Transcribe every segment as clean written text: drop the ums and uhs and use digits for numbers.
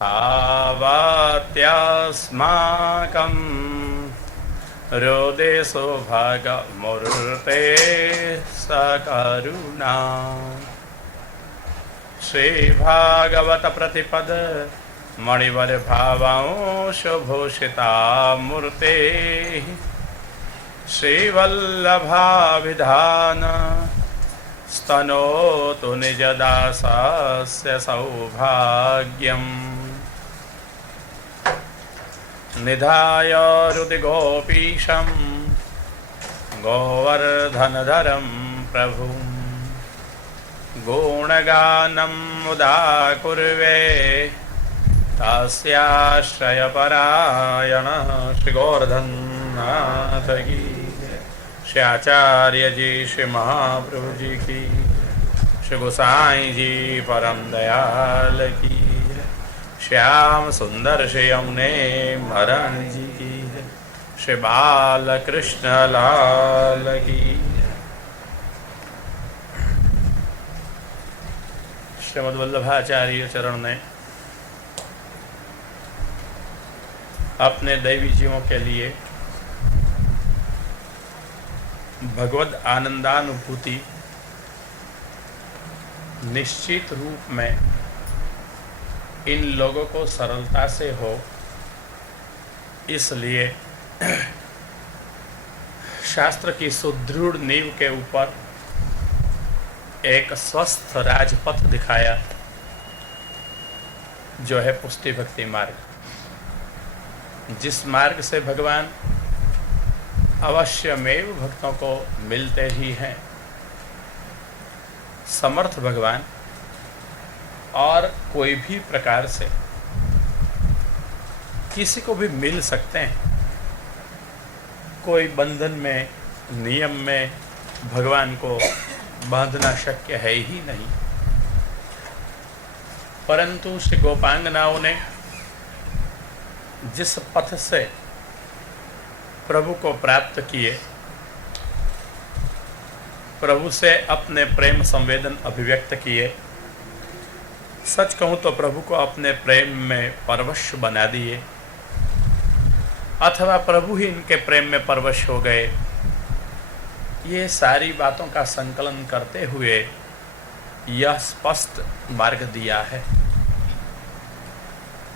आवत्यास्माकं रोदे सौभागमूर्ते सकरुणा। श्रीभागवत प्रतिपद मणिवर भावांशभूषिता मूर्ते श्रीवल्लभाभिधान स्तनोतु निजदासस्य सौभाग्यम्। निधाय हृदि गोपीशं गोवर्धनधरं प्रभुं गुणगानं मुदा कुर्वे तस्याश्रयपरायणः। श्री गोवर्धननाथ की, श्री आचार्य जी, श्री महाप्रभु जी की, श्री गोसाई जी परम दयाल की, श्याम सुंदर श्री यमुने मरण जी की, श्री बाल कृष्ण लाल की। श्रीमद् वल्लभाचार्य चरण ने अपने दैवी जीवों के लिए भगवद आनंदानुभूति निश्चित रूप में इन लोगों को सरलता से हो, इसलिए शास्त्र की सुदृढ़ नींव के ऊपर एक स्वस्थ राजपथ दिखाया, जो है पुष्टि भक्ति मार्ग। जिस मार्ग से भगवान अवश्यमेव भक्तों को मिलते ही हैं। समर्थ भगवान और कोई भी प्रकार से किसी को भी मिल सकते हैं। कोई बंधन में, नियम में भगवान को बांधना शक्य है ही नहीं। परंतु श्री गोपांगनाओं ने जिस पथ से प्रभु को प्राप्त किए, प्रभु से अपने प्रेम संवेदन अभिव्यक्त किए, सच कहूं तो प्रभु को अपने प्रेम में परवश बना दिए, अथवा प्रभु ही इनके प्रेम में परवश हो गए। ये सारी बातों का संकलन करते हुए यह स्पष्ट मार्ग दिया है।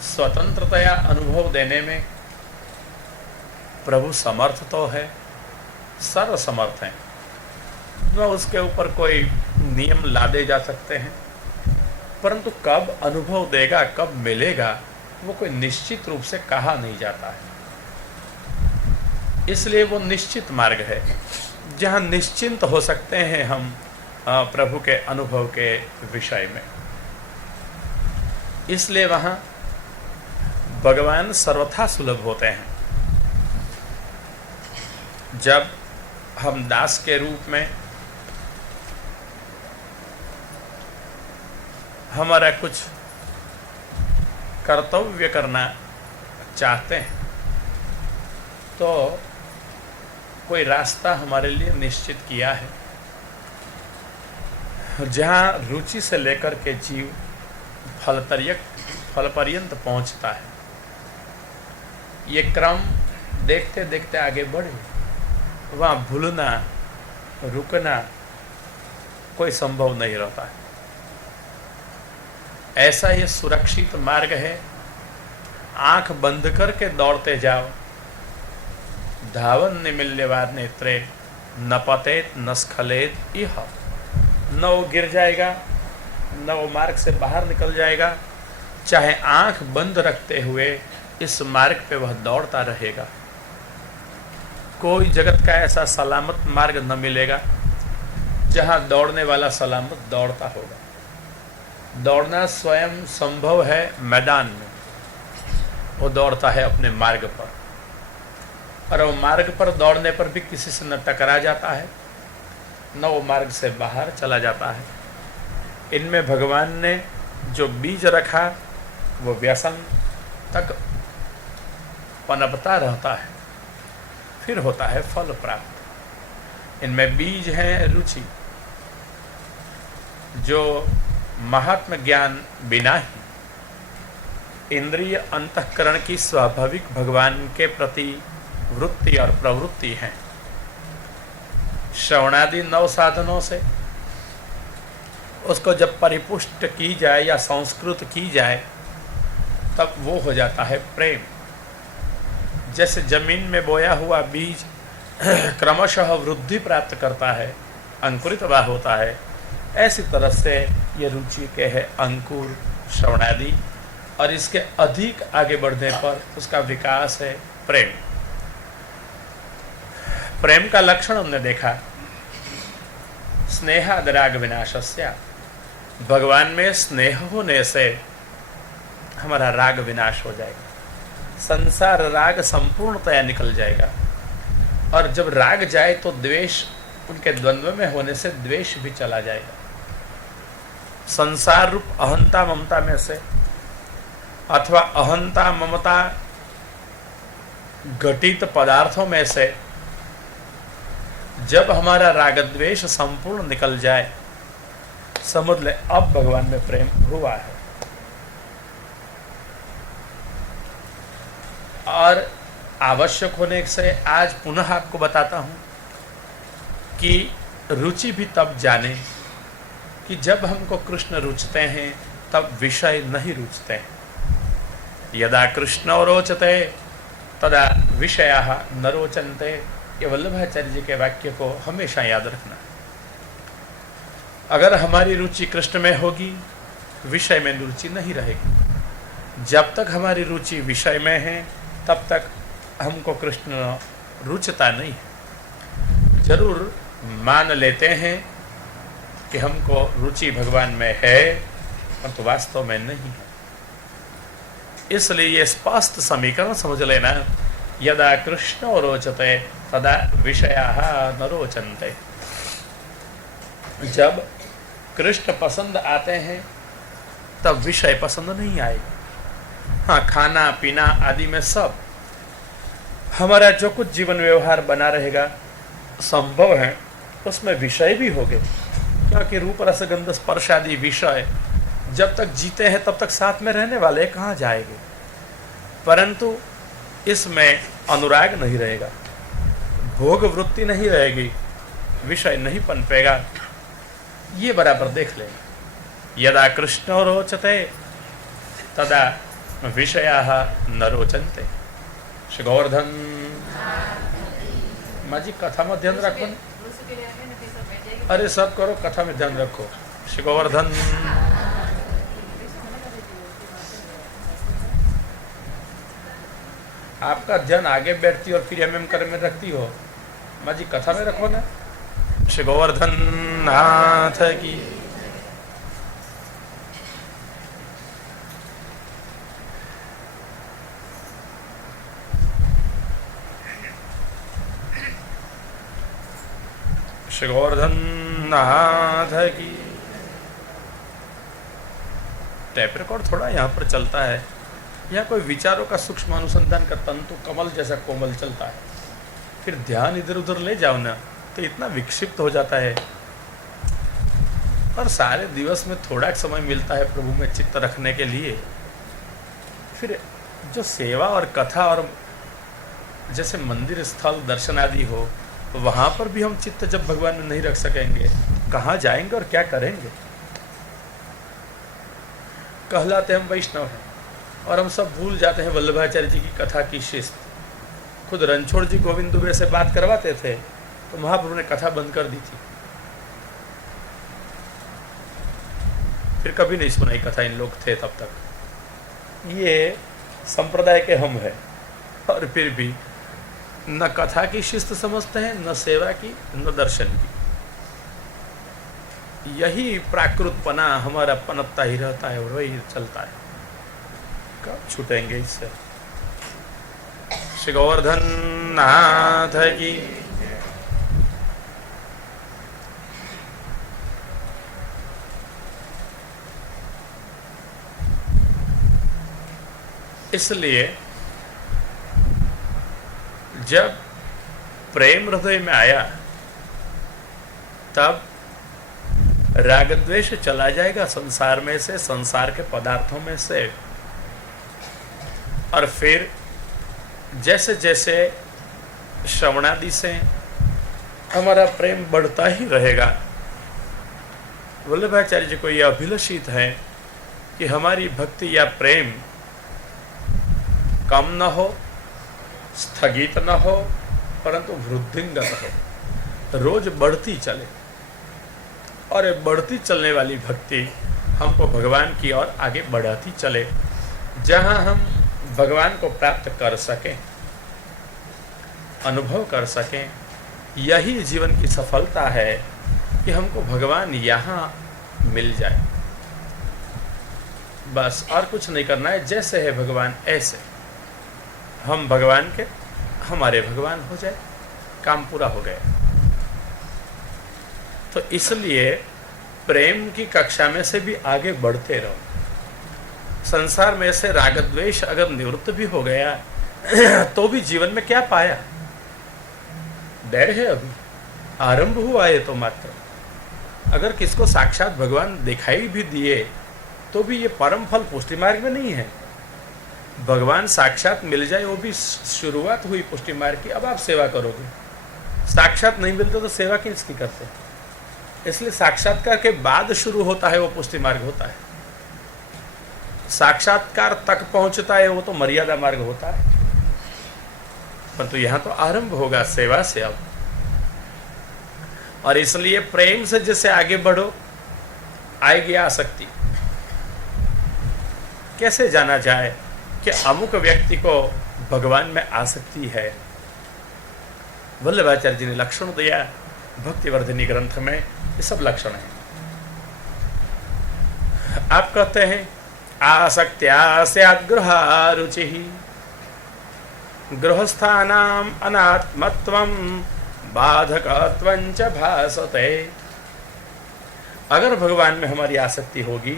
स्वतंत्रतया अनुभव देने में प्रभु समर्थ तो है, सर्वसमर्थ हैं। न उसके ऊपर कोई नियम लादे जा सकते हैं, परंतु कब अनुभव देगा, कब मिलेगा, वो कोई निश्चित रूप से कहा नहीं जाता है। इसलिए वो निश्चित मार्ग है जहाँ निश्चिंत हो सकते हैं हम प्रभु के अनुभव के विषय में। इसलिए वहाँ भगवान सर्वथा सुलभ होते हैं। जब हम दास के रूप में हमारा कुछ कर्तव्य करना चाहते हैं, तो कोई रास्ता हमारे लिए निश्चित किया है, जहाँ रुचि से लेकर के जीव फल पर्यंत पहुँचता है। ये क्रम देखते देखते आगे बढ़े, वहाँ भूलना, रुकना कोई संभव नहीं रहता है। ऐसा ये सुरक्षित मार्ग है। आंख बंद करके दौड़ते जाओ। धावन निमिल्यवार नेत्रे न पतेत न स्खलेत इह। न वो गिर जाएगा, न वो मार्ग से बाहर निकल जाएगा। चाहे आंख बंद रखते हुए इस मार्ग पे वह दौड़ता रहेगा। कोई जगत का ऐसा सलामत मार्ग न मिलेगा जहां दौड़ने वाला सलामत दौड़ता होगा। दौड़ना स्वयं संभव है मैदान में, वो दौड़ता है अपने मार्ग पर, और वो मार्ग पर दौड़ने पर भी किसी से न टकरा जाता है, न वो मार्ग से बाहर चला जाता है। इनमें भगवान ने जो बीज रखा वो व्यसन तक पनपता रहता है, फिर होता है फल प्राप्त। इनमें बीज है रुचि, जो महात्म ज्ञान बिना ही इंद्रिय अंतःकरण की स्वाभाविक भगवान के प्रति वृत्ति और प्रवृत्ति है। श्रवणादि 9 साधनों से उसको जब परिपुष्ट की जाए या संस्कृत की जाए तब वो हो जाता है प्रेम। जैसे जमीन में बोया हुआ बीज क्रमशः वृद्धि प्राप्त करता है, अंकुरित होता है, ऐसी तरह से ये रुचि के है अंकुर श्रवणादि, और इसके अधिक आगे बढ़ने पर उसका विकास है प्रेम। प्रेम का लक्षण हमने देखा, स्नेहाद राग विनाशस्य, भगवान में स्नेह होने से हमारा राग विनाश हो जाएगा, संसार राग संपूर्णतया निकल जाएगा। और जब राग जाए तो द्वेष, उनके द्वंद्व में होने से द्वेष भी चला जाएगा। संसार रूप अहंता ममता में से अथवा अहंता ममता घटित पदार्थों में से जब हमारा राग द्वेष संपूर्ण निकल जाए, समझ ले अब भगवान में प्रेम हुआ है। और आवश्यक होने से आज पुनः आपको बताता हूं कि रुचि भी तब जाने कि जब हमको कृष्ण रुचते हैं तब विषय नहीं रुचते हैं। यदा कृष्ण रोचते तदा विषयाः न रोचन्ते, ये वल्लभाचार्य जी के वाक्य को हमेशा याद रखना। अगर हमारी रुचि कृष्ण में होगी, विषय में रुचि नहीं रहेगी। जब तक हमारी रुचि विषय में है तब तक हमको कृष्ण रुचता नहीं है। जरूर मान लेते हैं कि हमको रुचि भगवान में है, परंतु वास्तव में नहीं है। इसलिए ये स्पष्ट समीकरण समझ लेना, यदा कृष्ण रोचते तदा विषयाः न रोचन्ते। जब कृष्ण पसंद आते हैं तब विषय पसंद नहीं आएगा। हाँ, खाना पीना आदि में सब हमारा जो कुछ जीवन व्यवहार बना रहेगा संभव है उसमें विषय भी होंगे, क्योंकि रूप रस गंध स्पर्श आदि विषय जब तक जीते हैं तब तक साथ में रहने वाले, कहाँ जाएंगे। परंतु इसमें अनुराग नहीं रहेगा, भोग वृत्ति नहीं रहेगी, विषय नहीं पनपेगा। ये बराबर देख ले, यदा कृष्ण रोचते तदा विषयाः न रोचन्ते। श्री गोवर्धन माँ जी कथा में ध्यान रखो। अरे सब करो, कथा में ध्यान रखो। श्री गोवर्धन आपका ध्यान आगे बैठती और फिर एम कर में रखती हो। माँ जी कथा में रखो ना। श्री गोवर्धन नाथ की। श्री गोवर्धन नाथ की। टैप रिकॉर्ड थोड़ा यहाँ पर चलता है, यहाँ कोई विचारों का सूक्ष्म अनुसंधान का तंतु कमल जैसा कोमल चलता है। फिर ध्यान इधर उधर ले जाओ ना तो इतना विक्षिप्त हो जाता है। और सारे दिवस में थोड़ा समय मिलता है प्रभु में चित्त रखने के लिए। फिर जो सेवा और कथा और जैसे मंदिर स्थल दर्शन आदि हो, वहाँ पर भी हम चित्त जब भगवान में नहीं रख सकेंगे, कहाँ जाएंगे और क्या करेंगे। कहलाते हम वैष्णव हैं और हम सब भूल जाते हैं वल्लभाचार्य जी की कथा की शिस्त। खुद रणछोड़ जी गोविंद दुबे से बात करवाते थे तो महाप्रभु ने कथा बंद कर दी थी, फिर कभी नहीं सुनाई कथा। इन लोग थे तब तक। ये संप्रदाय के हम हैं और फिर भी न कथा की शिस्त समझते हैं, न सेवा की, न दर्शन की। यही प्राकृतपना हमारा पनपता ही रहता है और वही चलता है। कब छूटेंगे इससे। श्री गोवर्धन नाथ की। इसलिए जब प्रेम हृदय में आया तब राग द्वेष चला जाएगा संसार में से, संसार के पदार्थों में से। और फिर जैसे जैसे श्रवणादि से हमारा प्रेम बढ़ता ही रहेगा। वल्लभाचार्य जी को यह अभिलषित है कि हमारी भक्ति या प्रेम कम न हो, स्थगित न हो, परंतु वृद्धिंगत हो, रोज बढ़ती चले। और बढ़ती चलने वाली भक्ति हमको भगवान की ओर आगे बढ़ाती चले, जहां हम भगवान को प्राप्त कर सकें, अनुभव कर सकें। यही जीवन की सफलता है कि हमको भगवान यहाँ मिल जाए। बस और कुछ नहीं करना है, जैसे है भगवान ऐसे हम भगवान के, हमारे भगवान हो जाए, काम पूरा हो गया। तो इसलिए प्रेम की कक्षा में से भी आगे बढ़ते रहो। संसार में से राग द्वेष अगर निवृत्त भी हो गया तो भी जीवन में क्या पाया? डर है, अभी आरंभ हुआ है तो मात्र। अगर किसको साक्षात भगवान दिखाई भी दिए तो भी ये परम फल पुष्टि मार्ग में नहीं है। भगवान साक्षात मिल जाए वो भी शुरुआत हुई पुष्टि मार्ग की। अब आप सेवा करोगे, साक्षात नहीं मिलते तो सेवा किसकी करते? इसलिए साक्षात्कार के बाद शुरू होता है वो पुष्टि मार्ग होता है। साक्षात्कार तक पहुंचता है वो तो मर्यादा मार्ग होता है, परंतु यहां तो आरंभ होगा सेवा से अब। और इसलिए प्रेम से जैसे आगे बढ़ो, आएगी आसक्ति। कैसे जाना जाए कि अमुक व्यक्ति को भगवान में आसक्ति है? वल्लभाचार्य जी ने लक्षण दिया भक्तिवर्धिनी ग्रंथ में, ये सब लक्षण है। आप कहते हैं आसक्त्या स्यात् गृहारुचिः गृहस्थानाम् अनात्मत्वं बाधकत्वं च भासते। अगर भगवान में हमारी आसक्ति होगी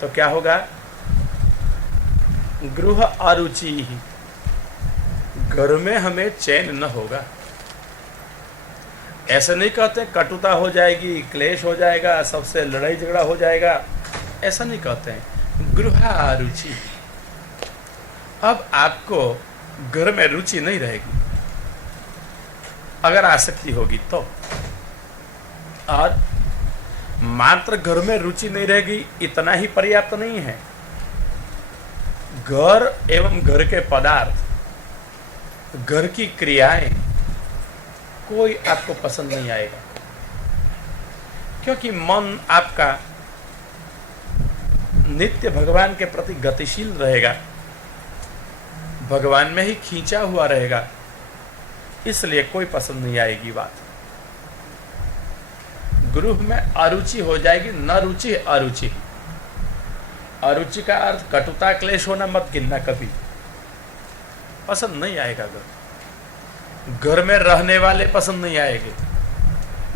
तो क्या होगा? गृह अरुचि ही, घर में हमें चैन न होगा। ऐसे नहीं कहते कटुता हो जाएगी, क्लेश हो जाएगा, सबसे लड़ाई झगड़ा हो जाएगा, ऐसा नहीं कहते हैं। गृह अरुचि, अब आपको घर में रुचि नहीं रहेगी अगर आसक्ति होगी तो। और मात्र घर में रुचि नहीं रहेगी इतना ही पर्याप्त नहीं है। घर एवं घर के पदार्थ, घर की क्रियाएं कोई आपको पसंद नहीं आएगा, क्योंकि मन आपका नित्य भगवान के प्रति गतिशील रहेगा, भगवान में ही खींचा हुआ रहेगा, इसलिए कोई पसंद नहीं आएगी बात। गृह में अरुचि हो जाएगी, न रुचि अरुचि। अरुचि का अर्थ कटुता क्लेश होना मत गिनना, कभी पसंद नहीं आएगा। घर में रहने वाले पसंद नहीं आएंगे,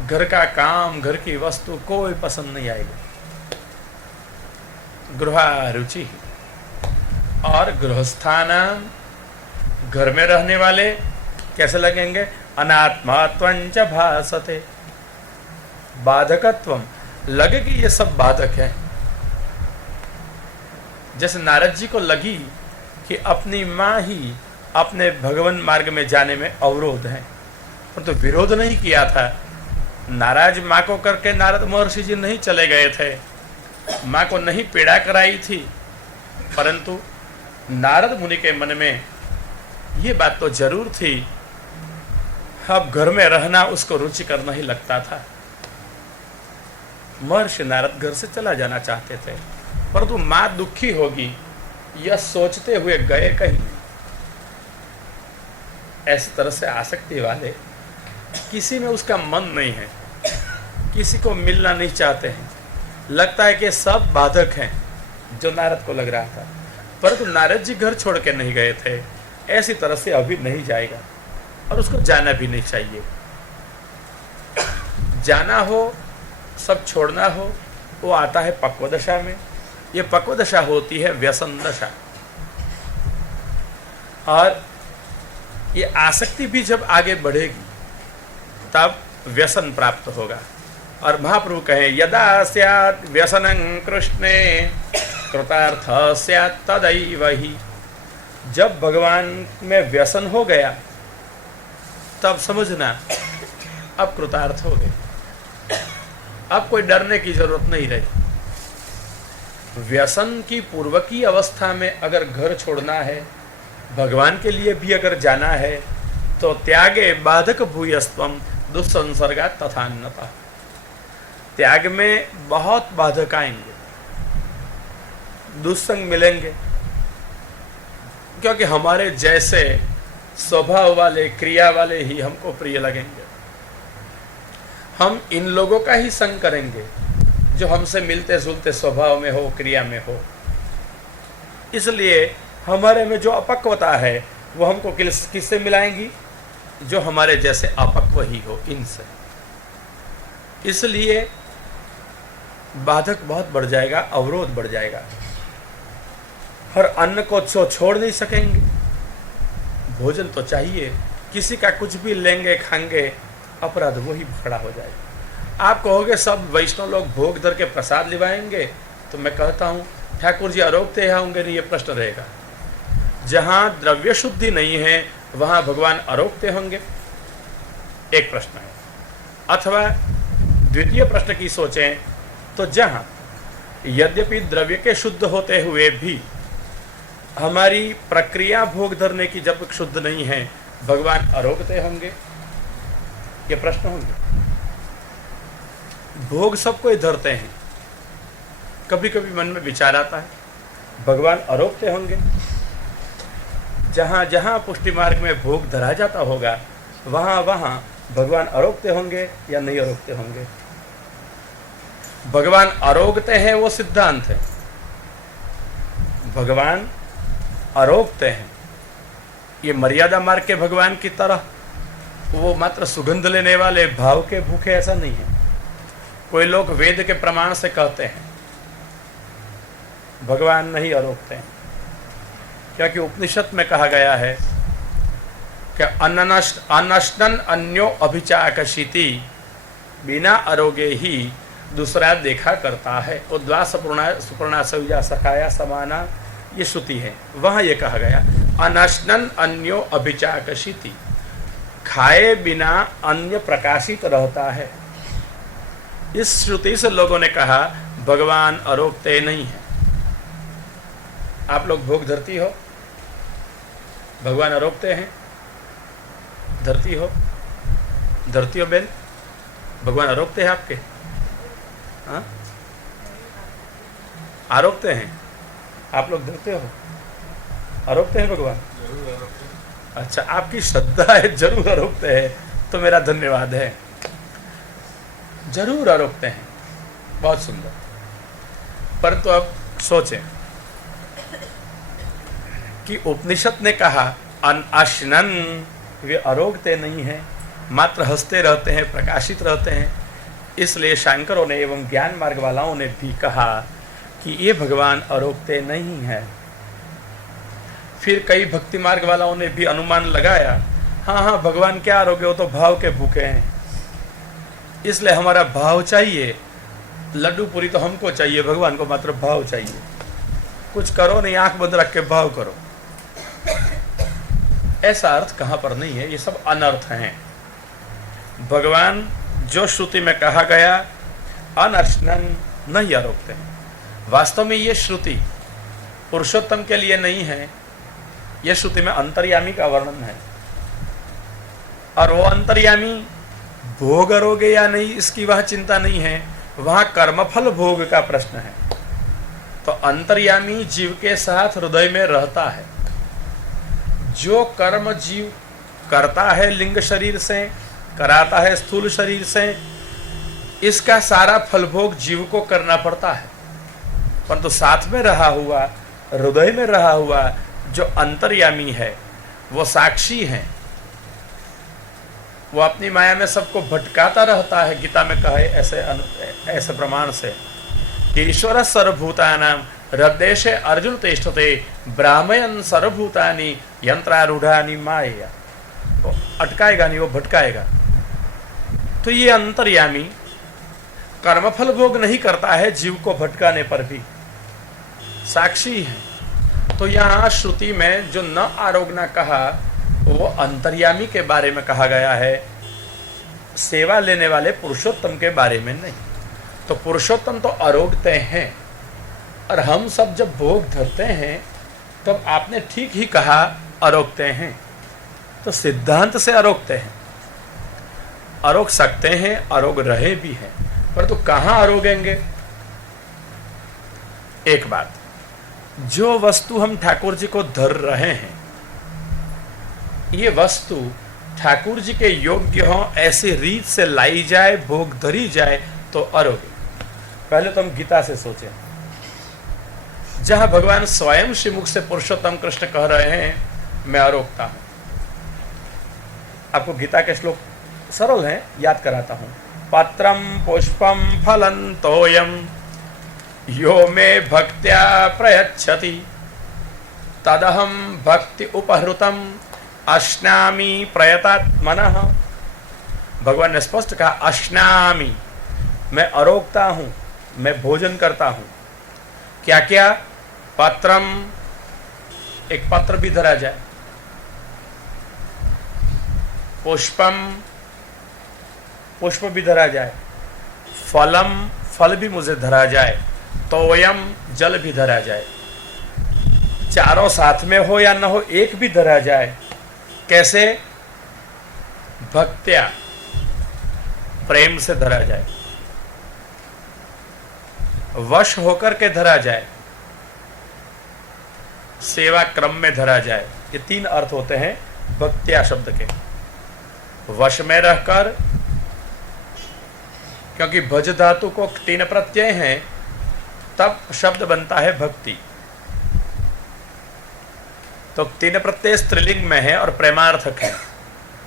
घर का काम, घर की वस्तु कोई पसंद नहीं आएगी। गृह रुचि। और गृहस्थान, घर में रहने वाले कैसे लगेंगे? अनात्मत्वं च भासते, बाधकत्वम, लगे कि ये सब बाधक है। जैसे नारद जी को लगी कि अपनी माँ ही अपने भगवान मार्ग में जाने में अवरोध है, परंतु विरोध नहीं किया था। नाराज माँ को करके नारद महर्षि जी नहीं चले गए थे, माँ को नहीं पीड़ा कराई थी, परंतु नारद मुनि के मन में ये बात तो जरूर थी, अब घर में रहना उसको रुचिकर नहीं लगता था। महर्षि नारद घर से चला जाना चाहते थे, परंतु माँ दुखी होगी यह सोचते हुए गए कहीं नहीं। ऐसी तरह से आसक्ति वाले, किसी में उसका मन नहीं है, किसी को मिलना नहीं चाहते हैं, लगता है कि सब बाधक हैं, जो नारद को लग रहा था। परंतु नारद जी घर छोड़ के नहीं गए थे, ऐसी तरह से अभी नहीं जाएगा और उसको जाना भी नहीं चाहिए। जाना हो, सब छोड़ना हो, वो आता है पक्व दशा में। ये पक्व दशा होती है व्यसन दशा, और ये आसक्ति भी जब आगे बढ़ेगी तब व्यसन प्राप्त होगा। और महाप्रभु कहे यदा स्यात् व्यसनं कृष्णे कृतार्थ स्यात् तदैव हि जब भगवान में व्यसन हो गया तब समझना अब कृतार्थ हो गए, अब कोई डरने की जरूरत नहीं रही। व्यसन की पूर्व की अवस्था में अगर घर छोड़ना है, भगवान के लिए भी अगर जाना है, तो त्यागे बाधक भूयस्त्वम दुस्संसर्गा तथान्यता। त्याग में बहुत बाधक आएंगे, दुस्संग मिलेंगे, क्योंकि हमारे जैसे स्वभाव वाले, क्रिया वाले ही हमको प्रिय लगेंगे। हम इन लोगों का ही संग करेंगे जो हमसे मिलते जुलते स्वभाव में हो, क्रिया में हो। इसलिए हमारे में जो अपक्वता है वो हमको किससे मिलाएंगी? जो हमारे जैसे अपक्व ही हो, इनसे। इसलिए बाधक बहुत बढ़ जाएगा, अवरोध बढ़ जाएगा। हर अन्न को छोड़ नहीं सकेंगे, भोजन तो चाहिए। किसी का कुछ भी लेंगे, खाएंगे, अपराध वही खड़ा हो जाएगा। आप कहोगे सब वैष्णव लोग भोग धर के प्रसाद लिवाएंगे, तो मैं कहता हूँ ठाकुर जी आरोग्य यहाँ होंगे नहीं, ये प्रश्न रहेगा। जहाँ द्रव्य शुद्धि नहीं है वहाँ भगवान आरोग्य होंगे, एक प्रश्न है। अथवा द्वितीय प्रश्न की सोचें तो जहाँ यद्यपि द्रव्य के शुद्ध होते हुए भी हमारी प्रक्रिया भोग धरने की जब तक शुद्ध नहीं है, भगवान आरोग्य होंगे, ये प्रश्न होंगे। भोग सबको ही धरते हैं, कभी कभी मन में विचार आता है भगवान आरोग्य होंगे। जहाँ जहाँ पुष्टि मार्ग में भोग धरा जाता होगा वहाँ वहाँ भगवान आरोग्य होंगे या नहीं आरोग्य होंगे? भगवान आरोग्य है वो सिद्धांत है, भगवान आरोग्य हैं। ये मर्यादा मार्ग के भगवान की तरह वो मात्र सुगंध लेने वाले भाव के भूखे, ऐसा नहीं है। कोई लोग वेद के प्रमाण से कहते हैं भगवान नहीं आरोग्य हैं, क्योंकि उपनिषद में कहा गया है कि अनश्नन अन्यो अभिचाकशीति, बिना आरोग्य ही दूसरा देखा करता है। उद्वास सुपर्णा सयुजा सखाया समाना, ये श्रुति है। वहाँ ये कहा गया अनश्नन अन्यो अभिचाकशीति, खाए बिना अन्य प्रकाशित रहता है। इस श्रुति से लोगों ने कहा भगवान आरोग्य नहीं है। आप लोग भोग धरती हो, भगवान आरोग्य हैं? धरती हो बेन? भगवान आरोग्य है आपके? हाँ, आरोग्य हैं। आप लोग धरते हो? आरोग्य है भगवान? अच्छा, आपकी श्रद्धा है, जरूर आरोग्य है, तो मेरा धन्यवाद है। जरूर आरोग्य हैं, बहुत सुंदर। परंतु अब सोचें कि उपनिषद ने कहा अनश्नन, वे आरोग्य नहीं है, मात्र हंसते रहते हैं, प्रकाशित रहते हैं। इसलिए शंकरों ने एवं ज्ञान मार्ग वालाओं ने भी कहा कि ये भगवान आरोग्य नहीं है। फिर कई भक्ति मार्ग वालाओं ने भी अनुमान लगाया, हाँ भगवान क्या आरोग्य, हो तो भाव के भूखे हैं, इसलिए हमारा भाव चाहिए। लड्डू पूरी तो हमको चाहिए, भगवान को मात्र भाव चाहिए। कुछ करो नहीं, आंख बंद रख के भाव करो। ऐसा अर्थ कहाँ पर नहीं है, ये सब अनर्थ हैं। भगवान जो श्रुति में कहा गया अनर्शनन नहीं आरोग्य है, वास्तव में ये श्रुति पुरुषोत्तम के लिए नहीं है। यह श्रुति में अंतर्यामी का वर्णन है, और वो अंतर्यामी भोग करोगे या नहीं इसकी वह चिंता नहीं है, वहां कर्मफल भोग का प्रश्न है। तो अंतर्यामी जीव के साथ हृदय में रहता है। जो कर्म जीव करता है लिंग शरीर से, कराता है स्थूल शरीर से, इसका सारा फल भोग जीव को करना पड़ता है। परंतु साथ में रहा हुआ, हृदय में रहा हुआ जो अंतर्यामी है, वो साक्षी है, वो अपनी माया में सबको भटकाता रहता है। गीता में कहे ऐसे प्रमाण से कि ईश्वर सर्वभूतानां हृदयेशे अर्जुन तिष्ठते ब्राह्मयन् सर्वभूतानि यंत्रारूढ़ानि माया। वो अटकाएगा नहीं, वो भटकाएगा। तो ये अंतर्यामी कर्मफल भोग नहीं करता है, जीव को भटकाने पर भी साक्षी है। तो यहाँ श्रुति में जो न आरोगना कहा वो अंतर्यामी के बारे में कहा गया है, सेवा लेने वाले पुरुषोत्तम के बारे में नहीं। तो पुरुषोत्तम तो आरोगते हैं, और हम सब जब भोग धरते हैं तब आपने ठीक ही कहा आरोगते हैं, तो सिद्धांत से आरोगते हैं, आरोग सकते हैं, आरोग रहे भी हैं, परंतु कहाँ आरोगेंगे? एक बात, जो वस्तु हम ठाकुर जी को धर रहे हैं, ये वस्तु ठाकुर जी के योग्य हो ऐसी रीत से लाई जाए, भोग धरी जाए तो आरोग्य। पहले तो हम गीता से सोचें, जहां भगवान स्वयं श्रीमुख से पुरुषोत्तम कृष्ण कह रहे हैं मैं आरोगता हूं। आपको गीता के श्लोक सरल हैं, याद कराता हूं। पत्रम पुष्पम फलं तोयम यो मे भक्त्या प्रयच्छति तदहम भक्ति उपहृतम अश्नामि प्रयतात्मनः। भगवान ने स्पष्ट कहा अश्नामि, मैं आरोगता हूं, मैं भोजन करता हूं। क्या क्या? पत्रम, एक पत्र भी धरा जाए, पुष्पम, पुष्प भी धरा जाए, फलम, फल भी मुझे धरा जाए, तोयम, जल भी धरा जाए। चारों साथ में हो या न हो, एक भी धरा जाए। कैसे? भक्त्या, प्रेम से धरा जाए, वश होकर के धरा जाए, सेवा क्रम में धरा जाए। ये तीन अर्थ होते हैं भक्त्या शब्द के। वश में रहकर, क्योंकि भज धातु को तीन प्रत्यय हैं, तब शब्द बनता है भक्ति। तो तीन प्रत्यय स्त्रीलिंग में है और प्रेमार्थक है।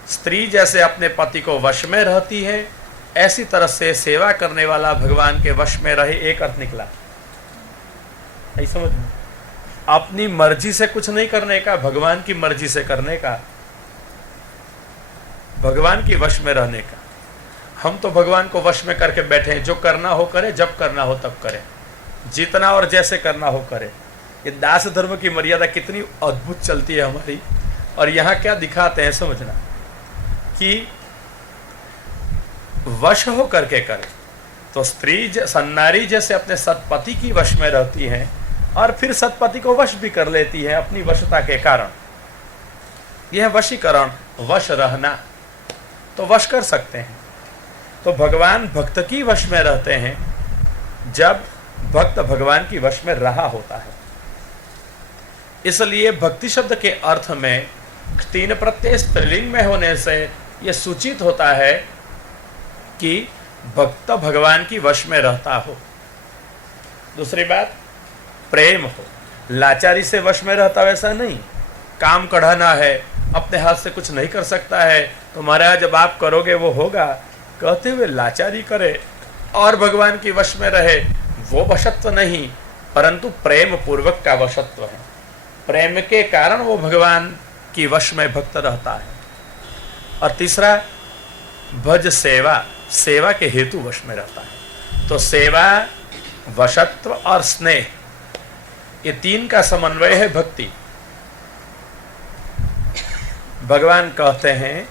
स्त्री जैसे अपने पति को वश में रहती है, ऐसी तरह से सेवा करने वाला भगवान के वश में रहे, एक अर्थ निकला। ऐसा समझ में, अपनी मर्जी से कुछ नहीं करने का, भगवान की मर्जी से करने का, भगवान की वश में रहने का। हम तो भगवान को वश में करके बैठे हैं, जो करना हो करे, जब करना हो तब करे, जितना और जैसे करना हो करे। ये दास धर्म की मर्यादा कितनी अद्भुत चलती है हमारी। और यहाँ क्या दिखाते हैं समझना, कि वश हो करके करे। तो स्त्री सन्नारी जैसे अपने सतपति की वश में रहती हैं और फिर सतपति को वश भी कर लेती है अपनी वशता के कारण। यह वशीकरण, वश रहना, तो वश कर सकते हैं। तो भगवान भक्त की वश में रहते हैं जब भक्त भगवान की वश में रहा होता है। इसलिए भक्ति शब्द के अर्थ में तीन प्रत्यय स्त्रीलिंग में होने से यह सूचित होता है कि भक्त भगवान की वश में रहता हो। दूसरी बात, प्रेम हो, लाचारी से वश में रहता वैसा नहीं। काम कढ़ाना है, अपने हाथ से कुछ नहीं कर सकता है, तो महाराज जब आप करोगे वो होगा, कहते हुए लाचारी करे और भगवान की वश में रहे, वो वशत्व नहीं, परंतु प्रेम पूर्वक का वशत्व है। प्रेम के कारण वो भगवान की वश में भक्त रहता है। और तीसरा, भज सेवा, सेवा के हेतु वश में रहता है। तो सेवा, वशत्व और स्नेह, ये तीन का समन्वय है भक्ति। भगवान कहते हैं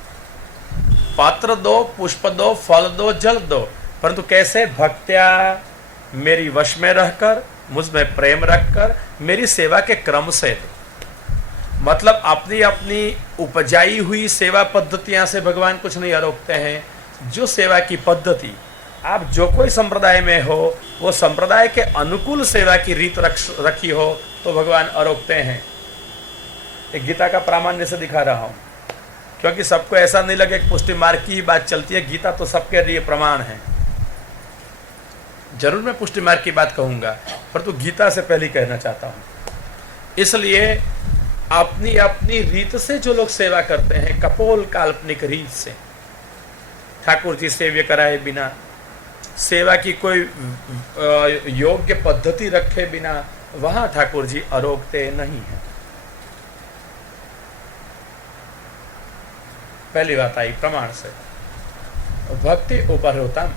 पात्र दो, पुष्प दो, फल दो, जल दो, परंतु कैसे? भक्त्या, मेरी वश में रहकर, मुझ में प्रेम रखकर, मेरी सेवा के क्रम से दो। मतलब अपनी अपनी उपजाई हुई सेवा पद्धतियां से भगवान कुछ नहीं आरोगते हैं। जो सेवा की पद्धति, आप जो कोई संप्रदाय में हो, वो संप्रदाय के अनुकूल सेवा की रीत रखी हो तो भगवान आरोगते हैं। एक गीता का प्रामाण्य से दिखा रहा हूं, क्योंकि सबको ऐसा नहीं लगे कि पुष्टि मार्ग की ही बात चलती है। गीता तो सबके लिए प्रमाण है। जरूर मैं पुष्टि मार्ग की बात कहूंगा, परंतु गीता से पहले कहना चाहता हूं। इसलिए अपनी अपनी रीत से जो लोग सेवा करते हैं, कपोल काल्पनिक रीत से, ठाकुर जी सेव्य कराए बिना, सेवा की कोई योग्य पद्धति रखे बिना, वहां ठाकुर जी आरोगते नहीं है। पहली बात आई प्रमाण से, भक्ति उपहृतम।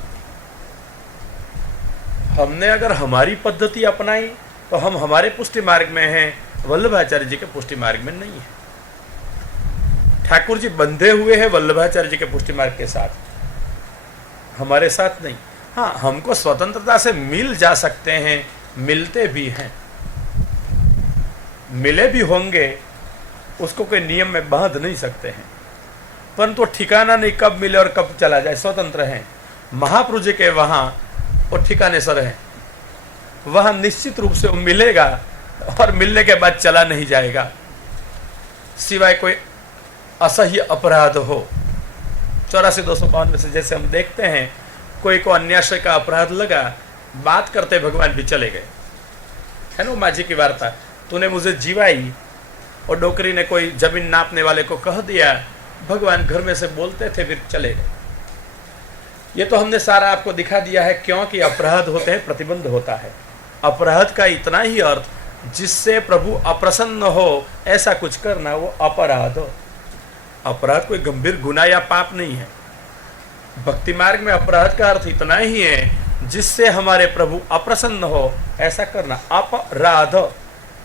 हमने अगर हमारी पद्धति अपनाई तो हम हमारे पुष्टि मार्ग में हैं, वल्लभाचार्य जी के पुष्टि मार्ग में नहीं है। ठाकुर जी बंधे हुए हैं वल्लभाचार्य जी के पुष्टि मार्ग के साथ, हमारे साथ नहीं। हाँ, हमको स्वतंत्रता से मिल जा सकते हैं, मिलते भी हैं, मिले भी होंगे, उसको कोई नियम में बांध नहीं सकते हैं, परंतु ठिकाना नहीं कब मिले और कब चला जाए, स्वतंत्र हैं। महाप्रभु जी के वहां वो ठिकाने सर है, वहां निश्चित रूप से वो मिलेगा और मिलने के बाद चला नहीं जाएगा, सिवाय कोई असह्य अपराध हो। 84-252 में से जैसे हम देखते हैं, कोई को अन्याय का अपराध लगा, बात करते भगवान भी चले गए, है ना माझी की वार्ता, तूने मुझे जीवाई, और डोकरी ने कोई जमीन नापने वाले को कह दिया, भगवान घर में से बोलते थे फिर चले गए। ये तो हमने सारा आपको दिखा दिया है, क्योंकि अपराध होते हैं, प्रतिबंध होता है। अपराध का इतना ही अर्थ, जिससे प्रभु अप्रसन्न हो ऐसा कुछ करना, वो अपराध हो। अपराध कोई गंभीर गुनाह या पाप नहीं है। भक्ति मार्ग में अपराध का अर्थ इतना ही है, जिससे हमारे प्रभु अप्रसन्न हो ऐसा करना, अपराध।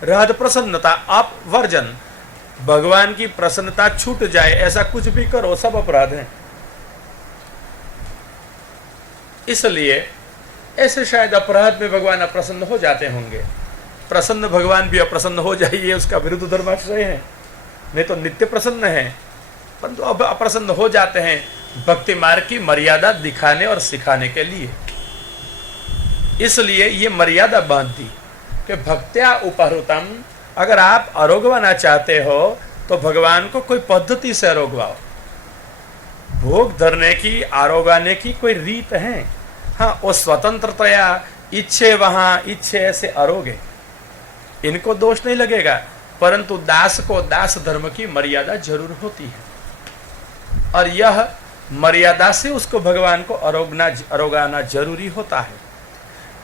राध प्रसन्नता, अपवर्जन, भगवान की प्रसन्नता छूट जाए ऐसा कुछ भी करो, सब अपराध है। इसलिए ऐसे शायद अपराध में भगवान अप्रसन्न हो जाते होंगे। प्रसन्न भगवान भी अप्रसन्न हो जाइए, उसका विरुद्ध धर्माश्रय है, नहीं तो नित्य प्रसन्न है, परंतु अब अप्रसन्न हो जाते हैं भक्ति मार्ग की मर्यादा दिखाने और सिखाने के लिए। इसलिए ये मर्यादा बांध दी कि भक्त्या उपहृतम, अगर आप आरोगवाना चाहते हो तो भगवान को कोई पद्धति से आरोगवाओ। भोग धरने की, आरोगाने की कोई रीत है। हाँ, वो स्वतंत्रतया इच्छे वहां इच्छे ऐसे आरोगे, इनको दोष नहीं लगेगा, परंतु दास को दास धर्म की मर्यादा जरूर होती है, और यह मर्यादा से उसको भगवान को आरोगाना जरूरी होता है।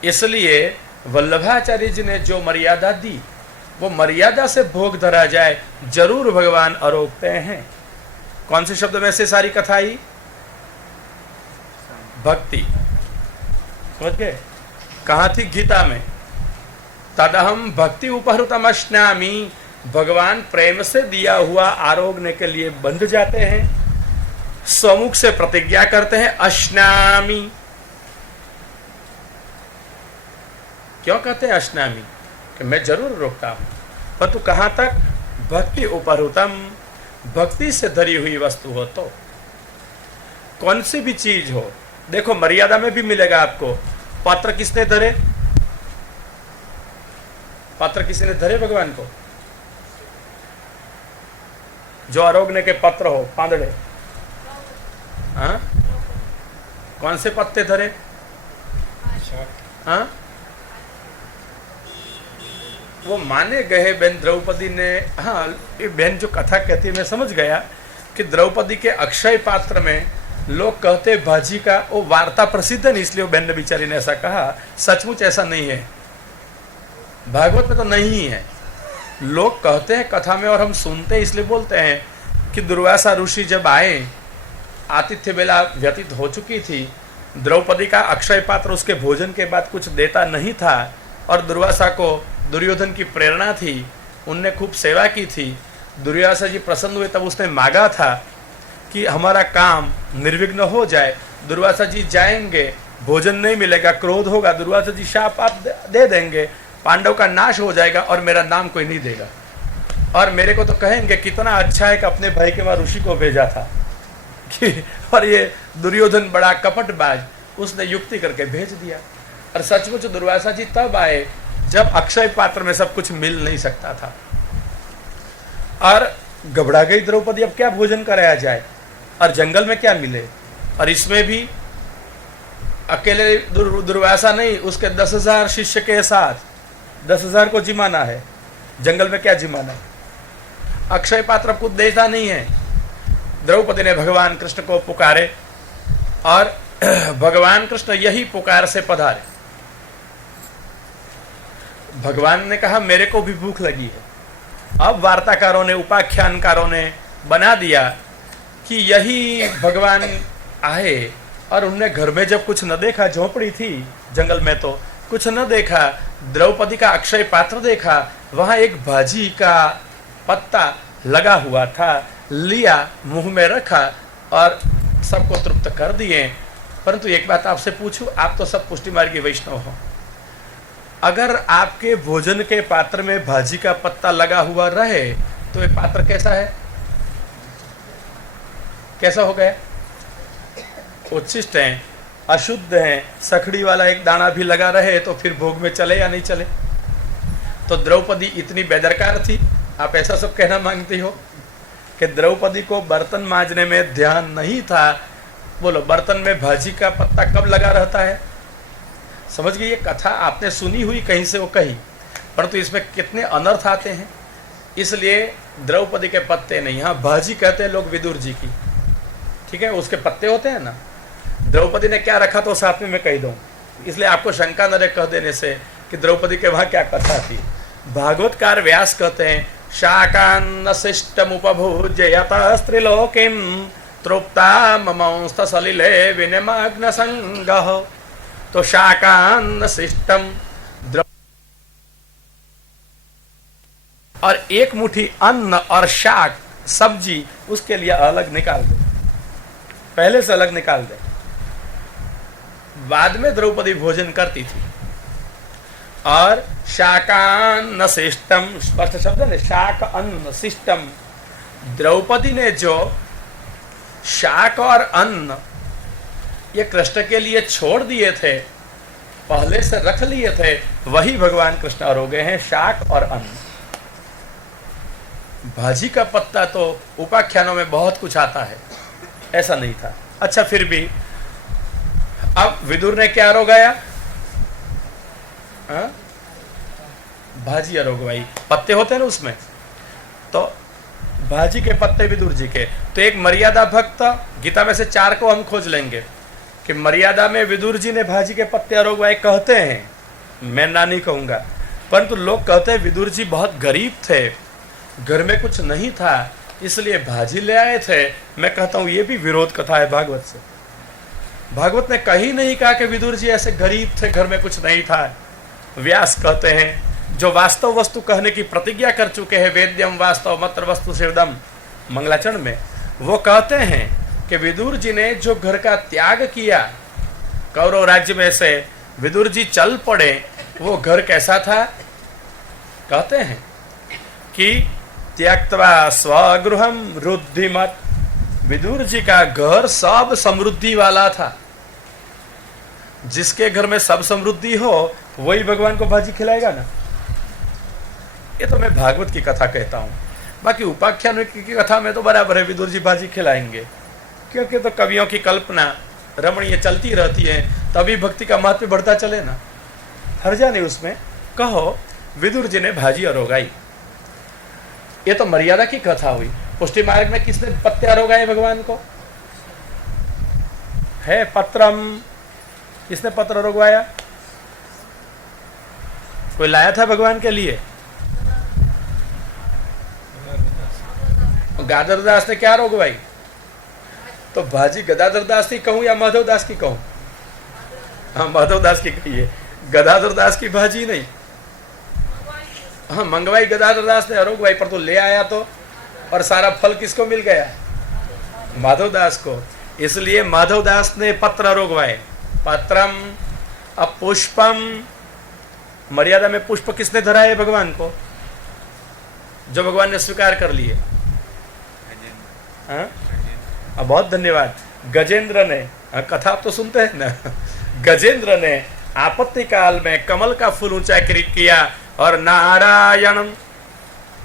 इसलिए वल्लभाचार्य जी ने जो मर्यादा दी, वो मर्यादा से भोग धरा जाए, जरूर भगवान आरोगते हैं। कौन से शब्द में से सारी कथा आई? भक्ति, समझ गए? कहाँ थी? गीता में। तदहम भक्ति उपहृतम अश्नामि, भगवान प्रेम से दिया हुआ आरोगने के लिए बंध जाते हैं, सम्मुख से प्रतिज्ञा करते हैं अश्नामि। क्यों कहते हैं अश्नामि? कि मैं जरूर रोकता हूं, पर तू कहां तक? भक्ति उपहृतम, भक्ति से धरी हुई वस्तु हो तो, कौन सी भी चीज हो। देखो मर्यादा में भी मिलेगा आपको। पात्र किसने धरे? पात्र किसने धरे भगवान को? जो आरोगने के पत्र हो, पांदड़े। हाँ, कौन से पत्ते धरे? हाँ, वो माने गए बहन द्रौपदी ने। हाँ, ये बहन जो कथा कहती है, मैं समझ गया कि द्रौपदी के अक्षय पात्र में लोग कहते भाजी का, वो वार्ता प्रसिद्ध है, इसलिए वो बहन ने बिचारी ने ऐसा कहा। सचमुच ऐसा नहीं है, भागवत में तो नहीं है। लोग कहते हैं कथा में और हम सुनते हैं, इसलिए बोलते हैं कि दुर्वासा ऋषि जब आए, आतिथ्य बेला व्यतीत हो चुकी थी, द्रौपदी का अक्षय पात्र उसके भोजन के बाद कुछ देता नहीं था, और दुर्वासा को दुर्योधन की प्रेरणा थी, उनने खूब सेवा की थी। दुर्वासा जी प्रसन्न हुए, तब उसने मांगा था कि हमारा काम निर्विघ्न हो जाए। दुर्वासा जी जाएंगे, भोजन नहीं मिलेगा, क्रोध होगा, दुर्वासा जी शाप आप दे देंगे, पांडव का नाश हो जाएगा और मेरा नाम कोई नहीं देगा, और मेरे को तो कहेंगे कितना अच्छा है कि अपने भाई के वहां ऋषि को भेजा था कि, और ये दुर्योधन बड़ा कपटबाज, उसने युक्ति करके भेज दिया। और सचमुच दुर्वासा जी तब आए जब अक्षय पात्र में सब कुछ मिल नहीं सकता था, और घबरा गई द्रौपदी, अब क्या भोजन कराया जाए, और जंगल में क्या मिले। और इसमें भी अकेले दुर्वासा नहीं, उसके 10,000 शिष्य के साथ 10,000 को जिमाना है, जंगल में क्या जिमाना है। अक्षय पात्र खुद देता नहीं है। द्रौपदी ने भगवान कृष्ण को पुकारे, और भगवान कृष्ण यही पुकार से पधारे। भगवान ने कहा मेरे को भी भूख लगी है। अब वार्ताकारों ने, उपाख्यानकारों ने बना दिया कि यही भगवान आए, और उनने घर में जब कुछ न देखा, झोपड़ी थी जंगल में, तो कुछ न देखा, द्रौपदी का अक्षय पात्र देखा, वहां एक भाजी का पत्ता लगा हुआ था, लिया, मुंह में रखा और सबको तृप्त कर दिए। परंतु एक बात आपसे पूछूं, आप तो सब पुष्टि मार्गी वैष्णव हो, अगर आपके भोजन के पात्र में भाजी का पत्ता लगा हुआ रहे तो ये पात्र कैसा है, कैसा हो गया? उच्छिष्ट है, अशुद्ध है। सखड़ी वाला एक दाना भी लगा रहे तो फिर भोग में चले या नहीं चले? तो द्रौपदी इतनी बेदरकार थी, आप ऐसा सब कहना मांगती हो कि द्रौपदी को बर्तन मांजने में ध्यान नहीं था। बोलो, बर्तन में भाजी का पत्ता कब लगा रहता है? समझ गई? ये कथा आपने सुनी हुई कहीं से वो कही, परंतु इसमें कितने अनर्थ आते हैं। इसलिए द्रौपदी के पत्ते नहीं, हाँ भाजी कहते हैं लोग विदुर जी की, ठीक है, उसके पत्ते होते हैं ना। द्रौपदी ने क्या रखा तो साथ में मैं कह दूं, इसलिए आपको शंका न रहे कह देने से कि द्रौपदी के वहां क्या कथा थी। भागवतकार व्यास कहते हैं, शाकान्न शिष्टमुपभुज्य यतस्त्रिलोकीं तृप्ता ममंस्त सलिले विनिमग्न संगः। तो शाकान्न शिष्टम, और एक मुट्ठी अन्न और शाक सब्जी उसके लिए अलग निकाल दे, पहले से अलग निकाल दे। बाद में द्रौपदी भोजन करती थी। और शाकान्न शिष्टम, स्पष्ट शब्द है, शाक अन्न शिष्टम। द्रौपदी ने जो शाक और अन्न ये कृष्ण के लिए छोड़ दिए थे, पहले से रख लिए थे, वही भगवान कृष्ण और हो गए हैं शाक और अन्न। भाजी का पत्ता तो उपाख्यानों में बहुत कुछ आता है, ऐसा नहीं था। अच्छा, फिर भी अब विदुर ने क्या रोगाया? भाजी अरोगवाई, पत्ते होते हैं ना उसमें, तो भाजी के पत्ते विदुर जी के। तो एक मर्यादा भक्त, गीता में से 4 को हम खोज लेंगे कि मर्यादा में विदुर जी ने भाजी के पत्ते अरोगवाए कहते हैं, मैं ना नहीं कहूंगा, परंतु लोग कहते हैं विदुर जी बहुत गरीब थे, घर में कुछ नहीं था, इसलिए भाजी ले आए थे। मैं कहता हूं ये भी विरोध कथा है भागवत से। भागवत ने कहीं नहीं कहा कि विदुर जी ऐसे गरीब थे, घर में कुछ नहीं था। व्यास कहते हैं, जो वास्तव वस्तु कहने की प्रतिज्ञा कर चुके हैं, वेद्यम वास्तव मत्र वस्तु शिवदम मंगलाचरण में, वो कहते हैं कि विदुर जी ने जो घर का त्याग किया, कौरव राज्य में से विदुर जी चल पड़े, वो घर कैसा था? कहते हैं कि त्यक्त्वा स्वगृहम रुद्धिमत। विदुर जी का घर सब समृद्धि वाला था। जिसके घर में सब समृद्धि हो वही भगवान को भाजी खिलाएगा ना। ये तो मैं भागवत की कथा कहता हूं, बाकी उपाख्यान की कथा में तो बराबर है विदुर जी भाजी खिलाएंगे, क्योंकि तो कवियों की कल्पना रमणीय चलती रहती है, तभी भक्ति का महत्व बढ़ता चले ना, हर्जा नहीं उसमें। कहो विदुर जी ने भाजी अरोगाई, ये तो मर्यादा की कथा हुई। पुष्टि मार्ग में किसने पत्ते अरोगाए भगवान को? है पत्रम, किसने पत्र अरोगवाया? कोई लाया था भगवान के लिए? गदाधर दास ने क्या रोगवाई? तो भाजी गदाधर दास की कहूं या माधव दास की कहूं? हाँ, माधव दास की कहिए, गदाधर दास की भाजी नहीं। हाँ, मंगवाई गदाधर दास ने, अरोगवाई पर तो ले आया तो, और सारा फल किसको मिल गया? माधव दास को। इसलिए माधव दास ने पत्र अरोगवाए। पत्रम, अब पुष्पम, मर्यादा में पुष्प किसने धराए भगवान को? जो भगवान ने स्वीकार कर लिए। बहुत धन्यवाद। गजेंद्र ने, कथा आप तो सुनते हैं ना, गजेंद्र ने आपत्ति काल में कमल का फूल ऊंचा किया और नारायण,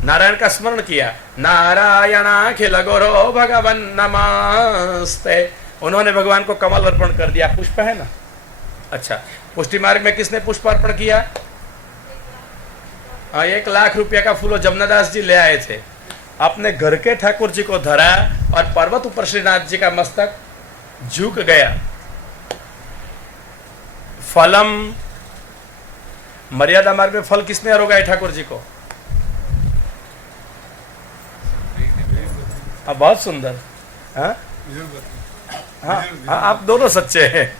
नारायण का स्मरण किया। नारायणाखिल गुरो भगवन नमस्ते, उन्होंने भगवान को कमल अर्पण कर दिया। पुष्प है ना। अच्छा, पुष्टि मार्ग में किसने पुष्प अर्पण किया? 1 लाख रुपया का फूल जमुनादास जी ले आए थे, अपने घर के ठाकुर जी को धरा और पर्वत ऊपर श्रीनाथ जी का मस्तक झुक गया। फलम, मर्यादा मार्ग में फल किसने अरोगाए ठाकुर जी को? बहुत सुंदर। हाँ हाँ, आप दोनों सच्चे हैं।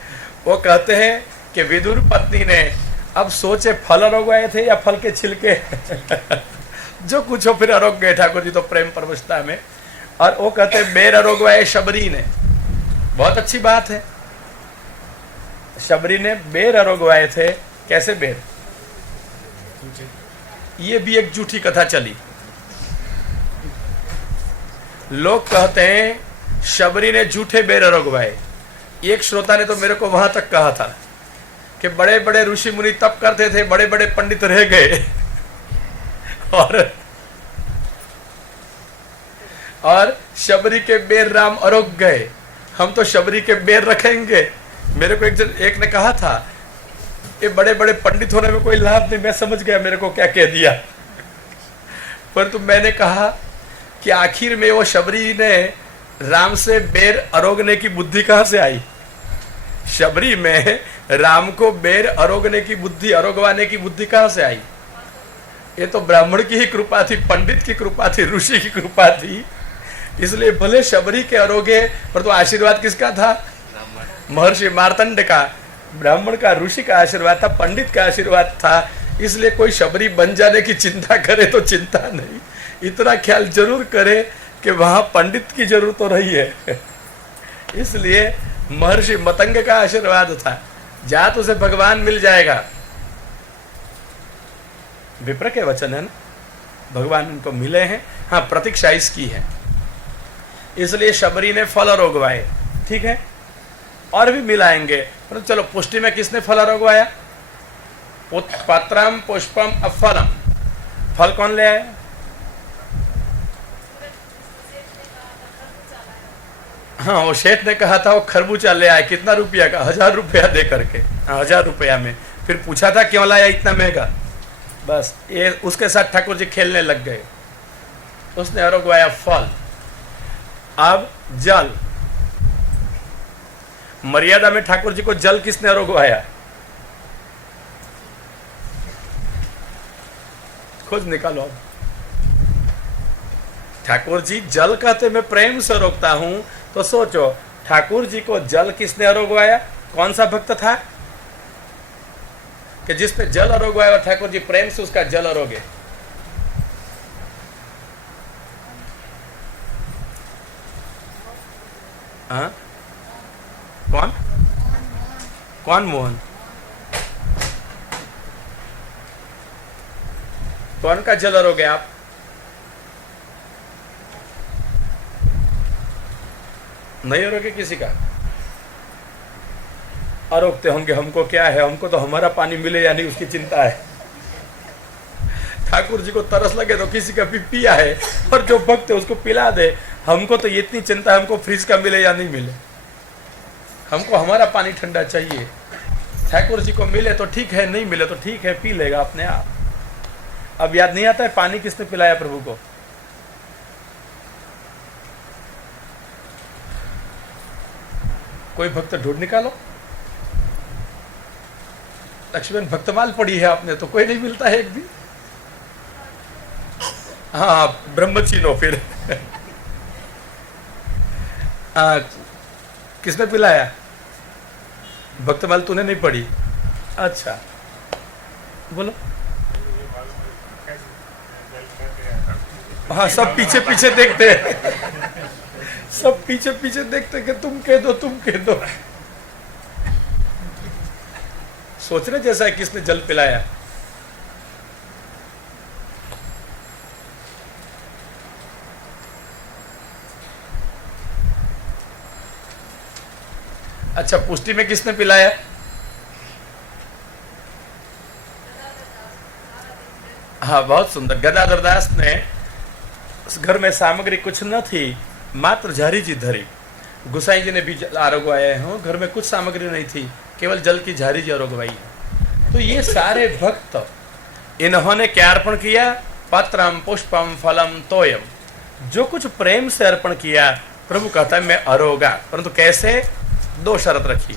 वो कहते हैं कि विदुर पत्नी ने अब सोचे फल अरोगवाए थे या फल के छिलके जो कुछ हो फिर अरोग गए ठाकुर जी तो प्रेम परवशता में। और वो कहते बेर अरोगवाए शबरी ने, बहुत अच्छी बात है, शबरी ने बेर अरोगवाए थे। कैसे बेर? ये भी एक झूठी कथा चली। लोग कहते हैं शबरी ने झूठे बेर अरोगवाए। एक श्रोता ने तो मेरे को वहां तक कहा था कि बड़े बड़े ऋषि मुनि तप करते थे, बड़े बड़े पंडित रह गए और शबरी के बेर राम अरोग गए, हम तो शबरी के बेर रखेंगे। मेरे को एक ने कहा था ये बड़े बड़े पंडित होने में कोई लाभ नहीं। मैं समझ गया मेरे को क्या कह दिया, परंतु मैंने कहा कि आखिर में वो शबरी ने राम से बेर अरोगने की बुद्धि कहां से आई? शबरी में राम को बेर अरोगने की बुद्धि, अरोगवाने की बुद्धि कहां से आई? ये तो ब्राह्मण की ही कृपा थी, पंडित की कृपा थी, ऋषि की कृपा थी। इसलिए भले शबरी के अरोगे, पर तो आशीर्वाद किसका था? महर्षि मार्तंड का, ब्राह्मण का, ऋषि का आशीर्वाद था, पंडित का आशीर्वाद था। इसलिए कोई शबरी बन जाने की चिंता करे तो चिंता नहीं, इतना ख्याल जरूर करे कि वहां पंडित की जरूरत तो रही है। इसलिए महर्षि मतंग का आशीर्वाद था, जा तो उसे भगवान मिल जाएगा। विप्र के वचन है ना, भगवान उनको मिले हैं। हाँ, प्रतीक्षा इसकी है। इसलिए शबरी ने फल अरोगवाए, ठीक है, और भी मिलाएंगे। पर चलो पुष्टि में किसने फल अरोगवाया? पत्रम पुष्पम अफलम। फल कौन ले आया? हाँ, वो शेठ ने कहा था वो खरबूजा ले आया। कितना रुपया का? 1000 रुपया दे करके। 1000 रुपया में फिर पूछा था क्यों लाया इतना महंगा? बस ये उसके साथ ठाकुर जी खेलने लग गए। उसने अरोगवाया फल। अब जल, मर्यादा में ठाकुर जी को जल किसने अरोगवाया? खोज निकालो। ठाकुर जी जल कहते मैं प्रेम से रोकता हूं, तो सोचो ठाकुर जी को जल किसने अरोगवाया? कौन सा भक्त था कि जिसपे जल अरोगवाया और ठाकुर जी प्रेम से उसका जल अरोगे? हाँ, कौन? कौन मोहन? कौन का जल अरोगे आप? नहीं अरोगे किसी का? अरोगते होंगे, हमको क्या है, हमको तो हमारा पानी मिले या नहीं उसकी चिंता है। ठाकुर जी को तरस लगे तो किसी का भी पिया है, और जो भक्त है उसको पिला दे। हमको तो इतनी चिंता है हमको फ्रिज का मिले या नहीं मिले, हमको हमारा पानी ठंडा चाहिए। ठाकुर जी को मिले तो ठीक है, नहीं मिले तो ठीक है, पी लेगा अपने आप। अब याद नहीं आता है पानी किसने पिलाया प्रभु को? कोई भक्त ढूंढ निकालो। लक्ष्मण भक्तमाल पड़ी है आपने तो कोई नहीं मिलता है एक भी। हाँ, ब्रह्मचीनो फिर किसने पिलाया? भक्तमाल तूने नहीं पढ़ी? अच्छा बोलो। हाँ, सब पीछे पीछे देखते हैं, सब पीछे पीछे देखते कि तुम कह दो, तुम कह दो। सोचने जैसा है किसने जल पिलाया। अच्छा, पुष्टि में किसने पिलाया? हाँ, बहुत सुंदर। गदाधर दास ने, घर में सामग्री कुछ न थी, मात्र झारी जी धरी। गुसाई जी ने भी आरोगवाए हो, घर में कुछ सामग्री नहीं थी, केवल जल की झारी जी आरोगवाई है। तो ये सारे भक्त इन्होंने क्या अर्पण किया? पत्रम पुष्पम फलम तोयम। जो कुछ प्रेम से अर्पण किया, प्रभु कहता है मैं अरोगा। परंतु कैसे? 2 शर्त रखी।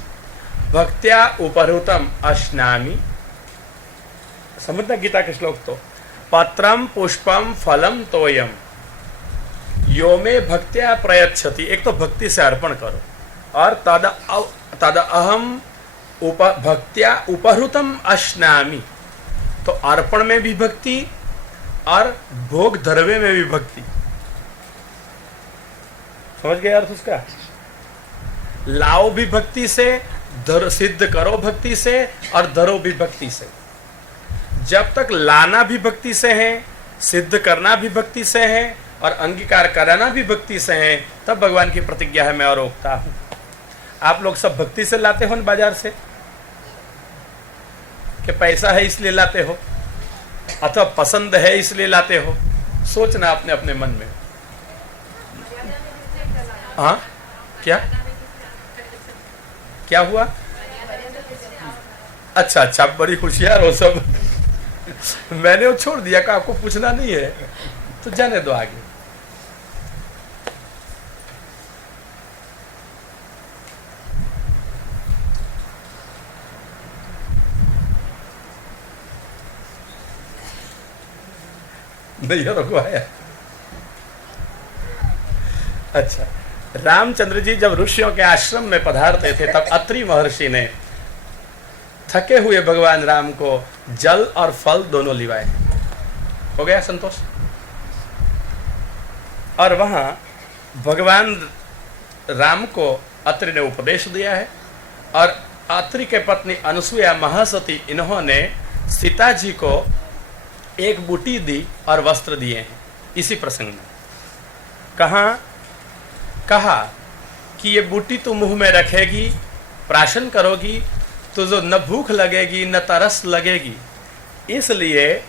भक्त्या उपहृतम अश्नामि। समझना गीता के श्लोक तो, पत्रम पुष्पम फलम तोयम यो में भक्त्या प्रयच्छति। एक तो भक्ति से अर्पण करो, और तद अहम भक्त्या उपहृतम अश्नामि, तो अर्पण में भी भक्ति और भोग धरवे में भी भक्ति। समझ गए अर्थ उसका? लाओ भी भक्ति से, सिद्ध करो भक्ति से, और धरो भी भक्ति से। जब तक लाना भी भक्ति से है, सिद्ध करना भी भक्ति से है, और अंगीकार कराना भी भक्ति से है, तब भगवान की प्रतिज्ञा है मैं और रोकता हूं। आप लोग सब भक्ति से लाते हो ना बाजार से, कि पैसा है इसलिए लाते हो, अथवा पसंद है इसलिए लाते हो? सोचना अपने अपने मन में। हाँ, क्या क्या हुआ? अच्छा अच्छा, बड़ी होशियार हो सब। मैंने वो छोड़ दिया कि आपको पूछना नहीं है, तो जाने दो आगे। नहीं रुकवाया। अच्छा, रामचंद्र जी जब ऋषियों के आश्रम में पधारते थे, तब अत्रि महर्षि ने थके हुए भगवान राम को जल और फल दोनों लिवाए। हो गया संतोष? और वहां भगवान राम को अत्रि ने उपदेश दिया है, और अत्रि के पत्नी अनुसुईया महासती, इन्होंने सीता जी को एक बूटी दी और वस्त्र दिए हैं। इसी प्रसंग में कहा कि ये बूटी तू मुंह में रखेगी, प्राशन करोगी तो जो न भूख लगेगी न तरस लगेगी। इसलिए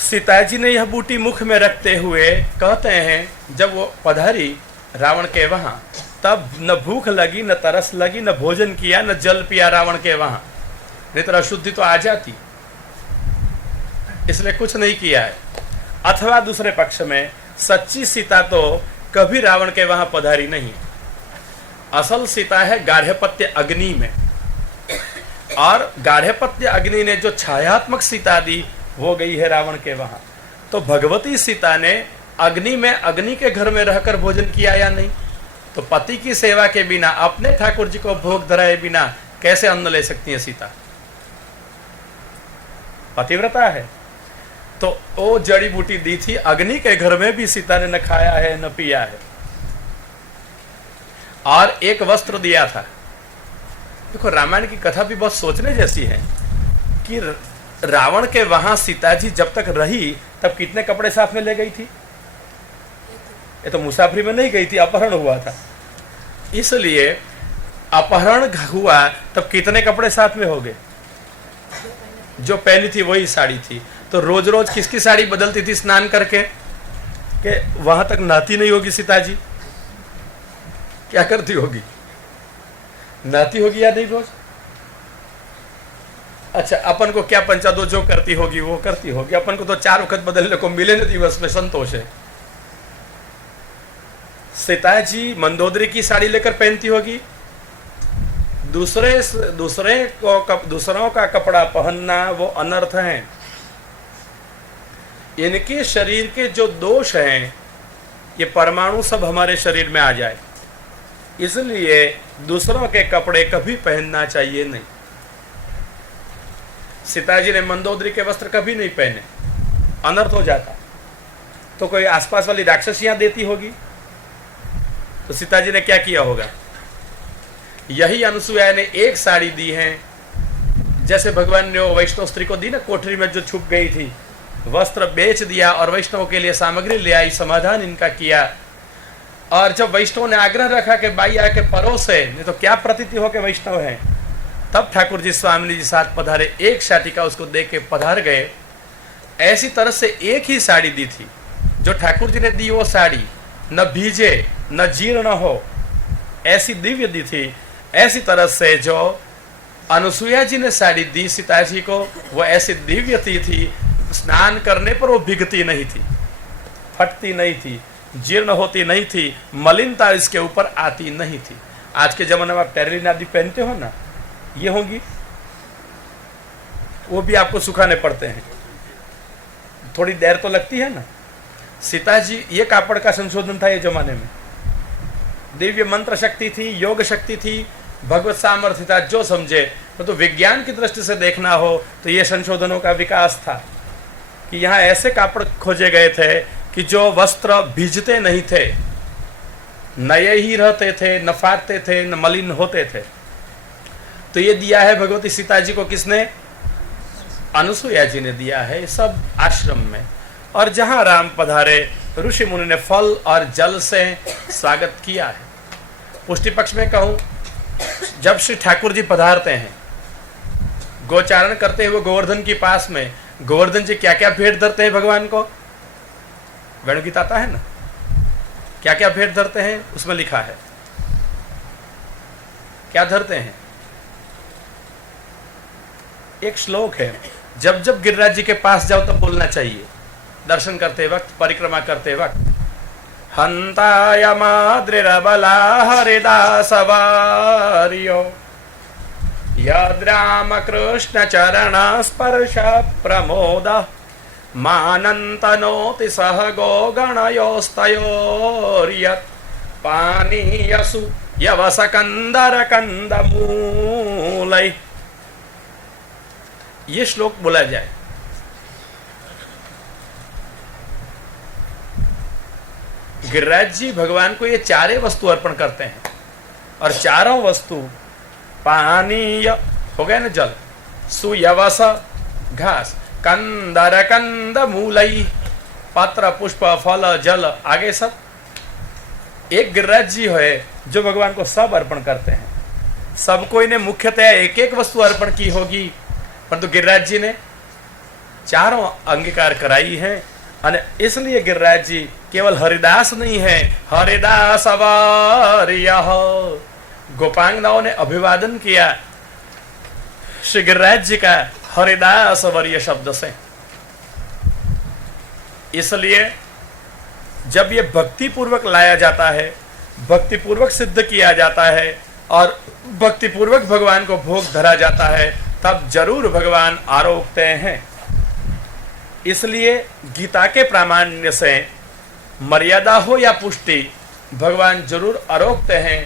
सीता जी ने यह बूटी मुख में रखते हुए कहते हैं, जब वो पधारी रावण के वहां, तब न भूख लगी न तरस लगी, न भोजन किया न जल पिया रावण के वहां, नहीं तो अशुद्धि तो आ जाती, इसलिए कुछ नहीं किया है। अथवा दूसरे पक्ष में सच्ची सीता तो कभी रावण के वहां पधारी नहीं। असल सीता है गार्हपत्य अग्नि में, और गार्हपत्य अग्नि ने जो छायात्मक सीता दी वो गई है रावण के वहां। तो भगवती सीता ने अग्नि में, अग्नि के घर में रहकर भोजन किया या नहीं? तो पति की सेवा के बिना, अपने ठाकुर जी को भोग धराए बिना कैसे अन्न ले सकती है सीता? पतिव्रता है। तो वो जड़ी बूटी दी थी, अग्नि के घर में भी सीता ने न खाया है न पिया है। और एक वस्त्र दिया था। देखो, रामायण की कथा भी बहुत सोचने जैसी है कि रावण के वहां सीता जी जब तक रही, तब कितने कपड़े साथ में ले गई थी? ये तो मुसाफरी में नहीं गई थी, अपहरण हुआ था। इसलिए अपहरण हुआ तब कितने कपड़े साथ में हो गए? जो पहनी थी वही साड़ी थी। तो रोज रोज किसकी साड़ी बदलती थी स्नान करके? कि वहां तक नहाती नहीं होगी सीता जी? क्या करती होगी? नहाती होगी या नहीं रोज? अच्छा, अपन को क्या पंचादो जो करती होगी वो करती होगी, अपन को तो 4 वक्त बदलने को मिले न दिवस में, संतोष है। सीता जी मंदोदरी की साड़ी लेकर पहनती होगी। दूसरों का कपड़ा पहनना वो अनर्थ है। इनके शरीर के जो दोष हैं, ये परमाणु सब हमारे शरीर में आ जाए, इसलिए दूसरों के कपड़े कभी पहनना चाहिए नहीं। सीता जी ने मंदोदरी के वस्त्र कभी नहीं पहने, अनर्थ हो जाता। तो कोई आसपास वाली राक्षसियां देती होगी, तो सीता जी ने क्या किया होगा? यही अनुसुईया ने एक साड़ी दी है, जैसे भगवान ने वो वैष्णव स्त्री को दी ना, कोठरी में जो छुप गई थी, वस्त्र बेच दिया और वैष्णव के लिए सामग्री ले आई, समाधान इनका किया। और जब वैष्णव ने आग्रह रखा कि बाई आके परोसे, नहीं तो क्या प्रतीति हो के वैष्णव है, तब ठाकुर जी स्वामी जी साथ पधारे, एक शाटिका उसको दे के पधार गए। ऐसी तरह से एक ही साड़ी दी थी, जो ठाकुर जी ने दी वो साड़ी न भीजे न जीर्ण हो, ऐसी दिव्य दी थी। ऐसी तरह से जो अनुसुईया जी ने साड़ी दी सीता जी को, वो ऐसी दिव्य थी, स्नान करने पर वो भिगती नहीं थी, फटती नहीं थी, जीर्ण होती नहीं थी, मलिनता इसके ऊपर आती नहीं थी। आज के जमाने में आप टेरलिन आदि पहनते हो ना, ये होंगी, वो भी आपको सुखाने पड़ते हैं, थोड़ी देर तो लगती है ना। सीता जी, ये कापड़ का संशोधन था ये जमाने में, दिव्य मंत्र शक्ति थी, योग शक्ति थी, भगवत सामर्थ्य था, जो समझे। तो विज्ञान की दृष्टि से देखना हो तो ये संशोधनों का विकास था कि यहाँ ऐसे कापड़ खोजे गए थे कि जो वस्त्र भीजते नहीं थे, नए ही रहते थे, न फाटते थे, न मलिन होते थे। तो ये दिया है भगवती सीता जी को किसने? अनुसुईया जी ने दिया है, सब आश्रम में। और जहां राम पधारे ऋषि मुनि ने फल और जल से स्वागत किया है। पुष्टि पक्ष में कहूं, जब श्री ठाकुर जी पधारते हैं गोचारण करते हुए गोवर्धन के पास में, गोवर्धन जी क्या क्या भेंट धरते हैं भगवान को? वेणुगीत आता है ना, क्या क्या भेंट धरते हैं उसमें लिखा है। क्या धरते हैं? एक श्लोक है, जब जब गिरिराज जी के पास जाओ तब बोलना चाहिए, दर्शन करते वक्त, परिक्रमा करते वक्त। हंताय माद्रिरबला हरिदासवार्यो यद्राम कृष्ण चरण स्पर्श प्रमोद मानन्तनोति सह गो गणयोस्तयोर्यत् पानीयसु यवस कंदर कंदमूलै। ये श्लोक बोला जाए। गिरिराज जी भगवान को ये चारे वस्तु अर्पण करते हैं, और चारों वस्तु पानीय हो गया ना, जल, सुयवस घास, कंदर कंद मूलई पत्र पुष्प फल जल, आगे सब। एक गिरिराज जी है जो भगवान को सब अर्पण करते हैं। सब कोई ने मुख्यतः एक एक वस्तु अर्पण की होगी, परंतु गिरिराज जी ने चारों अंगीकार कराई है। और इसलिए गिरिराज जी केवल हरिदास नहीं है, हरिदास वार्यः। गोपांगनाओं ने अभिवादन किया श्री गिरिराज जी का हरिदास वर्य शब्द से। इसलिए जब ये भक्ति पूर्वक लाया जाता है, भक्ति पूर्वक सिद्ध किया जाता है और भक्ति पूर्वक भगवान को भोग धरा जाता है, तब जरूर भगवान आरोग्यते हैं। इसलिए गीता के प्रामाण्य से मर्यादा हो या पुष्टि, भगवान जरूर आरोग्यते हैं,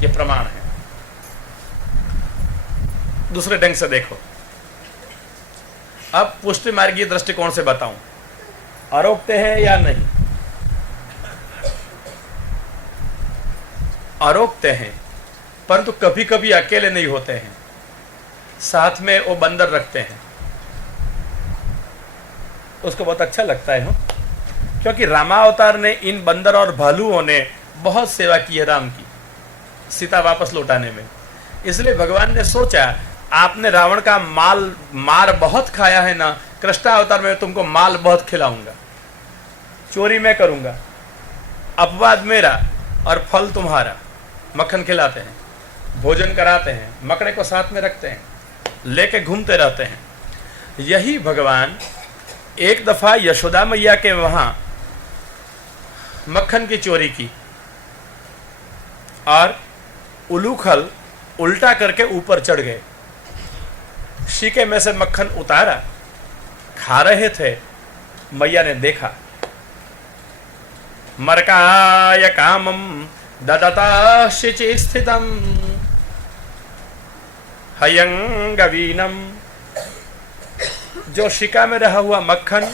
ये प्रमाण है। दूसरे ढंग से देखो, अब पुष्टि मार्गीय दृष्टिकोण से बताऊं, आरोग्यते हैं या नहीं? आरोग्यते हैं, परंतु कभी कभी अकेले नहीं होते हैं, साथ में वो बंदर रखते हैं। उसको बहुत अच्छा लगता है, क्योंकि रामावतार ने इन बंदर और भालुओं ने बहुत सेवा की है राम की, सीता वापस लौटाने में। इसलिए भगवान ने सोचा, आपने रावण का मार बहुत खाया है ना, कृष्णावतार में तुमको माल बहुत खिलाऊंगा, चोरी मैं करूंगा, अपवाद मेरा और फल तुम्हारा। मक्खन खिलाते हैं, भोजन कराते हैं, मकड़े को साथ में रखते हैं, लेके घूमते रहते हैं। यही भगवान एक दफा यशोदा मैया के वहां मक्खन की चोरी की और उलूखल उल्टा करके ऊपर चढ़ गए, शीके में से मक्खन उतारा, खा रहे थे। मैया ने देखा, मरकाय कामम ददता शिचि स्थितम हयंगवीनम। जो शिका में रहा हुआ मक्खन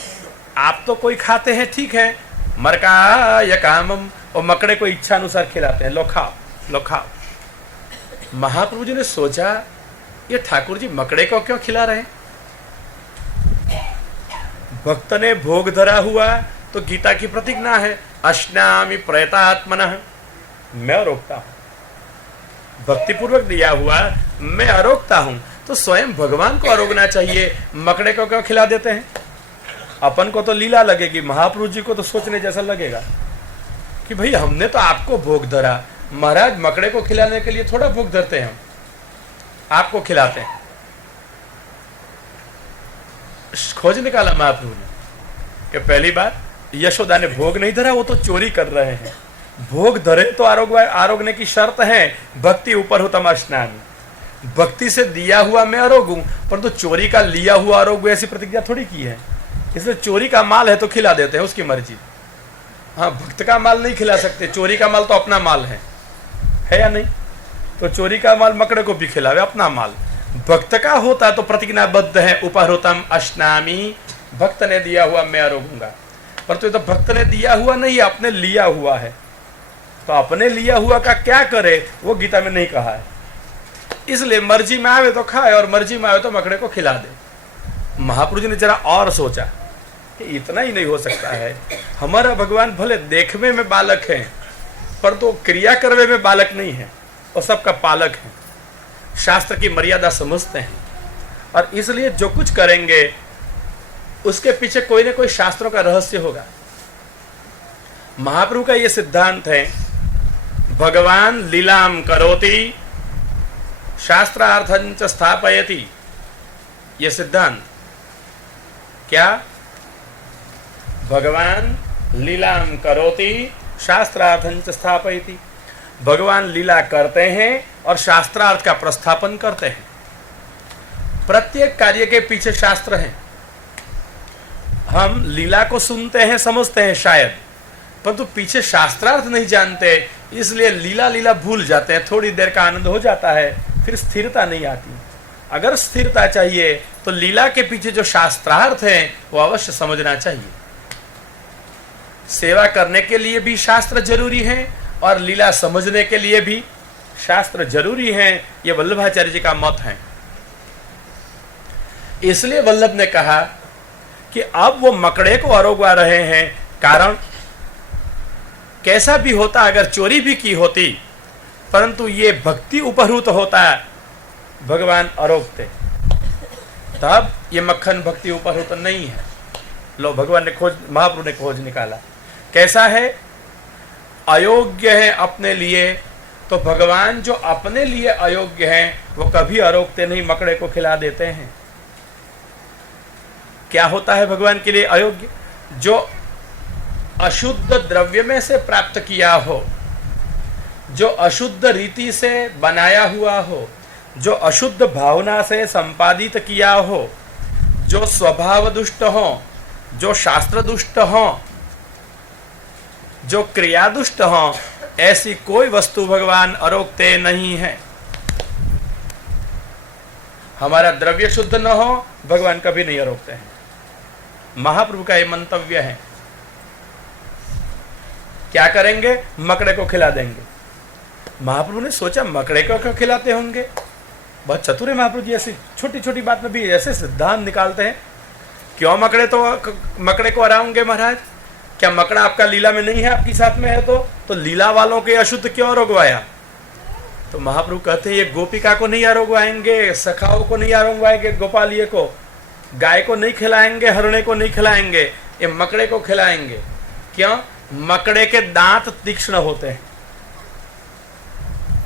आप तो कोई खाते हैं, ठीक है, मरकाय कामम, और मकड़े को इच्छा अनुसार खिलाते हैं, लो खाओ लो खाओ। महाप्रभु जी ने सोचा, ये ठाकुर जी मकड़े को क्यों खिला रहे हैं? भक्त ने भोग धरा हुआ तो गीता की प्रतिज्ञा है, अश्नामि प्रयतात्मनः, मैं रोकता हूं, भक्तिपूर्वक दिया हुआ मैं अरोगता हूं, तो स्वयं भगवान को अरोगना चाहिए, मकड़े को क्यों खिला देते हैं? अपन को तो लीला लगेगी, महाप्रभु जी को तो सोचने जैसा लगेगा कि भाई हमने तो आपको भोग धरा, महाराज मकड़े को खिलाने के लिए थोड़ा भोग धरते हैं, हम आपको खिलाते हैं। खोज निकाला महाप्रभु ने कि पहली बार यशोदा ने भोग नहीं धरा, वो तो चोरी कर रहे हैं। भोग धरे तो आरोगने की शर्त है, भक्ति ऊपर हो तम स्नान। भक्ति से दिया हुआ मैं आरोगूं, परंतु तो चोरी का लिया हुआ आरोग्य ऐसी प्रतिज्ञा थोड़ी की है। इसलिए चोरी का माल है तो खिला देते हैं, उसकी मर्जी। हाँ, भक्त का माल नहीं खिला सकते, चोरी का माल तो अपना माल है या नहीं? तो चोरी का माल मकड़े को भी खिलावे, अपना माल। भक्त का होता तो प्रतिज्ञाबद्ध है, उपहृतम अश्नामी, भक्त ने दिया हुआ मैं आरोगूंगा। पर तो भक्त ने दिया हुआ नहीं, अपने लिया हुआ है। तो अपने लिया हुआ का क्या करे वो गीता में नहीं कहा है। इसलिए मर्जी में आवे तो खाए और मर्जी में आवे तो मकड़े को खिला दे। महाप्रभु जी ने जरा और सोचा कि इतना ही नहीं हो सकता है, हमारा भगवान भले देखने में बालक है पर तो क्रिया करने में बालक नहीं है, और सबका पालक है, शास्त्र की मर्यादा समझते हैं, और इसलिए जो कुछ करेंगे उसके पीछे कोई ना कोई शास्त्रों का रहस्य होगा। महाप्रभु का यह सिद्धांत है, भगवान लीलाम करोति शास्त्रार्थं च स्थापयति। यह सिद्धांत क्या? भगवान लीलाम करोति शास्त्रार्थं च स्थापयति। भगवान लीला करते हैं और शास्त्रार्थ का प्रस्थापन करते हैं। प्रत्येक कार्य के पीछे शास्त्र है। हम लीला को सुनते हैं, समझते हैं शायद, परंतु पीछे शास्त्रार्थ नहीं जानते, इसलिए लीला लीला भूल जाते हैं। थोड़ी देर का आनंद हो जाता है, फिर स्थिरता नहीं आती। अगर स्थिरता चाहिए तो लीला के पीछे जो शास्त्रार्थ है वो अवश्य समझना चाहिए। सेवा करने के लिए भी शास्त्र जरूरी है और लीला समझने के लिए भी शास्त्र जरूरी है। ये वल्लभाचार्य जी का मत है। इसलिए वल्लभ ने कहा कि अब वो मकड़े को आरोगवा रहे हैं। कारण कैसा भी होता, अगर चोरी भी की होती, परंतु ये भक्ति उपहृत होता, भगवान आरोगते, तब ये मक्खन भक्ति उपहृत नहीं है। लो, भगवान ने खोज, महाप्रभु ने खोज निकाला। कैसा है? अयोग्य है अपने लिए, तो भगवान जो अपने लिए अयोग्य हैं वो कभी आरोगते नहीं, मकड़े को खिला देते हैं। क्या होता है भगवान के लिए अयोग्य? जो अशुद्ध द्रव्य में से प्राप्त किया हो, जो अशुद्ध रीति से बनाया हुआ हो, जो अशुद्ध भावना से संपादित किया हो, जो स्वभाव दुष्ट हो, जो शास्त्र दुष्ट हो, जो क्रिया दुष्ट हो, ऐसी कोई वस्तु भगवान आरोगते नहीं है। हमारा द्रव्य शुद्ध न हो, भगवान कभी नहीं आरोगते हैं। महाप्रभु का यह मंतव्य है। क्या करेंगे? मकड़े को खिला देंगे। महाप्रभु ने सोचा मकड़े को क्यों खिलाते होंगे? बहुत चतुर है महाप्रभु जी, ऐसी छोटी छोटी बात में भी ऐसे सिद्धांत निकालते हैं। क्यों मकड़े को हराओगे महाराज? क्या मकड़ा आपका लीला में नहीं है, आपकी साथ में है? तो लीला वालों के अशुद्ध क्यों रोगवाया? तो महाप्रभु कहते हैं ये गोपिका को नहीं आरोगवाएंगे, सखाओं को नहीं आरोगवाएंगे, गोपालिये को, गाय को नहीं खिलाएंगे, हरणे को नहीं खिलाएंगे, ये मकड़े को खिलाएंगे। क्यों? मकड़े के दांत तीक्ष्ण होते हैं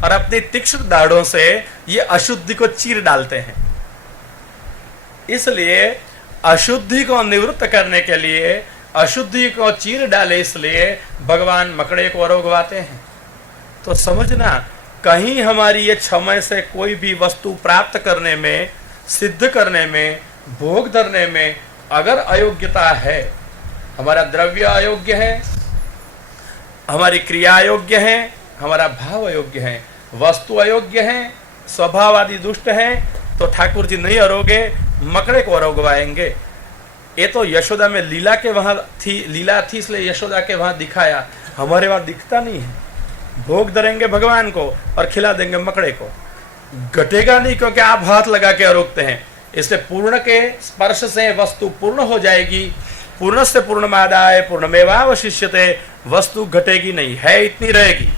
और अपनी तीक्ष्ण दाढ़ों से ये अशुद्धि को चीर डालते हैं। इसलिए अशुद्धि को निवृत्त करने के लिए, अशुद्धि को चीर डाले, इसलिए भगवान मकड़े को आरोगवाते हैं। तो समझना, कहीं हमारी ये क्षमय से कोई भी वस्तु प्राप्त करने में, सिद्ध करने में, भोग धरने में अगर अयोग्यता है, हमारा द्रव्य अयोग्य है, हमारी क्रिया अयोग्य है, हमारा भाव अयोग्य है, वस्तु अयोग्य है, स्वभाव आदि दुष्ट है, तो ठाकुर जी नहीं आरोगे, मकड़े को आरोगवाएंगे। ये तो यशोदा में लीला के वहां थी, लीला थी इसलिए यशोदा के वहां दिखाया, हमारे वहां दिखता नहीं है। भोग धरेंगे भगवान को और खिला देंगे मकड़े को, घटेगा नहीं, क्योंकि आप हाथ लगा के आरोगते हैं। इसलिए पूर्ण के स्पर्श से वस्तु पूर्ण हो जाएगी। पूर्ण से पूर्णमादाय पूर्णमेवावशिष्यते, वस्तु घटेगी नहीं, है इतनी रहेगी।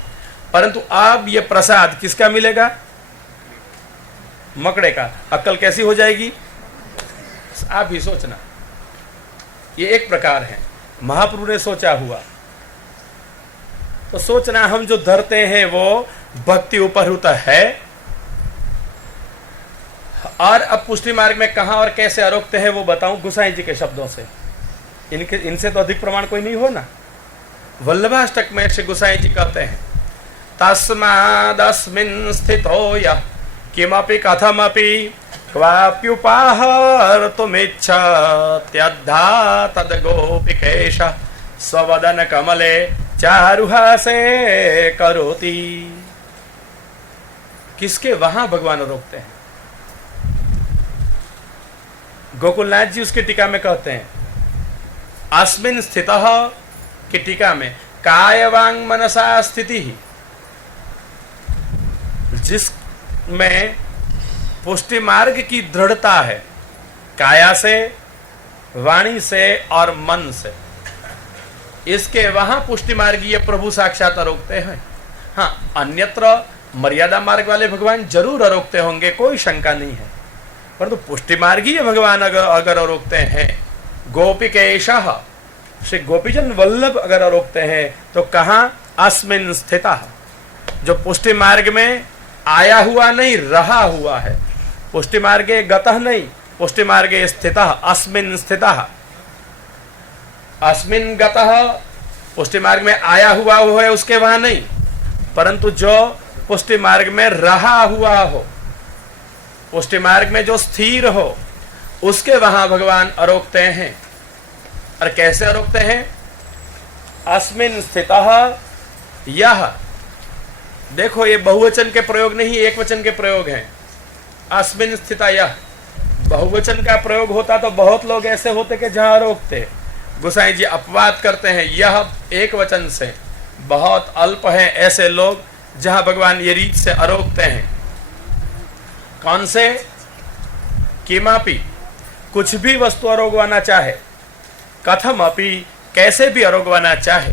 परंतु अब ये प्रसाद किसका मिलेगा? मकड़े का। अक्ल कैसी हो जाएगी? आप ही सोचना। ये एक प्रकार है, महाप्रभु ने सोचा हुआ। तो सोचना, हम जो धरते हैं वो भक्ति उपहृत है। और अब पुष्टि मार्ग में कहां और कैसे आरोगते हैं वो बताऊं गोसाई जी के शब्दों से। इनसे तो अधिक प्रमाण कोई नहीं हो ना। वल्लभाष्टक में श्री गोसाई जी कहते हैं, तस्मादस्मिन् स्थितो यः किमपि कथमपि क्वाप्युपाहर्तुमिच्छत्यद्धा तद्गोपिकेशः स्ववदन कमले चारुहासे करोति। किसके वहां भगवान रोकते हैं? गोकुलनाथ जी उसकी टीका में कहते हैं, अस्मिन स्थितः की टीका में, काय वांग मनसा स्थिति ही, जिसमें पुष्टि मार्ग की दृढ़ता है, काया से, वाणी से और मन से, इसके वहां पुष्टि मार्गीय प्रभु साक्षात रोकते हैं। हाँ, अन्यत्र मर्यादा मार्ग वाले भगवान जरूर रोकते होंगे, कोई शंका नहीं है, परंतु पुष्टि मार्गीय भगवान अगर रोकते हैं, गोपिकेशः श्री गोपीजन वल्लभ अगर रोकते हैं, तो कहां? अस्मिन स्थितः, जो पुष्टि मार्ग में आया हुआ नहीं, रहा हुआ है। पुष्टि मार्गे गतः नहीं, पुष्टि मार्गे स्थितः, अस्मिन स्थितः। अस्मिन गतः, पुष्टि मार्ग में आया हुआ है उसके वहां नहीं, परंतु जो पुष्टि मार्ग में रहा हुआ हो, पुष्टि मार्ग में जो स्थिर हो, उसके वहां भगवान अरोकते हैं। और कैसे अरोकते हैं? अस्मिन स्थितः यह, देखो ये बहुवचन के प्रयोग नहीं, एक वचन के प्रयोग हैं। अस्मिन स्थितः यह, बहुवचन का प्रयोग होता तो बहुत लोग ऐसे होते कि जहां रोकते। गोसाई जी अपवाद करते हैं, यह एक वचन से, बहुत अल्प हैं ऐसे लोग जहां भगवान ये रीत से अरोकते हैं। कौन से? किमापि, कुछ भी वस्तु अरोगवाना चाहे, कथम अपि, कैसे भी अरोगवाना चाहे,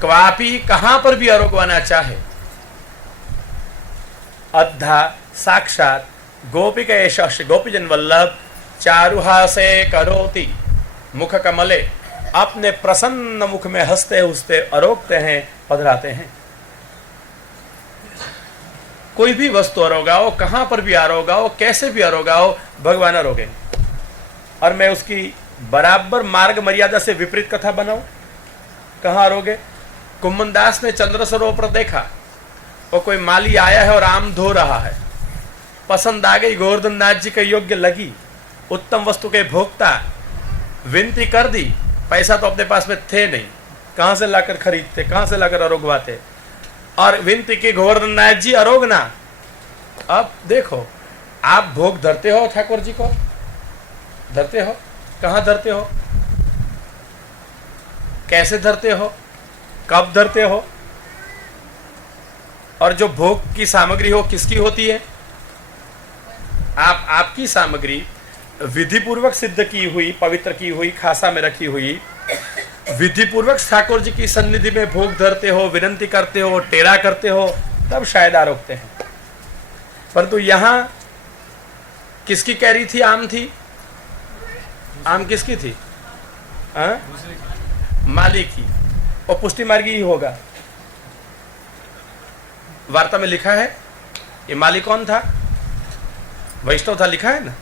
क्वापि, कहां पर भी अरोगवाना चाहे, अद्धा साक्षात गोपिकेश गोपीजन वल्लभ चारुहासे करोति मुख कमले, अपने प्रसन्न मुख में हंसते हंसते अरोकते हैं, पधराते हैं। कोई भी वस्तु अरोगाओ, कहां पर भी अरोगाओ, कैसे भी अरोगाओ, भगवान अरोगेंगे। और मैं उसकी बराबर मार्ग मर्यादा से विपरीत कथा बनाऊं, कहां अरोगे? कुम्मन दास ने चंद्र सरोवर पर देखा, वो कोई माली आया है और आम धो रहा है, पसंद आ गई, गोवर्धन नाथ जी के योग्य लगी, उत्तम वस्तु के भोक्ता, विनती कर दी, पैसा तो अपने पास में थे नहीं, कहां से लाकर खरीदते, कहां से लाकर अरोगवाते, और विनती की, गोवर्धन नाथ जी अरोगना। अब देखो, आप भोग धरते हो ठाकुर जी को, धरते हो, कहां धरते हो, कैसे धरते हो, कब धरते हो, और जो भोग की सामग्री हो किसकी होती है? आपकी सामग्री विधि पूर्वक सिद्ध की हुई, पवित्र की हुई, खासा में रखी हुई, विधि पूर्वक ठाकुर जी की सन्निधि में भोग धरते हो, विनंती करते हो, टेढ़ा करते हो, तब शायद आरोकते हैं। परंतु यहां किसकी कैरी थी? आम थी। आम किसकी थी? माली की, और पुष्टि मार्गी ही होगा। वार्ता में लिखा है, ये माली कौन था? वैष्णव था, लिखा है ना,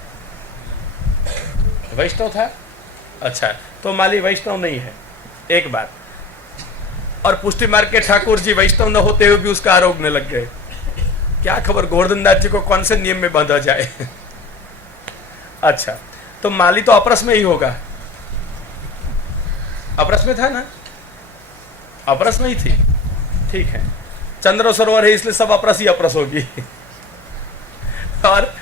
वैष्णव था। अच्छा, तो माली वैष्णव नहीं है, एक बात। और पुष्टि मार्ग के ठाकुर जी वैष्णव न होते हुए भी उसका आरोपने लग गए। क्या खबर गोवर्धन दास जी को कौन से नियम में बांधा जाए। अच्छा, तो माली तो अपरस में ही होगा, अपरस में था ना, अपरस में ही थी, ठीक है। चंद्र सरोवर है इसलिए सब अपरस ही अपरस होगी। और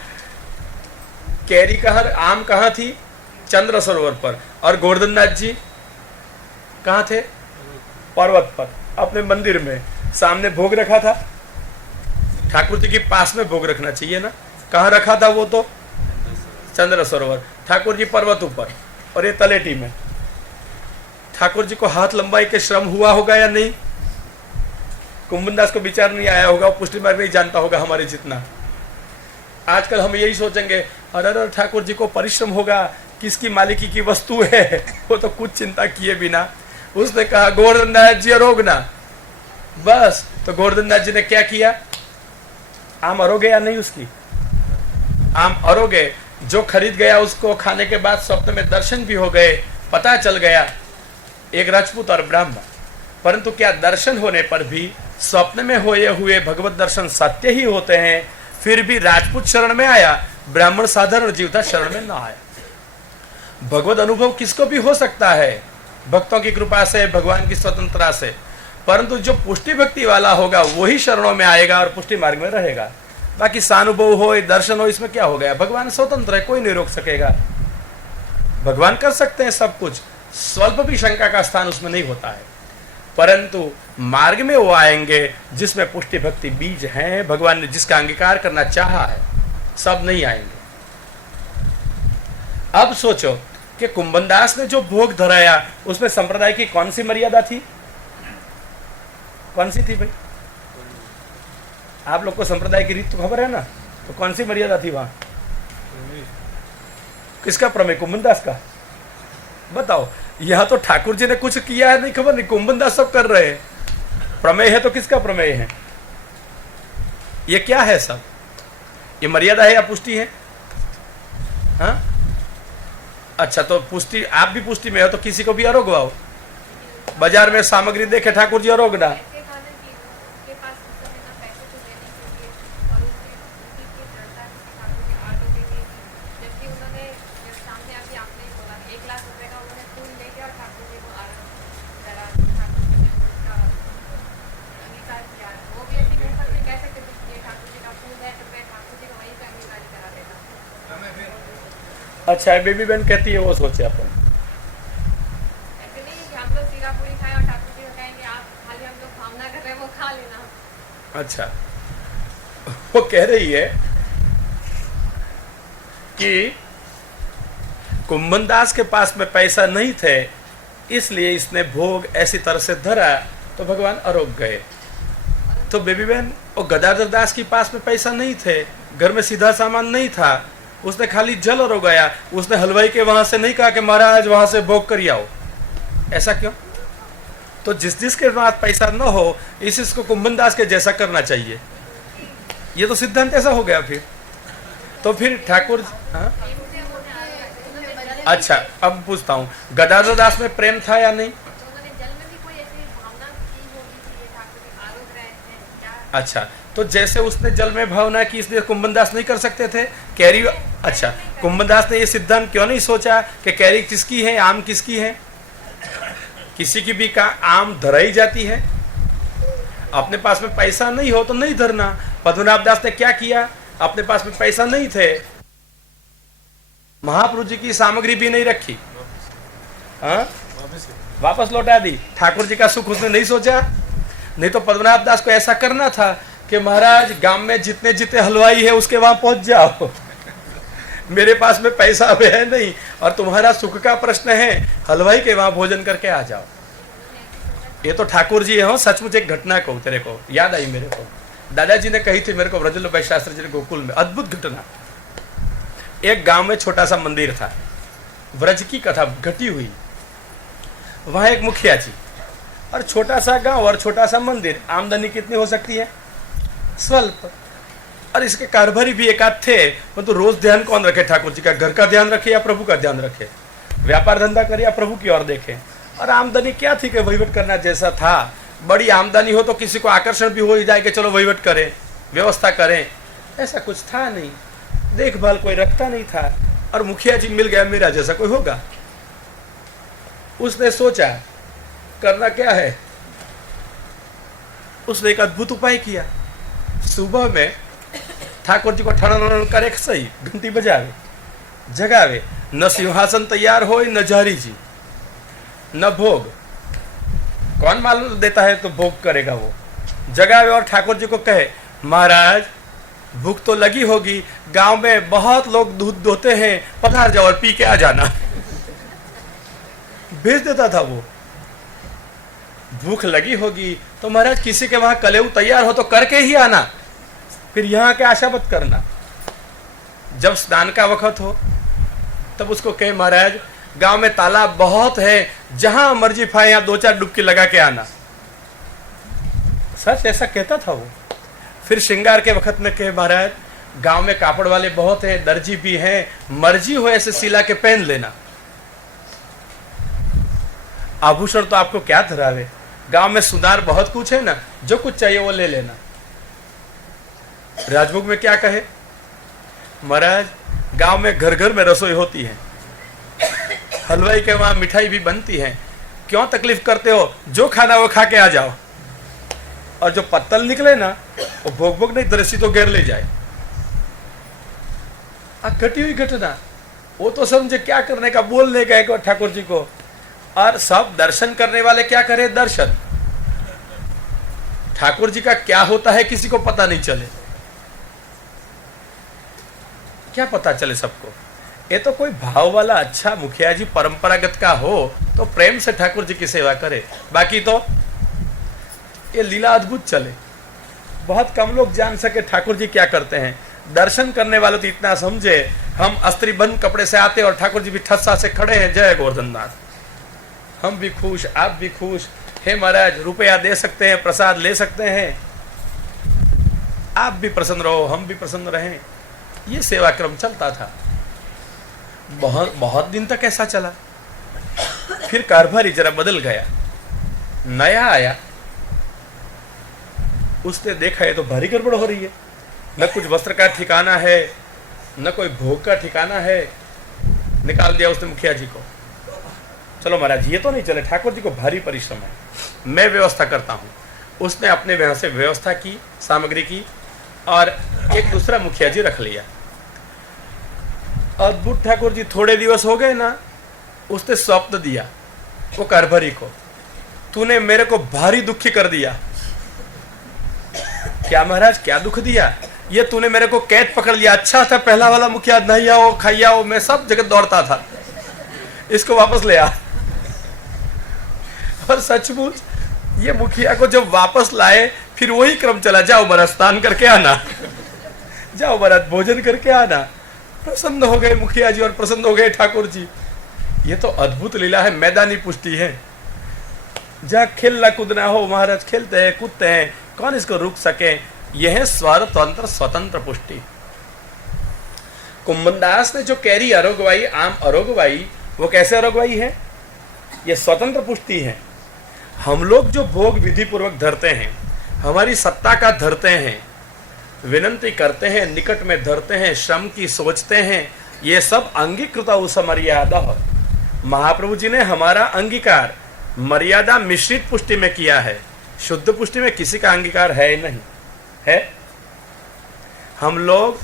कैरी कहां, आम कहां थी? चंद्र सरोवर पर। और गोवर्धन नाथ जी कहां थे? पर्वत पर, अपने मंदिर में सामने भोग रखा था। ठाकुर जी के पास में भोग रखना चाहिए ना, कहां रखा था वो? तो चंद्र सरोवर, ठाकुर जी पर्वत ऊपर और ये तलेटी में। ठाकुर जी को हाथ लंबाई के श्रम हुआ होगा या नहीं? कुंभन दास को विचार नहीं आया होगा, वो पुष्टि मार्ग नहीं जानता होगा हमारे जितना। आजकल हम यही सोचेंगे, अरे ठाकुर जी को परिश्रम होगा, किसकी मालिकी की वस्तु है, वो तो कुछ चिंता किए बिना उसने कहा गोवर्धन नाथ जी अरोगना, बस। तो गोवर्धन नाथ जी ने क्या किया? आम अरोगे या नहीं? उसकी आम अरोगे। जो खरीद गया उसको खाने के बाद स्वप्न में दर्शन भी हो गए, पता चल गया एक राजपूत और ब्राह्मण। परंतु क्या दर्शन होने पर भी स्वप्न में होए हुए भगवत दर्शन सत्य ही होते हैं? फिर भी राजपूत शरण में आया, ब्राह्मण साधारण जीव था, शरण में ना आया। भगवत अनुभव किसको भी हो सकता है, भक्तों की कृपा से, भगवान की स्वतंत्रता से। परंतु जो पुष्टि भक्ति वाला होगा वही शरणों में आएगा और पुष्टि मार्ग में रहेगा। बाकी सानुभव हो दर्शन हो इसमें क्या हो गया, भगवान स्वतंत्र है, कोई नहीं रोक सकेगा। भगवान कर सकते हैं सब कुछ, स्वल्प भी शंका का स्थान उसमें नहीं होता है। परंतु मार्ग में वो आएंगे जिसमें पुष्टि भक्ति बीज हैं, भगवान ने जिसका अंगीकार करना चाहा है, सब नहीं आएंगे। अब सोचो कि कुंभनदास ने जो भोग धराया उसमें संप्रदाय की कौन सी मर्यादा थी, कौन सी थी भाई? आप लोग को संप्रदाय की रीत तो खबर है ना, तो कौन सी मर्यादा थी वहां? किसका प्रमेय? कुंभनदास का। बताओ, यहां तो ठाकुर जी ने कुछ किया है नहीं, खबर नहीं, कुंभनदास सब कर रहे हैं। प्रमेय है तो किसका प्रमेय है? ये क्या है सब? ये मर्यादा है या पुष्टि है? हाँ, अच्छा, तो पुष्टि, आप भी पुष्टि में हो तो किसी को भी अरोगवाओ। बाजार में सामग्री देखे ठाकुर जी अरोगना, अच्छा है, बेबी बहन कहती है वो सोचे अपन। हम लोग सीरा पूरी खाएं और ठाकुर जी को कहेंगे आप खाली हम लोग भावना कर रहे हैं वो खा लेना। अच्छा, वो कह रही है कि कुंभनदास के पास में पैसा नहीं थे, इसलिए इसने भोग ऐसी तरह से धरा तो भगवान अरोग गए। तो बेबी बहन, वो गदाधर दास के पास में पैसा नहीं थे, घर में सीधा सामान नहीं था, उसने खाली जल अरोगाया। उसने हलवाई के वहां से नहीं कहा कि महाराज वहां से भोग कर आओ। ऐसा क्यों? तो जिस जिसके पास पैसा न हो इसको कुंभनदास के जैसा करना चाहिए। ये तो सिद्धांत ऐसा हो गया फिर। तो फिर ठाकुर, हाँ? अच्छा, अब पूछता हूँ, गदाधर दास में प्रेम था या नहीं? अच्छा, तो जैसे उसने जल में भावना की इसलिए कुंभनदास नहीं कर सकते थे? कैरी, अच्छा, कुंभनदास ने ये सिद्धांत क्यों नहीं सोचा कि कैरी किसकी है, आम किसकी है? किसी की भी का आम धराई जाती है। अपने पास में पैसा नहीं हो तो नहीं धरना। पद्मनाभ दास ने क्या किया? अपने पास में पैसा नहीं थे, महाप्रभु जी की सामग्री भी नहीं रखी, हाँ, वापस लौटा दी। ठाकुर जी का सुख उसने नहीं सोचा। नहीं तो पद्मनाभ दास को ऐसा करना था कि महाराज गांव में जितने जितने हलवाई है उसके वहां पहुंच जाओ, मेरे पास में पैसा अब है नहीं और तुम्हारा सुख का प्रश्न है, हलवाई के वहां भोजन करके आ जाओ। ये तो ठाकुर जी हो, सचमुच एक घटना को तेरे को याद आई मेरे को, दादाजी ने कही थी मेरे को, ब्रजवल्लभ शास्त्री जी ने गोकुल में, अद्भुत घटना। एक गांव में छोटा सा मंदिर था, व्रज की कथा घटी हुई। वहां एक मुखिया जी और छोटा सा गांव और छोटा सा मंदिर, आमदनी कितनी हो सकती है? स्वल्प। और इसके कारभारी भी एक आध थे, तो रोज ध्यान कौन रखे ठाकुर जी का? घर का ध्यान रखे या प्रभु का ध्यान रखे? व्यापार धंधा करे या प्रभु की ओर देखे? और आमदनी क्या थी कि वहीवट करना जैसा था। बड़ी आमदनी हो तो किसी को आकर्षण भी हो ही जाए कि चलो वहीवट करें, व्यवस्था करें, ऐसा कुछ था नहीं। देखभाल कोई रखता नहीं था और मुखिया जी मिल गया, मेरा जैसा कोई होगा। उसने सोचा करना क्या है, उसने एक अद्भुत उपाय किया। सुबह में ठाकुर जी को ठन करे सही, घंटी बजावे, जगावे, न सिंहासन तैयार हो न जहरी जी, न भोग। कौन मालूम देता है तो भोग करेगा वो। जगावे और ठाकुर जी को कहे, महाराज भूख तो लगी होगी, गांव में बहुत लोग दूध दोते हैं, पधार जाओ और पी के आ जाना। भेज देता था वो। भूख लगी होगी तो महाराज किसी के वहां कलेऊ तैयार हो तो करके ही आना, फिर यहाँ के आशा मत करना। जब स्नान का वक्त हो तब उसको कहे, महाराज गांव में तालाब बहुत है, जहां मर्जी फाए यहाँ 2-4 डुबकी लगा के आना। सच ऐसा कहता था वो। फिर श्रृंगार के वक्त में कहे, महाराज गांव में कापड़ वाले बहुत हैं, दर्जी भी हैं, मर्जी हो ऐसे सिला के पहन लेना। आभूषण तो आपको क्या धरावे, गांव में सुनार बहुत कुछ है ना, जो कुछ चाहिए वो ले लेना। राजभोग में क्या कहे, महाराज गांव में घर घर में रसोई होती है, हलवाई के वहां मिठाई भी बनती है, क्यों तकलीफ करते हो, जो खाना वो खा के आ जाओ। और जो पत्तल निकले ना वो भोग भोग नहीं दृष्टि तो घेर ले जाए। घटी हुई घटना वो तो समझे क्या करने का, बोलने का एक बार ठाकुर जी को, और सब दर्शन करने वाले क्या करे, दर्शन। ठाकुर जी का क्या होता है किसी को पता नहीं चले, क्या पता चले सबको। ये तो कोई भाव वाला अच्छा मुखिया जी परंपरागत का हो तो प्रेम से ठाकुर जी की सेवा करे, बाकी तो ये लीला अद्भुत चले। बहुत कम लोग जान सके ठाकुर जी क्या करते हैं। दर्शन करने वाले तो इतना समझे, हम अस्त्री बंद कपड़े से आते और ठाकुर जी भी ठस्सा से खड़े हैं, जय गोवर्धन नाथ, हम भी खुश आप भी खुश, हे महाराज रुपया दे सकते हैं, प्रसाद ले सकते हैं, आप भी प्रसन्न रहो हम भी प्रसन्न रहें। ये सेवा क्रम चलता था, बहुत बहुत दिन तक ऐसा चला। फिर कारभारी जरा बदल गया, नया आया, उसने देखा है तो भारी गड़बड़ हो रही है, न कुछ वस्त्र का ठिकाना है न कोई भोग का ठिकाना है। निकाल दिया उसने मुखिया जी को, चलो महाराज ये तो नहीं चले, ठाकुर जी को भारी परिश्रम है, मैं व्यवस्था करता हूँ। उसने अपने वहां से व्यवस्था की, सामग्री की, और एक दूसरा मुखिया जी रख लिया। अद्भुत ठाकुर जी थोड़े दिवस हो गए ना, उसने स्वप्न दिया वो कारभारी को, तूने मेरे को भारी दुखी कर दिया। क्या महाराज क्या दुख दिया? ये तूने मेरे को कैद पकड़ लिया। अच्छा था पहला वाला मुखिया, नहीं आओ खाइया आओ, मैं सब जगह दौड़ता था, इसको वापस ले आ। और सचमुच ये मुखिया को जब वापस लाए फिर वही क्रम चला, जाओ महाराज स्नान करके आना, जाओ महाराज भोजन करके आना। प्रसन्न हो गए मुखिया जी और प्रसन्न हो गए ठाकुर जी। ये तो अद्भुत लीला है, मैदानी पुष्टि है। जहाँ खेलना कूदना हो महाराज खेलते हैं कूदते हैं, कौन इसको रोक सके। यह है स्वतंत्र स्वतंत्र पुष्टि। कुंभनदास ने जो कैरी अरोगवाई, आम अरोगवाई, वो कैसे अरोगवाई है? ये स्वतंत्र पुष्टि है। हम लोग जो भोग विधि पूर्वक धरते हैं, हमारी सत्ता का धरते हैं, विनंती करते हैं, निकट में धरते हैं, श्रम की सोचते हैं, ये सब अंगीकृत उस मर्यादा। महाप्रभु जी ने हमारा अंगीकार मर्यादा मिश्रित पुष्टि में किया है, शुद्ध पुष्टि में किसी का अंगीकार है नहीं है। हम लोग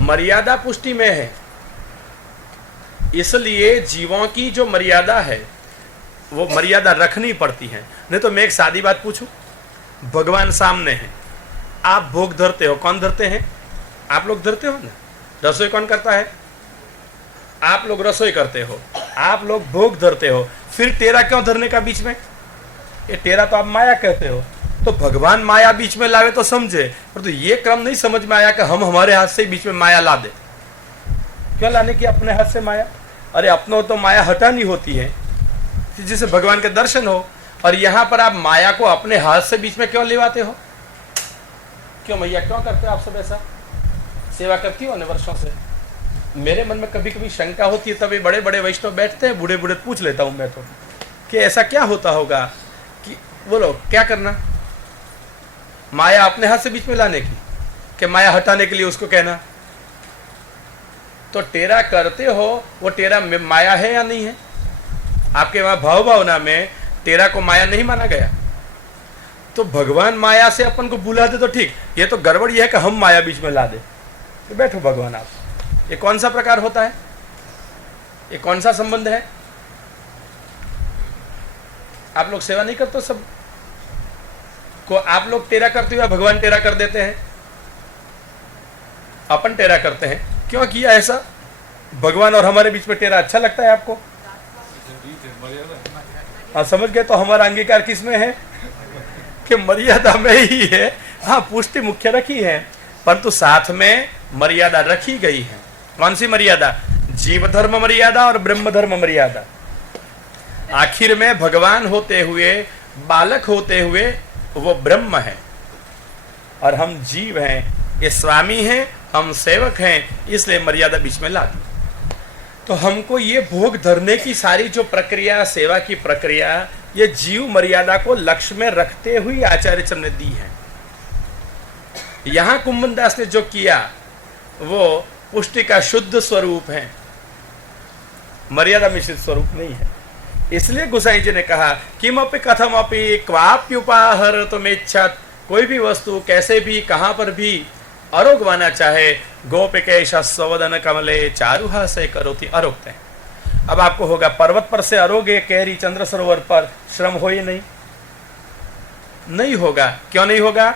मर्यादा पुष्टि में है, इसलिए जीवों की जो मर्यादा है वो मर्यादा रखनी पड़ती है। नहीं तो मैं एक सादी बात पूछूं, भगवान सामने है, आप भोग धरते हो, कौन धरते हैं? आप लोग धरते हो ना। रसोई कौन करता है? आप लोग रसोई करते हो, आप लोग भोग धरते हो, फिर टेरा क्यों धरने का बीच में? ये टेरा तो आप माया कहते हो, तो भगवान माया बीच में लावे तो समझे, पर तो ये क्रम नहीं समझ में आया कि हम हमारे हाथ से बीच में माया ला दे। क्यों लाने की अपने हाथ से माया? अरे अपनों तो माया हटानी होती है जिससे भगवान के दर्शन हो, और यहाँ पर आप माया को अपने हाथ से बीच में क्यों लिवाते हो? क्यों भैया क्यों करते हो आप सब ऐसा? सेवा करती हो वर्षों से। मेरे मन में कभी कभी शंका होती है, तभी बड़े बड़े वैष्णव बैठते हैं, बूढ़े बूढ़े पूछ लेता हूं मैं तो कि ऐसा क्या होता होगा कि बोलो क्या करना, माया अपने हाथ से बीच में लाने की, कि माया हटाने के लिए उसको कहना। तो टेरा करते हो, वो टेरा माया है या नहीं है? आपके वहां भाव भावना में टेरा को माया नहीं माना गया, तो भगवान माया से अपन को बुला दे तो ठीक, ये तो गड़बड़ ये है कि हम माया बीच में ला दे। तो बैठो भगवान आप, ये कौन सा प्रकार होता है? ये कौन सा संबंध है? आप लोग सेवा नहीं करते सब को, आप लोग टेरा करते हुए भगवान टेरा कर देते हैं, अपन टेरा करते हैं। क्यों किया ऐसा? भगवान और हमारे बीच में टेरा अच्छा लगता है आपको? हाँ समझ गए। तो हमारा अंगीकार किस में है? कि मर्यादा में ही है। हाँ पुष्टि मुख्य रखी है, परंतु साथ में मर्यादा रखी गई है। कौन सी मर्यादा? जीव धर्म मर्यादा और ब्रह्म धर्म मर्यादा। आखिर में भगवान होते हुए, बालक होते हुए वो ब्रह्म है और हम जीव हैं, ये स्वामी हैं, हम सेवक हैं, इसलिए मर्यादा बीच में ला दी। तो हमको ये भोग धरने की सारी जो प्रक्रिया, सेवा की प्रक्रिया, ये जीव मर्यादा को लक्ष्य में रखते हुए आचार्य चंद्र ने दी है। यहां कुंभनदास ने जो किया वो पुष्टि का शुद्ध स्वरूप है, मर्यादा मिश्रित स्वरूप नहीं है। इसलिए गोसाई जी ने कहा किमपि कथमपि क्वाप्युपाहर तुमेच्छा कोई भी वस्तु कैसे भी कहां पर भी आरोग बना चाहे, गोपिकेश स्वदन कमले चारुहा से करोति आरोगते हैं। अब आपको होगा पर्वत पर से आरोग्य केरी चंद्र सरोवर पर श्रम हो ही नहीं होगा। क्यों नहीं होगा?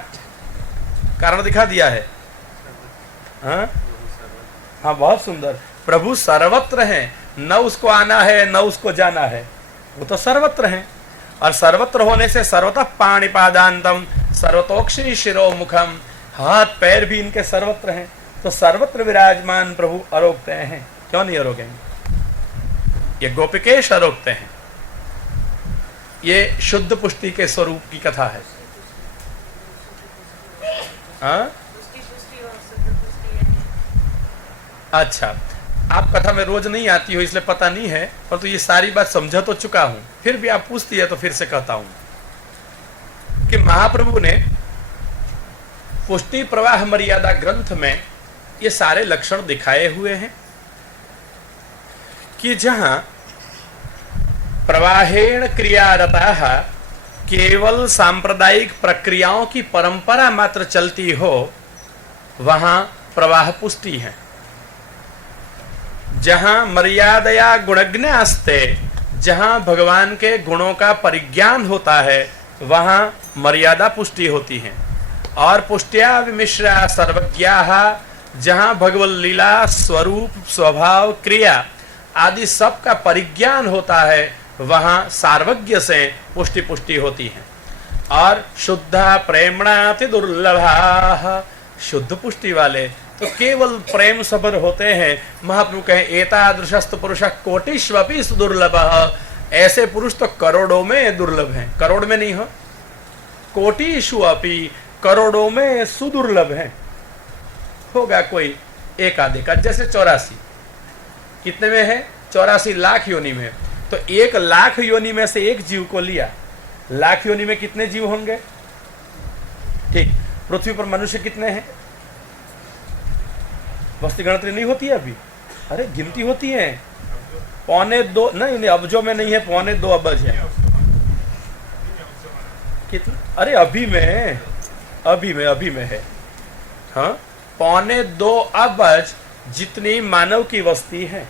कारण दिखा दिया है। हाँ, बहुत सुंदर। प्रभु सर्वत्र हैं, न उसको आना है न उसको जाना है, वो तो सर्वत्र हैं। और सर्वत्र होने से सर्वतः पाणिपादांतम सर्वतोक्षी शिरोमुखम, हाथ पैर भी इनके सर्वत्र हैं। तो सर्वत्र विराजमान प्रभु आरोगते हैं, क्यों नहीं आरोगेंगे? ये गोपिकेश आरोगते हैं। ये शुद्ध पुष्टि के स्वरूप की कथा है। हाँ? अच्छा, आप कथा में रोज नहीं आती हो इसलिए पता नहीं है, पर तो ये सारी बात समझा तो चुका हूं, फिर भी आप पूछती है तो फिर से कहता हूं कि महाप्रभु ने पुष्टि प्रवाह मर्यादा ग्रंथ में ये सारे लक्षण दिखाए हुए हैं कि जहां प्रवाहेण क्रियारता केवल सांप्रदायिक प्रक्रियाओं की परंपरा मात्र चलती हो, वहां प्रवाह पुष्टि है। जहां मर्यादया गुणज्ञास्ते, जहां भगवान के गुणों का परिज्ञान होता है, वहां मर्यादा पुष्टि होती है। और पुष्ट्या विमिश्रा सर्वज्ञाः, जहां भगवत लीला स्वरूप स्वभाव क्रिया आदि सब का परिज्ञान होता है, वहां सार्वज्ञ से पुष्टि पुष्टि होती है। और शुद्धा प्रेमणाति दुर्लभा, शुद्ध पुष्टि वाले तो केवल प्रेम सबर होते हैं। महाप्रभु कहें एतादृशस्तु पुरुषः कोटिष्वपि सुदुर्लभः, ऐसे पुरुष तो करोड़ों में दुर्लभ हैं। करोड़ में नहीं हो, कोटिषु अपि, करोड़ों में सुदुर्लभ हैं। होगा कोई एक आधे का, जैसे 84 कितने में है? 84 लाख योनि में। तो 1 लाख योनि में से एक जीव को लिया, लाख योनि में कितने जीव होंगे? ठीक, पृथ्वी पर मनुष्य कितने हैं? वस्तु गणतरी नहीं होती है अभी, अरे गिनती होती है। 2.25 नहीं, अबजों में नहीं है, 2.25 अबज है। कितना? अरे अभी में है। हाँ, 2.25 अबज जितनी मानव की वस्ती है।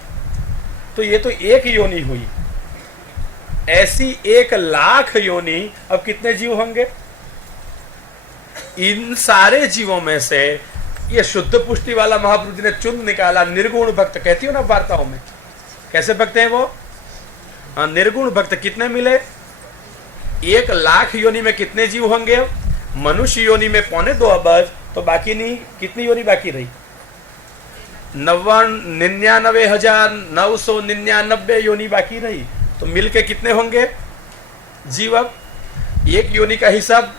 तो ये तो एक योनि हुई, ऐसी 1 लाख योनि। अब कितने जीव होंगे? इन सारे जीवों में से ये शुद्ध पुष्टि वाला महाप्रभु जी ने चुन निकाला। निर्गुण भक्त कहती हो ना वार्ताओं में, कैसे भक्त हैं वो? हाँ, निर्गुण भक्त। कितने मिले? 1 लाख योनि में कितने जीव होंगे? मनुष्य योनि में 2.25 अबज, तो बाकी नहीं, कितनी योनि बाकी रही? 99,999 योनि बाकी रही। तो मिलके कितने होंगे जीव? अब एक योनि का हिसाब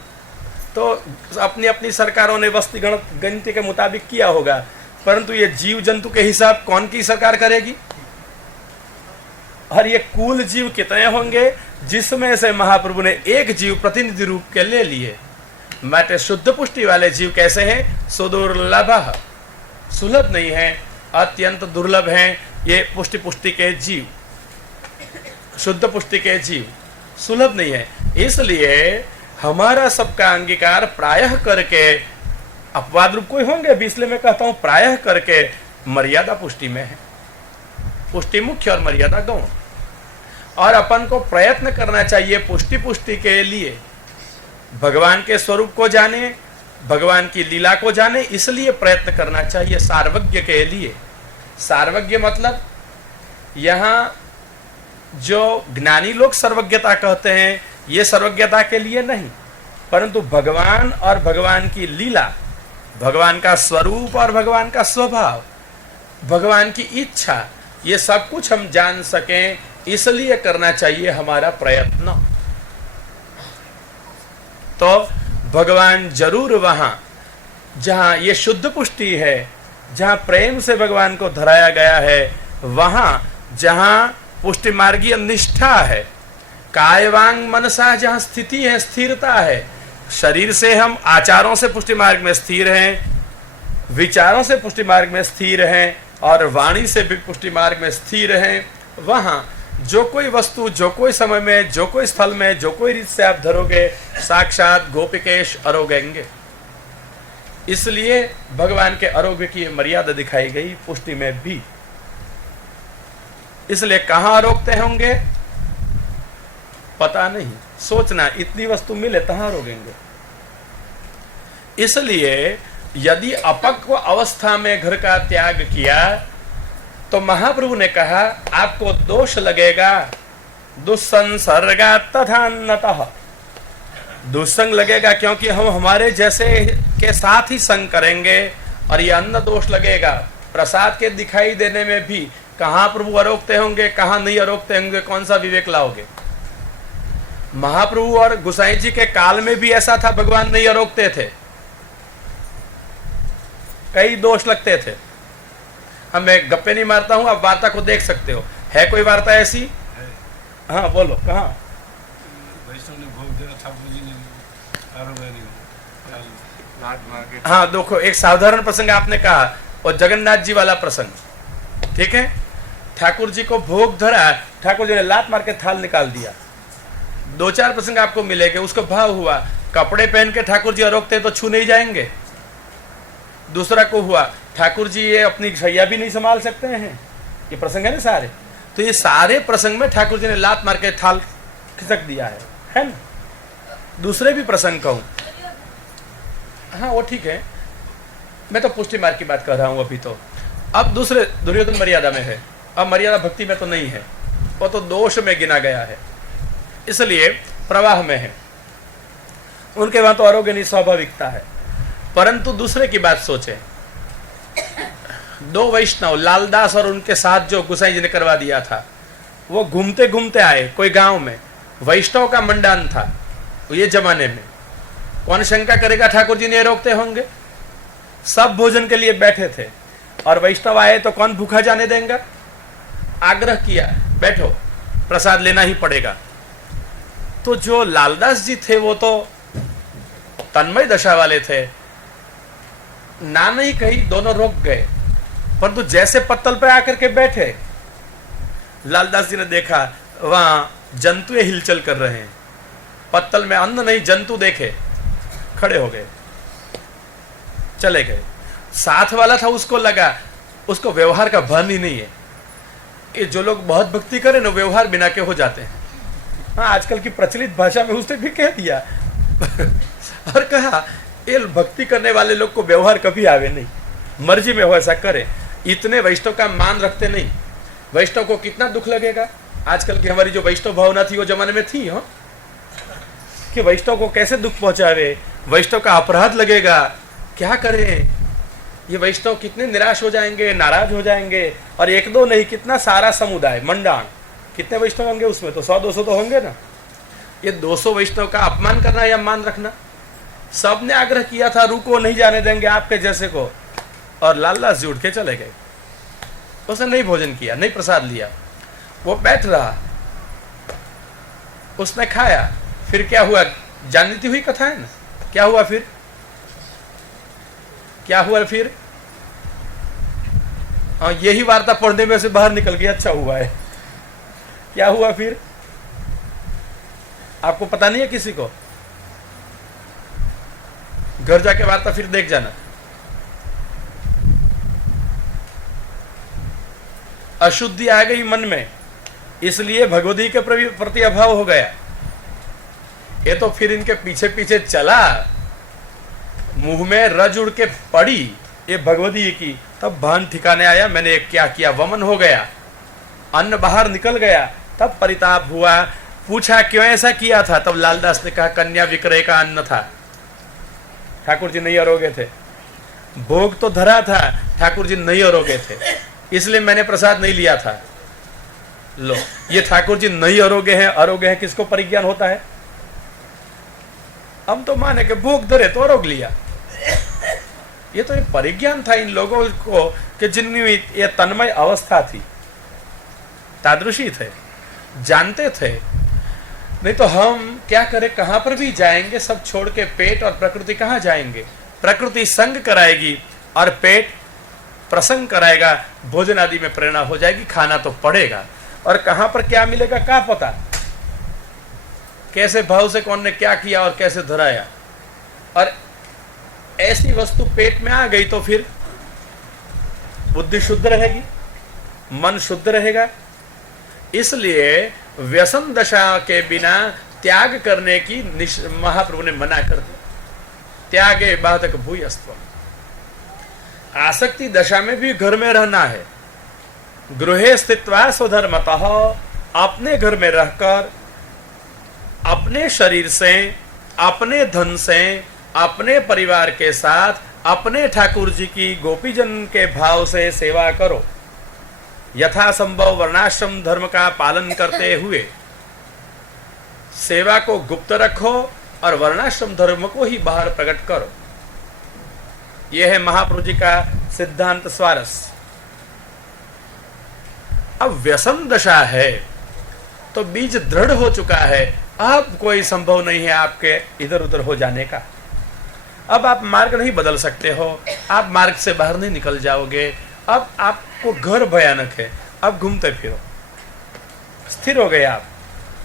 तो अपनी अपनी सरकारों ने वस्ती गिनती के मुताबिक किया होगा, परंतु ये जीव जंतु के हिसाब कौन की सरकार करेगी? और ये कुल जीव कितने होंगे, जिसमें से महाप्रभु ने एक जीव प्रतिनिधि रूप के ले लिए। माटे शुद्ध पुष्टि वाले जीव कैसे हैं? सुदुर्लभ, सुलभ नहीं है, अत्यंत दुर्लभ हैं। ये पुष्टि के जीव, शुद्ध पुष्टि के जीव सुलभ नहीं है। इसलिए हमारा सबका अंगीकार प्रायः करके, अपवाद रूप कोई होंगे भी, इसलिए मैं कहता हूं प्रायः करके मर्यादा पुष्टि में है। पुष्टि मुख्य और मर्यादा गौण। और अपन को प्रयत्न करना चाहिए पुष्टि के लिए, भगवान के स्वरूप को जाने, भगवान की लीला को जाने, इसलिए प्रयत्न करना चाहिए सार्वज्ञ के लिए। सार्वज्ञ मतलब यहाँ जो ज्ञानी लोग सर्वज्ञता कहते हैं, ये सर्वज्ञता के लिए नहीं, परंतु भगवान और भगवान की लीला, भगवान का स्वरूप और भगवान का स्वभाव, भगवान की इच्छा, ये सब कुछ हम जान सकें, इसलिए करना चाहिए हमारा प्रयत्न। तो भगवान जरूर वहां जहां ये शुद्ध पुष्टि है, जहां प्रेम से भगवान को धराया गया है, वहां जहां पुष्टि मार्गीय निष्ठा है, कायवांग मनसा जहां स्थिति है, स्थिरता है, शरीर से हम आचारों से पुष्टि मार्ग में स्थिर हैं, विचारों से पुष्टि मार्ग में स्थिर हैं, और वाणी से भी पुष्टि मार्ग में स्थिर हैं, वहां जो कोई वस्तु, जो कोई समय में, जो कोई स्थल में, जो कोई रीत से आप धरोगे, साक्षात गोपिकेश आरोगेंगे। इसलिए भगवान के आरोग्य की मर्यादा दिखाई गई पुष्टि में भी। इसलिए कहां आरोगते होंगे पता नहीं, सोचना इतनी वस्तु मिले तहां आरोगेंगे। इसलिए यदि अपक्व अवस्था में घर का त्याग किया तो महाप्रभु ने कहा आपको दोष लगेगा, दुस्संसर्गा तथान्नतः, दुस्संग लगेगा क्योंकि हम हमारे जैसे के साथ ही संग करेंगे, और ये अन्न दोष लगेगा। प्रसाद के दिखाई देने में भी कहां प्रभु आरोगते होंगे, कहां नहीं आरोगते होंगे, कौन सा विवेक लाओगे। महाप्रभु और गुसाई जी के काल में भी ऐसा था, भगवान नहीं आरोगते थे, कई दोष लगते थे। हम मैं गप्पे नहीं मारता हूं, आप वार्ता को देख सकते हो। है कोई वार्ता ऐसी? हाँ बोलो, कहाँ? वैष्णव ने भोग दिया, ठाकुर जी ने हाँ देखो, एक साधारण प्रसंग आपने कहा, और जगन्नाथ जी वाला प्रसंग, ठीक है। ठाकुर जी को भोग धरा, ठाकुर जी ने लात मार के थाल निकाल दिया। दो चार प्रसंग आपको मिलेंगे, उसको भाव हुआ, कपड़े पहन के ठाकुर जी आरोगते तो छू नहीं जाएंगे। दूसरा को हुआ, ठाकुर जी ये अपनी शैया भी नहीं संभाल सकते हैं, ये प्रसंग है ना सारे। तो ये सारे प्रसंग में ठाकुर जी ने लात मार के थाल खिसक दिया है ना। दूसरे भी प्रसंग कहूं, हाँ वो ठीक है, मैं तो पुष्टि मार्ग की बात कर रहा हूं अभी। तो अब दूसरे दुर्योधन मर्यादा में है, अब मर्यादा भक्ति में तो नहीं है, वो तो दोष में गिना गया है, इसलिए प्रवाह में है। उनके वहां तो आरोग्य नहीं, स्वाभाविकता है। परंतु दूसरे की बात सोचे, दो वैष्णव लालदास और उनके साथ जो गुसाई जी ने करवा दिया था, वो घूमते घूमते आए कोई गांव में, वैष्णव का मंडान था ये जमाने में। कौन शंका करेगा ठाकुर जी नहीं रोकते होंगे, सब भोजन के लिए बैठे थे, और वैष्णव आए तो कौन भूखा जाने देंगे। आग्रह किया बैठो, प्रसाद लेना ही पड़ेगा। तो जो लालदास जी थे वो तो तन्मय दशा वाले थे, ना नहीं कही, दोनों रुक गए। परंतु जैसे पत्तल पर आकर के बैठे, लालदास जी ने देखा वहां जंतु हिलचल कर रहे हैं, पत्तल में अन्न नहीं जंतु देखे, खड़े हो गए, चले गए। साथ वाला था, उसको लगा, उसको व्यवहार का भान ही नहीं है। ये जो लोग बहुत भक्ति करें ना, व्यवहार बिना के हो जाते हैं। हाँ, आजकल की प्रचलित भाषा में उसने भी कह दिया और कहा ये भक्ति करने वाले लोग को व्यवहार कभी आवे नहीं, मर्जी में हो ऐसा करे। इतने वैष्णव का मान रखते नहीं। वैष्णव को कितना दुख लगेगा। आजकल की हमारी जो वैष्णव भावना थी वो जमाने में थी, हाँ, कि वैष्णव को कैसे दुख पहुंचावे, वैष्णव का अपराध लगेगा, क्या करें। ये वैष्णव कितने निराश हो जाएंगे, नाराज हो जाएंगे। और एक दो नहीं, कितना सारा समुदाय मंडान, कितने वैष्णव होंगे उसमें, तो 100-200 तो होंगे ना। ये 200 वैष्णव का अपमान करना या मान रखना। सबने आग्रह किया था रुको, नहीं जाने देंगे आपके जैसे को, और लालदास जी उठ के चले गए। उसने नहीं भोजन किया, नहीं प्रसाद लिया, वो बैठ रहा, उसने खाया। फिर क्या हुआ, जानती हुई कथा है ना। क्या हुआ फिर, क्या हुआ फिर? हाँ, यही वार्ता पढ़ने में से बाहर निकल गई, अच्छा हुआ है। क्या हुआ फिर, आपको पता नहीं है किसी को? घर जाके वार्ता फिर देख जाना। अशुद्धि आ गई मन में, इसलिए भगवती के प्रति अभाव हो गया। ये तो फिर इनके पीछे पीछे चला, मुंह में रज उड़ के पड़ी ये भगवती की, तब भान ठिकाने आया, मैंने क्या किया, वमन हो गया, अन्न बाहर निकल गया, तब परिताप हुआ। पूछा क्यों ऐसा किया था, तब लालदास ने कहा कन्या विक्रय का अन्न था, ठाकुर जी नहीं आरोगे थे। भोग तो धरा था, ठाकुर जी नहीं आरोगे थे, इसलिए मैंने प्रसाद नहीं लिया था। लो, ये ठाकुर जी नहीं आरोगे हैं, किसको परिज्ञान होता है? हम तो माने कि भोग धरे तो आरोग लिया। ये तो एक परिज्ञान था इन लोगों को कि जिनमें ये तन्मय अवस्था थी, तादृशी थे, जानते थे। नहीं तो हम क्या करें, कहां पर भी जाएंगे, सब छोड़ के पेट और प्रकृति कहां जाएंगे। प्रकृति संग कराएगी और पेट प्रसंग कराएगा, भोजन आदि में प्रेरणा हो जाएगी, खाना तो पड़ेगा। और कहां पर क्या मिलेगा क्या पता, कैसे भाव से कौन ने क्या किया और कैसे धराया। और ऐसी वस्तु पेट में आ गई तो फिर बुद्धि शुद्ध रहेगी, मन शुद्ध रहेगा। इसलिए व्यसन दशा के बिना त्याग करने की महाप्रभु ने मना कर दी। त्यागे बाधक भूयस्त्व। आसक्ति दशा में भी घर में रहना है। गृहे स्थित्वा स्वधर्मतः, अपने घर में रहकर अपने शरीर से, अपने धन से, अपने परिवार के साथ, अपने ठाकुर जी की गोपीजन के भाव से सेवा करो। यथासंभव वर्णाश्रम धर्म का पालन करते हुए सेवा को गुप्त रखो और वर्णाश्रम धर्म को ही बाहर प्रकट करो। यह है महाप्रभु जी का सिद्धांत स्वारस। अब व्यसन दशा है तो बीज दृढ़ हो चुका है, अब कोई संभव नहीं है आपके इधर उधर हो जाने का। अब आप मार्ग नहीं बदल सकते हो, आप मार्ग से बाहर नहीं निकल जाओगे। अब आपको घर भयानक है, अब घूमते फिरो, स्थिर हो गए आप,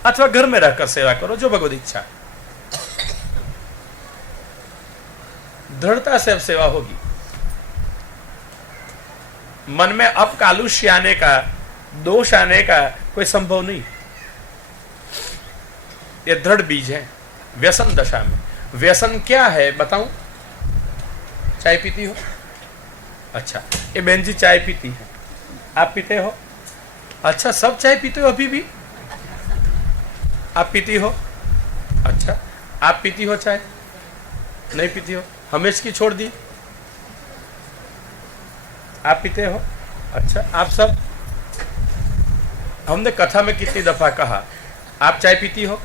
अथवा घर में रहकर सेवा करो जो भगवत इच्छा। दृढ़ता से अब सेवा होगी। मन में अब कालुष्य आने का, दोष आने का कोई संभव नहीं। ये दृढ़ बीज है व्यसन दशा में। व्यसन क्या है बताऊं? चाय पीती हो? अच्छा, ये बहन जी चाय पीती है, आप पीते हो? अच्छा, सब चाय पीते हो अभी भी? आप पीती हो? अच्छा, आप पीती हो चाय? नहीं पीती हो, हमेश की छोड़ दी। आप पीते हो? अच्छा, आप सब? हमने कथा में कितनी दफा कहा आप चाय पीती हो?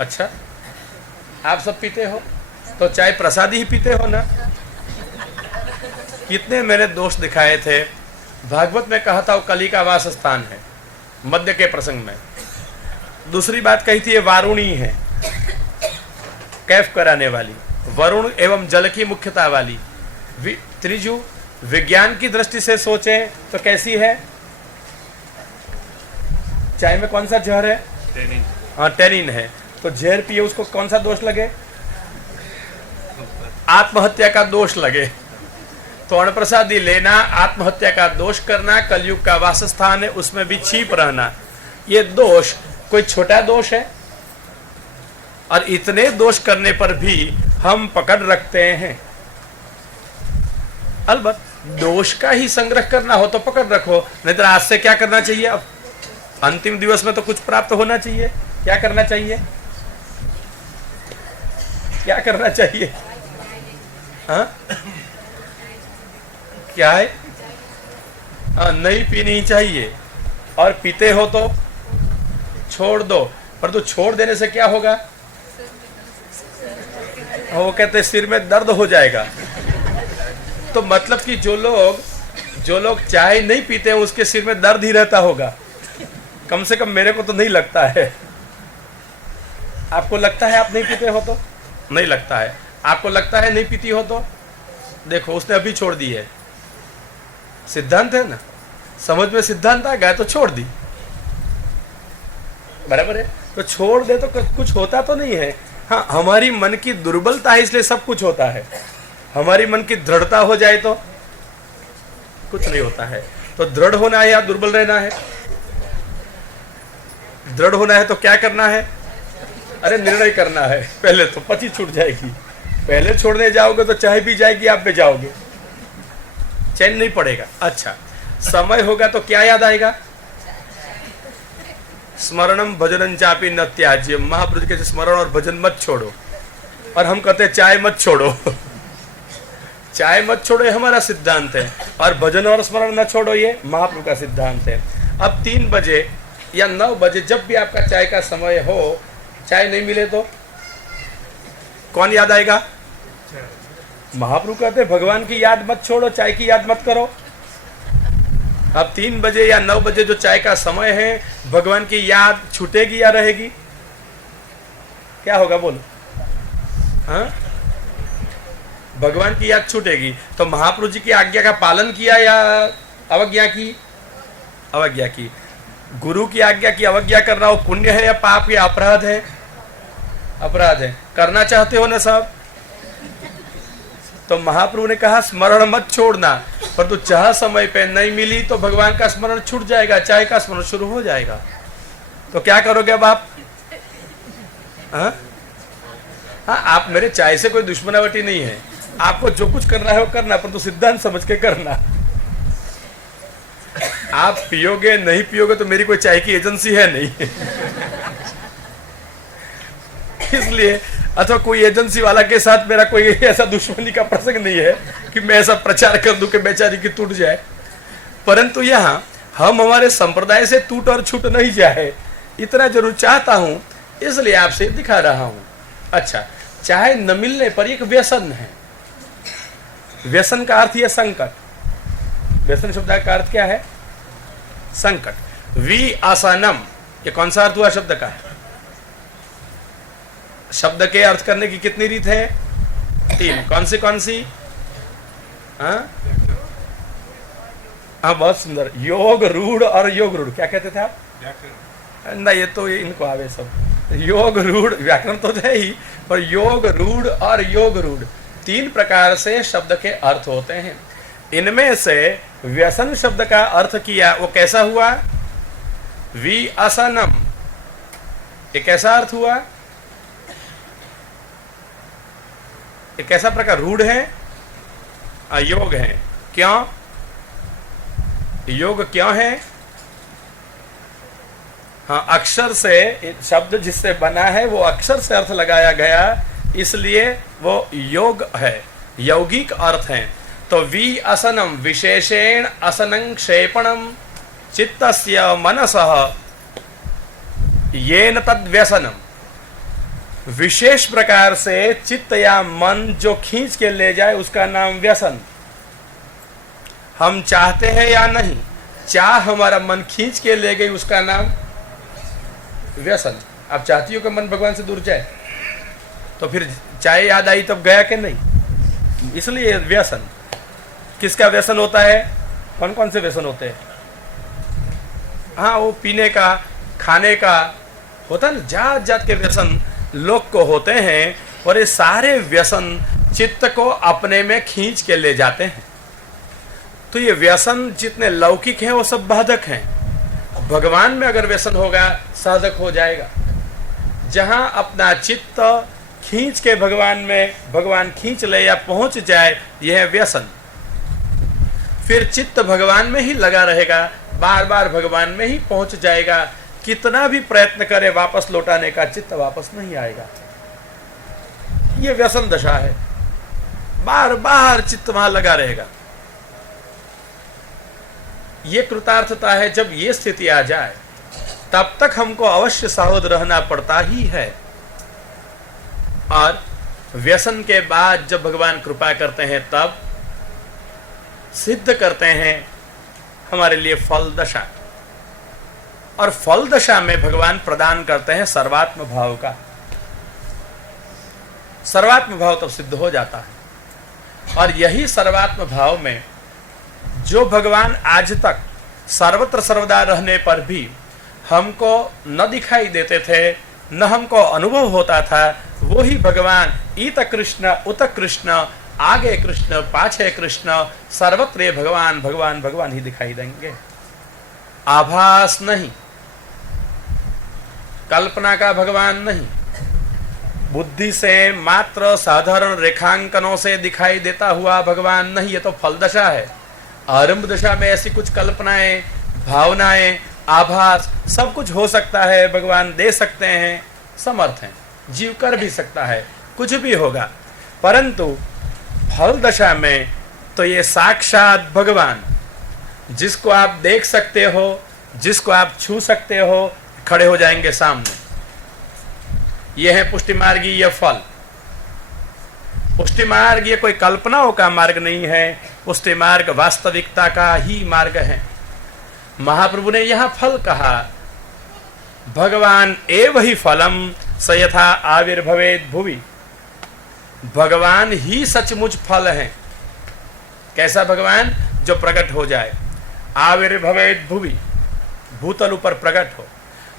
अच्छा, आप सब पीते हो? तो चाय प्रसादी ही पीते हो ना? कितने मैंने दोष दिखाए थे। भागवत में कहा था वो कली का वास स्थान है, मध्य के प्रसंग में। दूसरी बात कही थी ये वारुणी है, कैफ कराने वाली, वरुण एवं जल की मुख्यता वाली। त्रिजु विज्ञान की दृष्टि से सोचे तो कैसी है? चाय में कौन सा जहर है? टेनिन। हाँ, टेनिन है। तो जहर पिए उसको कौन सा दोष लगे? आत्महत्या का दोष लगे। तो अणप्रसादी लेना, आत्महत्या का दोष करना, कलयुग का वासस्थान है उसमें भी छिप रहना, ये दोष कोई छोटा दोष है? और इतने दोष करने पर भी हम पकड़ रखते हैं। अलबत् दोष का ही संग्रह करना हो तो पकड़ रखो, नहीं तो आज से क्या करना चाहिए? अब अंतिम दिवस में तो कुछ प्राप्त होना चाहिए। क्या करना चाहिए? क्या करना चाहिए? हाँ, क्या है? हाँ, नहीं पीनी चाहिए। और पीते हो तो छोड़ दो। पर तो छोड़ देने से क्या होगा? वो कहते सिर में दर्द हो जाएगा। तो मतलब कि जो लोग चाय नहीं पीते हैं उसके सिर में दर्द ही रहता होगा। कम से कम मेरे को तो नहीं लगता है। आपको लगता है आप नहीं पीते हो तो? नहीं लगता है। आपको लगता है नहीं पीती हो तो? देखो उसने अभी छोड़ दी है। सिद्धांत है ना, समझ में सिद्धांत आ गया तो छोड़ दी, बराबर है। तो छोड़ दे तो कुछ होता तो नहीं है। हाँ, हमारी मन की दुर्बलता है इसलिए सब कुछ होता है। हमारी मन की दृढ़ता हो जाए तो कुछ नहीं होता है। तो दृढ़ होना है या दुर्बल रहना है? दृढ़ होना है तो क्या करना है? अरे निर्णय करना है पहले, तो पची छूट जाएगी। पहले छोड़ने जाओगे तो चाय भी जाएगी, आप भी जाओगे, चैन नहीं पड़ेगा। अच्छा, समय होगा तो क्या याद आएगा? स्मरणम भजनम चापी न त्याज्य। महाप्रभु के स्मरण और भजन मत छोड़ो, और हम कहते हैं चाय मत छोड़ो। चाय मत छोड़ो ये हमारा सिद्धांत है, और भजन और स्मरण न छोड़ो ये महाप्रभु का सिद्धांत है। अब 3 बजे या 9 बजे जब भी आपका चाय का समय हो, चाय नहीं मिले तो कौन याद आएगा? महाप्रभु कहते भगवान की याद मत छोड़ो, चाय की याद मत करो। अब 3 बजे या 9 बजे जो चाय का समय है, भगवान की याद छूटेगी या रहेगी? क्या होगा बोलो? हाँ, भगवान की याद छूटेगी। तो महाप्रभु जी की आज्ञा का पालन किया या अवज्ञा की? अवज्ञा की। गुरु की आज्ञा की अवज्ञा करना वो पुण्य है या पाप या अपराध है? अपराध है। करना चाहते हो ना सब? तो महाप्रभु ने कहा स्मरण मत छोड़ना, पर तो चाह समय पे नहीं मिली तो भगवान का स्मरण छूट जाएगा, चाय का स्मरण शुरू हो जाएगा। तो क्या करोगे अब आप? हाँ, आप मेरे चाय से कोई दुश्मनावटी नहीं है, आपको जो कुछ करना है वो करना, पर तो सिद्धांत समझ के करना। आप पियोगे नहीं पियोगे तो मेरी कोई चाय की एजेंसी है नहीं। इसलिए अथवा कोई एजेंसी वाला के साथ मेरा कोई ऐसा दुश्मनी का प्रसंग नहीं है कि मैं ऐसा प्रचार कर दूं कि बेचारी की टूट जाए। परंतु यहाँ हम हमारे संप्रदाय से टूट और छूट नहीं जाए, इतना जरूर चाहता हूं, इसलिए आपसे दिखा रहा हूं। अच्छा, चाहे न मिलने पर एक व्यसन है। व्यसन का अर्थ है संकट। व्यसन शब्द का अर्थ क्या है? संकट। वी आसनम, ये कौन सा अर्थ हुआ शब्द का? शब्द के अर्थ करने की कितनी रीत है? 3। कौन सी? हाँ, बहुत सुंदर। योग रूढ़ और योग रूढ़, क्या कहते थे आप? ना, ये तो इनको आवे सब। योग रूढ़, व्याकरण तो है ही, पर योग रूढ़ और योग रूढ़ 3 प्रकार से शब्द के अर्थ होते हैं। इनमें से व्यसन शब्द का अर्थ किया वो कैसा हुआ? वी असनम, ये कैसा अर्थ हुआ? ये कैसा प्रकार? रूढ़ है, अयोग है। क्यों योग क्यों है? हाँ, अक्षर से, शब्द जिससे बना है वो अक्षर से अर्थ लगाया गया, इसलिए वो योग है, यौगिक अर्थ है। तो वी असनम विशेषेण असनं क्षेपणम चित्तस्य मनसः येन तद व्यसनम। विशेष प्रकार से चित्त या मन जो खींच के ले जाए उसका नाम व्यसन। हम चाहते हैं या नहीं, चाह हमारा मन खींच के ले गई उसका नाम व्यसन। आप चाहती हो कि मन भगवान से दूर जाए, तो फिर चाय याद आई तब गया कि नहीं, इसलिए व्यसन। किसका व्यसन होता है? कौन कौन से व्यसन होते हैं? हाँ, वो पीने का, खाने का होता है ना, जात जात के व्यसन लोग को होते हैं, और ये सारे व्यसन चित्त को अपने में खींच के ले जाते हैं। तो ये व्यसन जितने लौकिक हैं वो सब बाधक हैं। भगवान में अगर व्यसन होगा साधक हो जाएगा। जहां अपना चित्त खींच के भगवान में, भगवान खींच ले या पहुंच जाए, यह है व्यसन। फिर चित्त भगवान में ही लगा रहेगा, बार बार भगवान में ही पहुंच जाएगा। कितना भी प्रयत्न करे वापस लौटाने का, चित्त वापस नहीं आएगा। यह व्यसन दशा है, बार बार चित्त वहां लगा रहेगा। यह कृतार्थता है। जब यह स्थिति आ जाए तब तक हमको अवश्य सावध रहना पड़ता ही है। और व्यसन के बाद जब भगवान कृपा करते हैं तब सिद्ध करते हैं हमारे लिए फल दशा। और फल दशा में भगवान प्रदान करते हैं सर्वात्म भाव का। सर्वात्म भाव तब सिद्ध हो जाता है। और यही सर्वात्म भाव में जो भगवान आज तक सर्वत्र सर्वदा रहने पर भी हमको न दिखाई देते थे, न हमको अनुभव होता था, वो ही भगवान इत कृष्ण उत कृष्ण, आगे कृष्ण पाछे कृष्ण, सर्वत्र भगवान भगवान भगवान ही दिखाई देंगे। आभास नहीं, कल्पना का भगवान नहीं, बुद्धि से मात्र साधारण रेखांकनों से दिखाई देता हुआ भगवान नहीं। ये तो फल दशा है। आरंभ दशा में ऐसी कुछ कल्पनाएं, भावनाएं, आभास सब कुछ हो सकता है, भगवान दे सकते हैं, समर्थ हैं, जीव कर भी सकता है, कुछ भी होगा। परंतु फल दशा में तो ये साक्षात भगवान, जिसको आप देख सकते हो, जिसको आप छू सकते हो, खड़े हो जाएंगे सामने। यह है पुष्टि मार्गीय फल। पुष्टि मार्ग ये कोई कल्पनाओं का मार्ग नहीं है, पुष्टि मार्ग वास्तविकता का ही मार्ग है। महाप्रभु ने यह फल कहा, भगवान एव ही फलम स यथा आविर्भवेद भुवि। भगवान ही सचमुच फल है। कैसा भगवान? जो प्रकट हो जाए। आविर्भवेद भुवि, भूतल ऊपर प्रकट हो।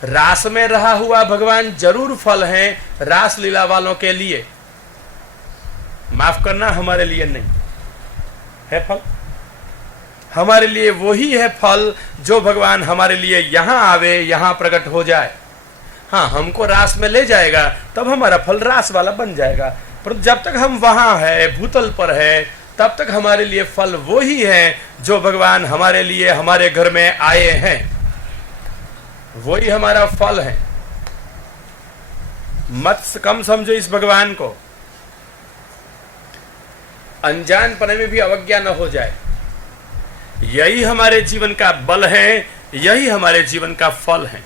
रास में रहा हुआ भगवान जरूर फल है रास लीला वालों के लिए, माफ करना हमारे लिए नहीं है फल। हमारे लिए वही है फल जो भगवान हमारे लिए यहां आवे, यहां प्रकट हो जाए। हाँ, हमको रास में ले जाएगा तब हमारा फल रास वाला बन जाएगा, पर जब तक हम वहां है, भूतल पर है, तब तक हमारे लिए फल वही है जो भगवान हमारे लिए हमारे घर में आए हैं, वही हमारा फल है। मत कम समझो इस भगवान को, अनजान पने में भी अवज्ञा न हो जाए। यही हमारे जीवन का बल है, यही हमारे जीवन का फल है।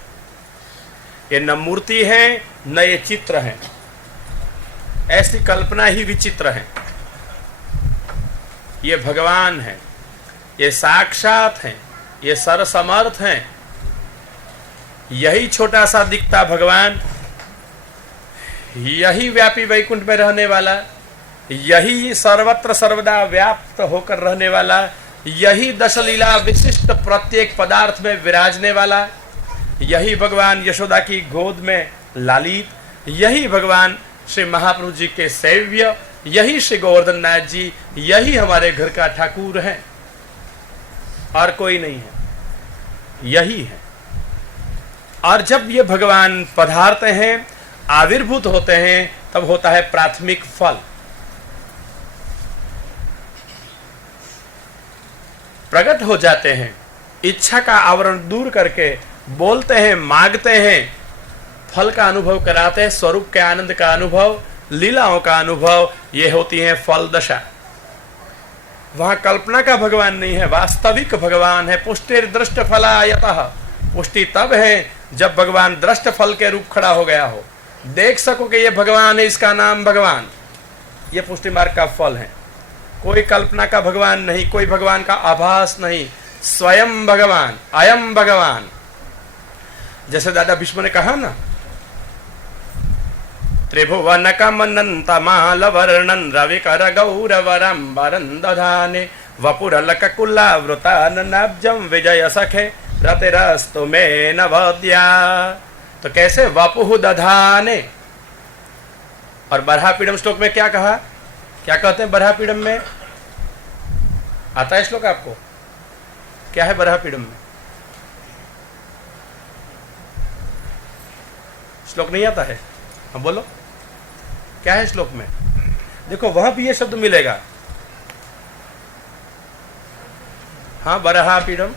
ये न मूर्ति है न ये चित्र है, ऐसी कल्पना ही विचित्र है। ये भगवान है, ये साक्षात है, ये सर्वसमर्थ हैं। यही छोटा सा दिखता भगवान, यही व्यापी वैकुंठ में रहने वाला, यही सर्वत्र सर्वदा व्याप्त होकर रहने वाला, यही दशलीला विशिष्ट प्रत्येक पदार्थ में विराजने वाला, यही भगवान यशोदा की गोद में लालित, यही भगवान श्री महाप्रभु जी के सेव्य, यही श्री गोवर्धन नाथ जी, यही हमारे घर का ठाकुर है और कोई नहीं है, यही है। और जब ये भगवान पधारते हैं, आविर्भूत होते हैं, तब होता है प्राथमिक फल। प्रकट हो जाते हैं, इच्छा का आवरण दूर करके बोलते हैं, मांगते हैं, फल का अनुभव कराते हैं, स्वरूप के आनंद का अनुभव, लीलाओं का अनुभव, ये होती है फल दशा। वहां कल्पना का भगवान नहीं है, वास्तविक भगवान है। पुष्टिर दृष्ट फलायतः, पुष्टि तब है जब भगवान दृष्ट फल के रूप खड़ा हो गया हो, देख सको कि ये भगवान है, इसका नाम भगवान, ये पुष्टि मार्ग का फल है। कोई कल्पना का भगवान नहीं, कोई भगवान का आभास नहीं, स्वयं भगवान, अयम भगवान। जैसे दादा भीष्म ने कहा ना, त्रिभुवन कमनंतमाल वर्णन रविकर गौरवरंबरं दधाने वपुरलक कुलावृताननाब्जं विजय सखे रतिरस्तु मे नवद्या। तो कैसे वपुः दधाने, और बरहापीडम श्लोक में क्या कहा, क्या कहते हैं बरहापीडम में? आता है श्लोक आपको? क्या है बरहापीडम में? श्लोक नहीं आता है? हम बोलो क्या है श्लोक में? देखो वहां भी ये शब्द मिलेगा। हाँ, बरहापीडम।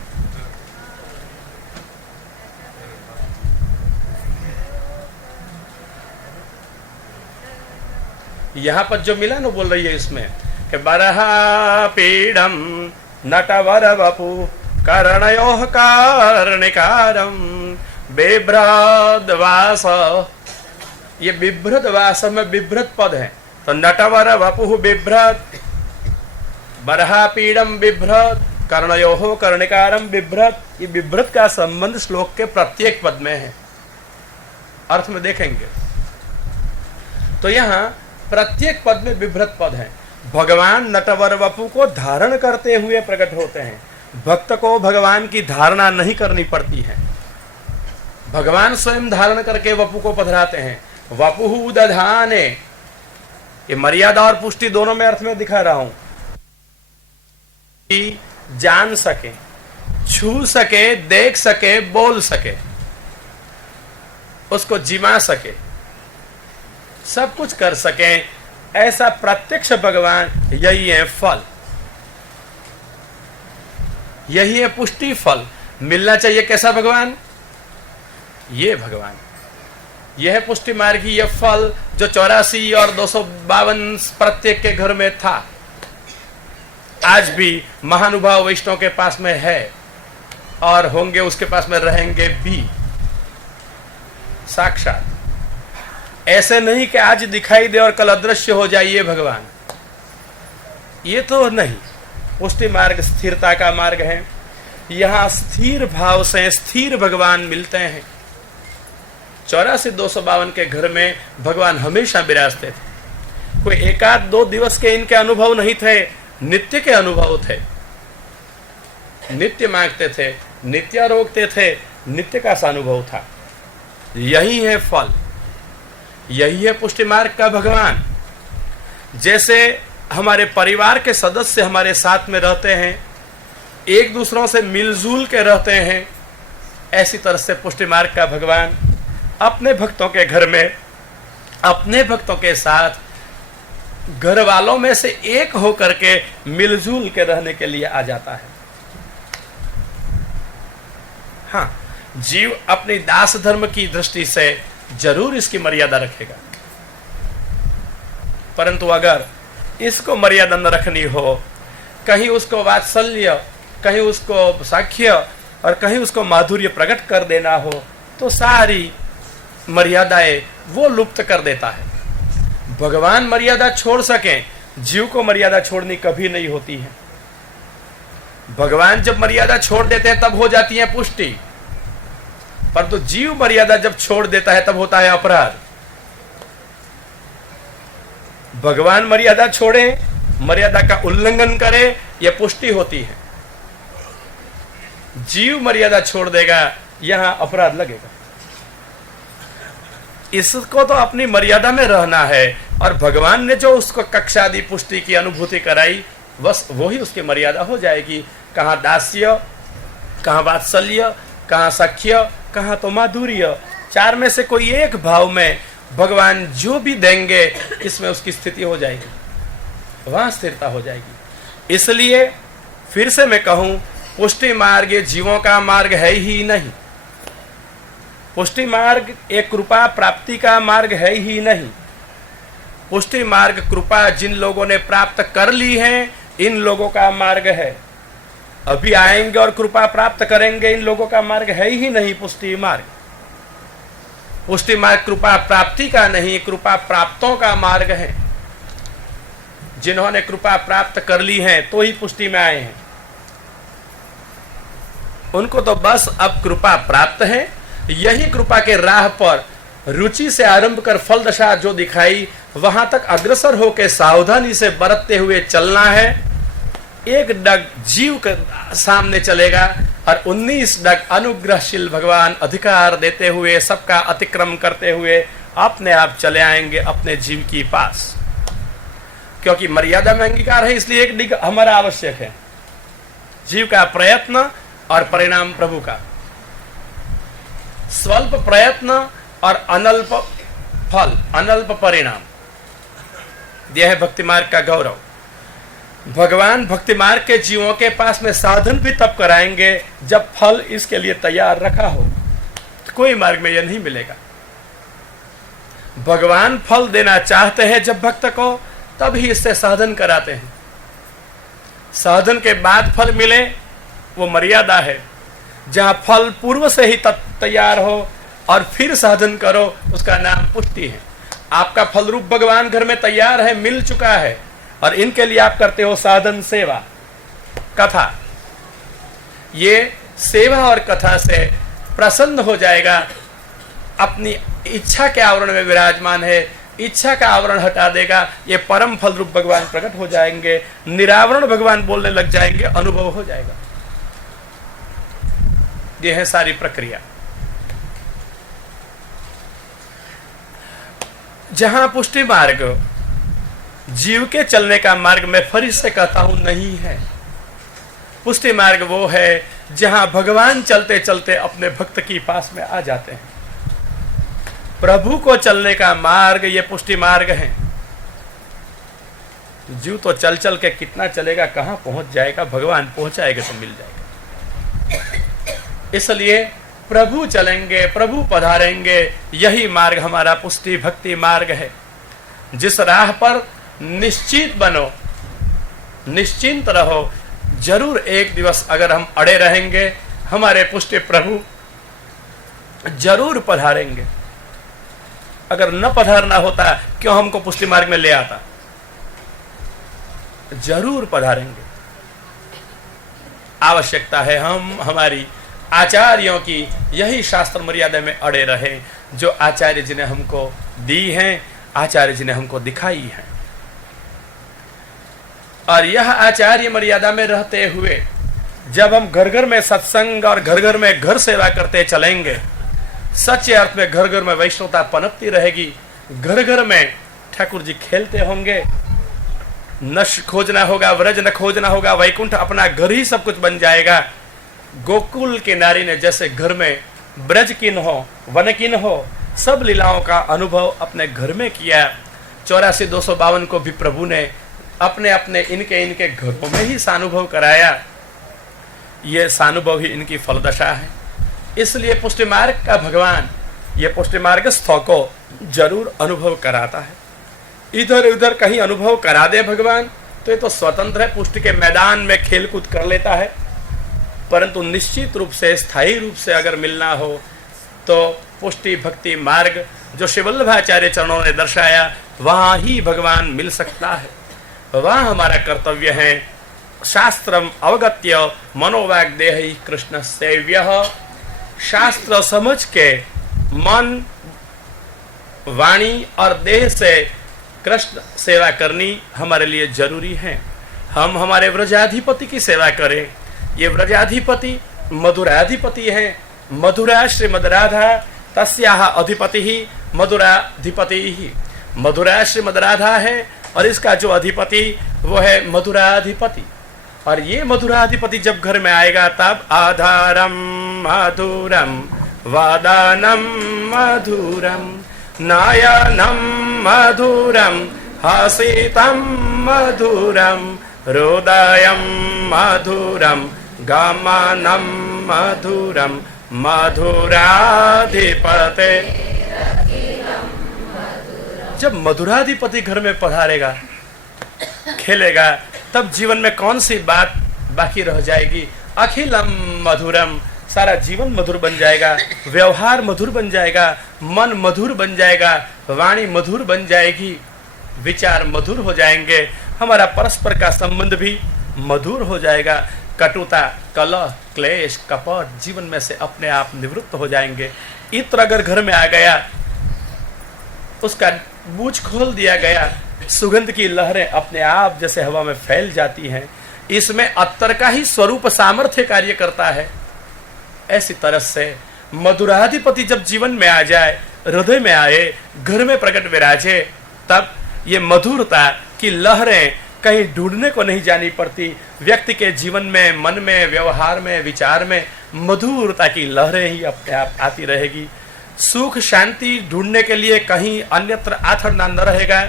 यहां पर जो मिला ना, बोल रही है इसमें कि बरहापीडम नटवर वपु कर्णयोः कर्णिकारम बिभ्रद्वास। ये बिभ्रद्वास में बिभ्रत पद है, तो नटवर वपुः बिभ्रत, बरहापीडम बिभ्रत, कर्णयोः कर्णिकारम बिभ्रत। ये बिभ्रत का संबंध श्लोक के प्रत्येक पद में है, अर्थ में देखेंगे तो यहां प्रत्येक पद में बिभ्रत पद है। भगवान नटवर वपु को धारण करते हुए प्रकट होते हैं। भक्त को भगवान की धारणा नहीं करनी पड़ती है, भगवान स्वयं धारण करके वपु को पधराते हैं। वपुः दधाने, ये मर्यादा और पुष्टि दोनों में अर्थ में दिखा रहा हूं कि जान सके, छू सके, देख सके, बोल सके, उसको जिमा सके, सब कुछ कर सके, ऐसा प्रत्यक्ष भगवान, यही है फल, यही है पुष्टि फल। मिलना चाहिए कैसा भगवान? ये भगवान, यह है पुष्टि मार्गी, यह फल जो 84 और 252 प्रत्येक के घर में था, आज भी महानुभाव वैष्णव के पास में है और होंगे, उसके पास में रहेंगे भी साक्षात। ऐसे नहीं कि आज दिखाई दे और कल अदृश्य हो जाए ये भगवान, ये तो नहीं। पुष्टि मार्ग स्थिरता का मार्ग है, यहां स्थिर भाव से स्थिर भगवान मिलते हैं। 84-252 के घर में भगवान हमेशा विराजते थे। कोई एक आध 2 दिवस के इनके अनुभव नहीं थे, नित्य के अनुभव थे। नित्य मांगते थे, नित्य रोकते थे, नित्य का सा अनुभव था। यही है फल, यही है पुष्टि मार्ग का भगवान। जैसे हमारे परिवार के सदस्य हमारे साथ में रहते हैं, एक दूसरों से मिलजुल के रहते हैं, ऐसी तरह से पुष्टि मार्ग का भगवान अपने भक्तों के घर में, अपने भक्तों के साथ घर वालों में से एक होकर के मिलजुल के रहने के लिए आ जाता है। हाँ, जीव अपनी दास धर्म की दृष्टि से जरूर इसकी मर्यादा रखेगा, परंतु अगर इसको मर्यादा न रखनी हो, कहीं उसको वात्सल्य, कहीं उसको साख्य और कहीं उसको माधुर्य प्रकट कर देना हो, तो सारी मर्यादाएं वो लुप्त कर देता है। भगवान मर्यादा छोड़ सकें, जीव को मर्यादा छोड़नी कभी नहीं होती है। भगवान जब मर्यादा छोड़ देते हैं तब हो जाती है पुष्टि, परंतु जीव मर्यादा जब छोड़ देता है तब होता है अपराध। भगवान मर्यादा छोड़े, मर्यादा का उल्लंघन करे, यह पुष्टि होती है। जीव मर्यादा छोड़ देगा, यहां अपराध लगेगा। इसको तो अपनी मर्यादा में रहना है, और भगवान ने जो उसको कक्षा दी, पुष्टि की अनुभूति कराई, बस वही उसकी मर्यादा हो जाएगी। कहां दास्य, कहां वात्सल्य, कहां सख्य, कहां तो माधुर्य, चार में से कोई एक भाव में भगवान जो भी देंगे, इसमें उसकी स्थिति हो जाएगी, वहां स्थिरता हो जाएगी। इसलिए फिर से मैं कहूं, पुष्टि मार्ग ये जीवों का मार्ग है ही नहीं। पुष्टि मार्ग एक कृपा प्राप्ति का मार्ग है ही नहीं। पुष्टि मार्ग कृपा जिन लोगों ने प्राप्त कर ली है, इन लोगों का मार्ग है। अभी आएंगे और कृपा प्राप्त करेंगे, इन लोगों का मार्ग है ही नहीं पुष्टि मार्ग। पुष्टि मार्ग कृपा प्राप्ति का नहीं, कृपा प्राप्तों का मार्ग है। जिन्होंने कृपा प्राप्त कर ली है तो ही पुष्टि में आए हैं। उनको तो बस अब कृपा प्राप्त है, यही कृपा के राह पर रुचि से आरंभ कर फल दशा जो दिखाई, वहां तक अग्रसर होकर सावधानी से बरतते हुए चलना है। एक डग जीव के सामने चलेगा और 19 डग अनुग्रहशील भगवान अधिकार देते हुए, सबका अतिक्रम करते हुए अपने आप चले आएंगे अपने जीव की पास। क्योंकि मर्यादा में अंगीकार है, इसलिए एक डिग हमारा आवश्यक है। जीव का प्रयत्न और परिणाम प्रभु का। स्वल्प प्रयत्न और अनल्प फल, अनल्प परिणाम, यह है भक्ति मार्ग का गौरव। भगवान भक्ति मार्ग के जीवों के पास में साधन भी तब कराएंगे जब फल इसके लिए तैयार रखा हो। तो कोई मार्ग में यह नहीं मिलेगा। भगवान फल देना चाहते हैं जब भक्त को, तब ही इससे साधन कराते हैं। साधन के बाद फल मिले, वो मर्यादा है। जहां फल पूर्व से ही तैयार हो और फिर साधन करो, उसका नाम पुष्टि है। आपका फल रूप भगवान घर में तैयार है, मिल चुका है, और इनके लिए आप करते हो साधन, सेवा, कथा। ये सेवा और कथा से प्रसन्न हो जाएगा। अपनी इच्छा के आवरण में विराजमान है, इच्छा का आवरण हटा देगा, ये परम फल रूप भगवान प्रकट हो जाएंगे। निरावरण भगवान बोलने लग जाएंगे, अनुभव हो जाएगा। ये है सारी प्रक्रिया। जहां पुष्टि मार्ग जीव के चलने का मार्ग, मैं फिर से कहता हूं, नहीं है। पुष्टि मार्ग वो है जहां भगवान चलते चलते अपने भक्त की पास में आ जाते हैं। प्रभु को चलने का मार्ग ये पुष्टि मार्ग है। जीव तो चल चल के कितना चलेगा, कहां पहुंच जाएगा, भगवान पहुंचाएगा तो मिल जाएगा। इसलिए प्रभु चलेंगे, प्रभु पधारेंगे, यही मार्ग हमारा पुष्टि भक्ति मार्ग है। जिस राह पर निश्चित बनो, निश्चिंत रहो, जरूर एक दिवस अगर हम अड़े रहेंगे, हमारे पुष्टि प्रभु जरूर पधारेंगे। अगर न पधारना होता, क्यों हमको पुष्टि मार्ग में ले आता? जरूर पधारेंगे। आवश्यकता है हम हमारी आचार्यों की यही शास्त्र मर्यादा में अड़े रहे, जो आचार्य जी ने हमको दी हैं, आचार्य जी ने हमको दिखाई है। और यह आचार्य मर्यादा में रहते हुए जब हम घर घर में सत्संग और घर घर में घर सेवा करते चलेंगे, सच्चे अर्थ में घर घर में वैष्णवता पनपती रहेगी। घर घर में ठाकुर जी खेलते होंगे, न खोजना होगा, व्रज न खोजना होगा, वैकुंठ अपना घर ही सब कुछ बन जाएगा। गोकुल के नारी ने जैसे घर में ब्रज किन हो, वन किन हो, सब लीलाओं का अनुभव अपने घर में किया। 84,252 को भी प्रभु ने अपने अपने इनके घरों में ही सानुभव कराया। ये सानुभव ही इनकी फलदशा है। इसलिए पुष्टि मार्ग का भगवान ये पुष्टि मार्गस्थों को जरूर अनुभव कराता है। इधर उधर कहीं अनुभव करा दे भगवान तो ये तो स्वतंत्र है, पुष्टि के मैदान में खेल कूद कर लेता है। परंतु निश्चित रूप से स्थायी रूप से अगर मिलना हो तो पुष्टि भक्ति मार्ग जो श्री वल्लभाचार्य चरणों ने दर्शाया वहां ही भगवान मिल सकता है। वहां हमारा कर्तव्य है शास्त्रम अवगत्य मनोवाग देहि कृष्ण सेव्य। शास्त्र समझ के मन वाणी और देह से कृष्ण सेवा करनी हमारे लिए जरूरी है। हम हमारे व्रजाधिपति की सेवा करें। ये व्रजाधिपति मधुराधिपति हैं। मधुरा श्रीमद राधा तस्याह अधिपति ही मधुराधिपति ही। मधुरा श्रीमद राधा है और इसका जो अधिपति वो है मधुराधिपति। और ये मधुराधिपति जब घर में आएगा तब आधारम मधुरम वादानम मधुरम नायनम मधुरम हसितम मधुरम हृदयम मधुरम गमनम मधुरम मधुराधिपते। जब मधुराधिपति घर में पधारेगा खेलेगा तब जीवन में कौन सी बात बाकी रह जाएगी। अखिलम मधुरम, सारा जीवन मधुर बन जाएगा, व्यवहार मधुर बन जाएगा, मन मधुर बन जाएगा, वाणी मधुर बन जाएगी, विचार मधुर हो जाएंगे, हमारा परस्पर का संबंध भी मधुर हो जाएगा। कटुता कलह क्लेश कपट जीवन में से अपने आप निवृत्त हो जाएंगे। इत्र अगर घर में आ गया, उसका बूझ खोल दिया गया, सुगंध की लहरें अपने आप जैसे हवा में फैल जाती हैं। इसमें अत्तर का ही स्वरूप सामर्थ्य कार्य करता है। ऐसी तरह से मधुराधिपति जब जीवन में आ जाए, हृदय में आए, घर में प्रकट विराजे, तब ये मधुरता की लहरें कहीं ढूंढने को नहीं जानी पड़ती। व्यक्ति के जीवन में, मन में, व्यवहार में, विचार में मधुरता की लहरें ही अपने आप आती रहेगी। सुख शांति ढूंढने के लिए कहीं अन्यत्र आथड़ना न रहेगा।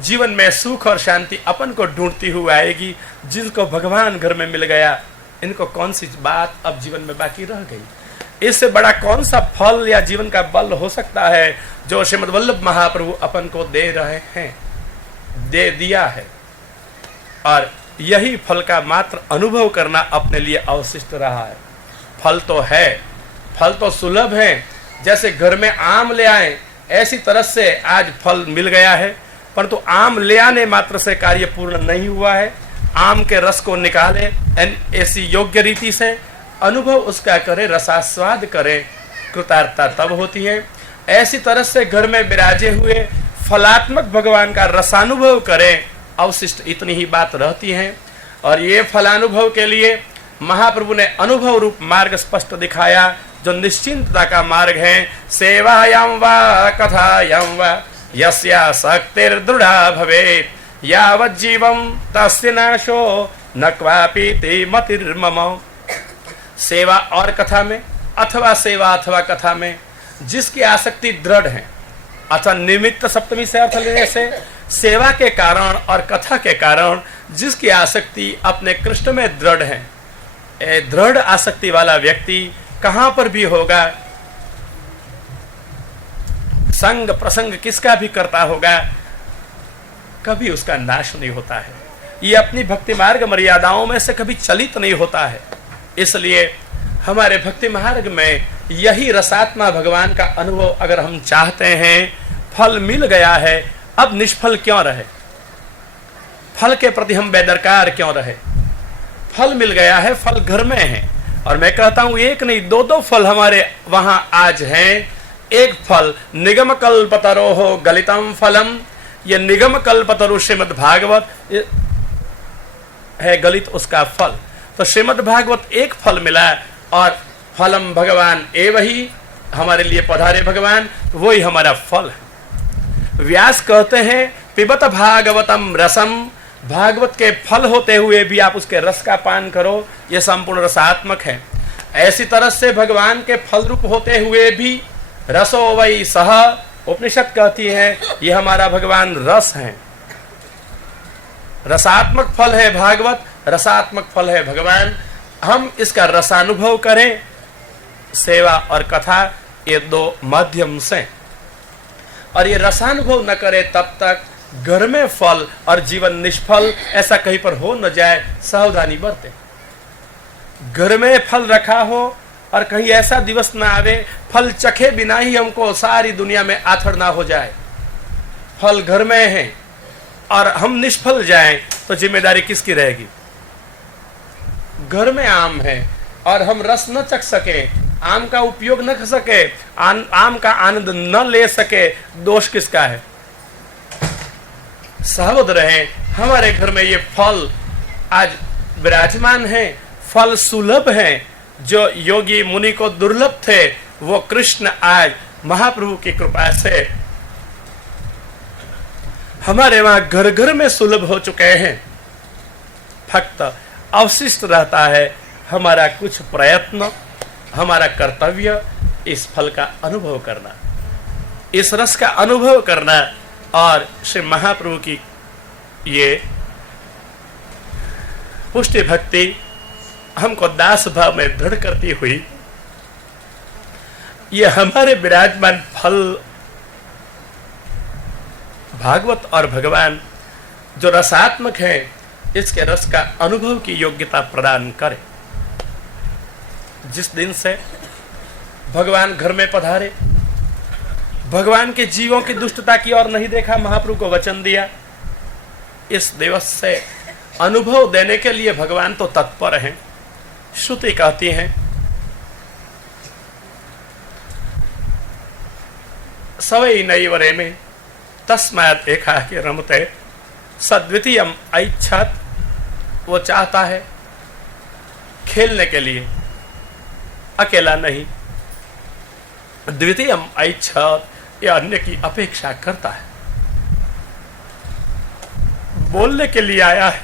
जीवन में सुख और शांति अपन को ढूंढती हुई आएगी। जिनको भगवान घर में मिल गया, इनको कौन सी बात अब जीवन में बाकी रह गई। इससे बड़ा कौन सा फल या जीवन का बल हो सकता है जो श्रीमद् वल्लभ महाप्रभु अपन को दे रहे हैं, दे दिया है। और यही फल का मात्र अनुभव करना अपने लिए अवशिष्ट रहा है। फल तो है, फल तो सुलभ है। जैसे घर में आम ले आए, ऐसी तरह से आज फल मिल गया है, परंतु आम ले आने मात्र से कार्य पूर्ण नहीं हुआ है। आम के रस को निकाले ऐसी योग्य रीति से अनुभव उसका करे, रसास्वाद करे, कृतार्थता तब होती है। ऐसी तरह से घर में विराजे हुए फलात्मक भगवान का रसानुभव करें, अवशिष्ट इतनी ही बात रहती है। और ये फलानुभव के लिए महाप्रभु ने अनुभव रूप मार्ग स्पष्ट दिखाया, जो निश्चिंतता का मार्ग है। सेवायां वा कथायां वा यस्या शक्तिर्दृढ़ा भवेत् यावज्जीवं तस्य नाशो न क्वापि ते मतिर्मम। सेवा और कथा में अथवा सेवा अथवा कथा में जिसकी आसक्ति दृढ़ है, अथवा निमित्त सप्तमी से अर्थ लेने से सेवा के कारण और कथा के कारण जिसकी आसक्ति अपने कृष्ण में दृढ़ है, दृढ़ आसक्ति वाला व्यक्ति कहां पर भी होगा, संग प्रसंग किसका भी करता होगा, कभी उसका नाश नहीं होता है। ये अपनी भक्ति मार्ग मर्यादाओं में से कभी चलित नहीं होता है। इसलिए हमारे भक्ति मार्ग में यही रसात्मा भगवान का अनुभव अगर हम चाहते हैं, फल मिल गया है, अब निष्फल क्यों रहे, फल के प्रति हम बेदरकार क्यों रहे। फल मिल गया है, फल घर में है। और मैं कहता हूं एक नहीं दो फल हमारे वहां आज हैं। एक फल निगम कल्पतरो हो गलितम फलम, ये निगम कल्पतरु श्रीमद् भागवत है, गलित उसका फल। तो श्रीमद् भागवत एक फल मिला और फलम भगवान एव ही, हमारे लिए पधारे भगवान, वही हमारा फल है। व्यास कहते हैं पिबत भागवतम रसम, भागवत के फल होते हुए भी आप उसके रस का पान करो, यह संपूर्ण रसात्मक है। ऐसी तरह से भगवान के फल रूप होते हुए भी रसो वही सह, उपनिषद कहती है ये हमारा भगवान रस है। रसात्मक फल है भागवत, रसात्मक फल है भगवान। हम इसका रसानुभव करें सेवा और कथा, ये दो माध्यम से, और ये रसानुभव न करे तब तक घर में फल और जीवन निष्फल ऐसा कहीं पर हो न जाए, सावधानी बरते। घर में फल रखा हो और कहीं ऐसा दिवस ना आवे फल चखे बिना ही हमको सारी दुनिया में आथड़ ना हो जाए। फल घर में है और हम निष्फल जाएं तो जिम्मेदारी किसकी रहेगी? घर में आम है और हम रस न चख सके, आम का उपयोग न कर सके, आम का आनंद न ले सके, दोष किसका है? सावध रहें, हमारे घर में ये फल आज विराजमान है, फल सुलभ है। जो योगी मुनि को दुर्लभ थे वो कृष्ण आज महाप्रभु की कृपा से हमारे वहां घर घर में सुलभ हो चुके हैं। फक्त अवशिष्ट रहता है हमारा कुछ प्रयत्न, हमारा कर्तव्य, इस फल का अनुभव करना, इस रस का अनुभव करना। और श्री महाप्रभु की ये पुष्टि भक्ति हमको दास भाव में दृढ़ करती हुई, ये हमारे विराजमान फल भागवत और भगवान जो रसात्मक है, इसके रस का अनुभव की योग्यता प्रदान करे। जिस दिन से भगवान घर में पधारे, भगवान के जीवों की दुष्टता की ओर नहीं देखा, महाप्रभु को वचन दिया, इस दिवस से अनुभव देने के लिए भगवान तो तत्पर हैं। श्रुति कहती है सवै नैवरे में तस्मात् एकाकी रमते, सद्वितीयम ऐच्छत्, वो चाहता है खेलने के लिए, अकेला नहीं। द्वितीयम ऐच्छत्, ये अन्य की अपेक्षा करता है, बोलने के लिए आया है,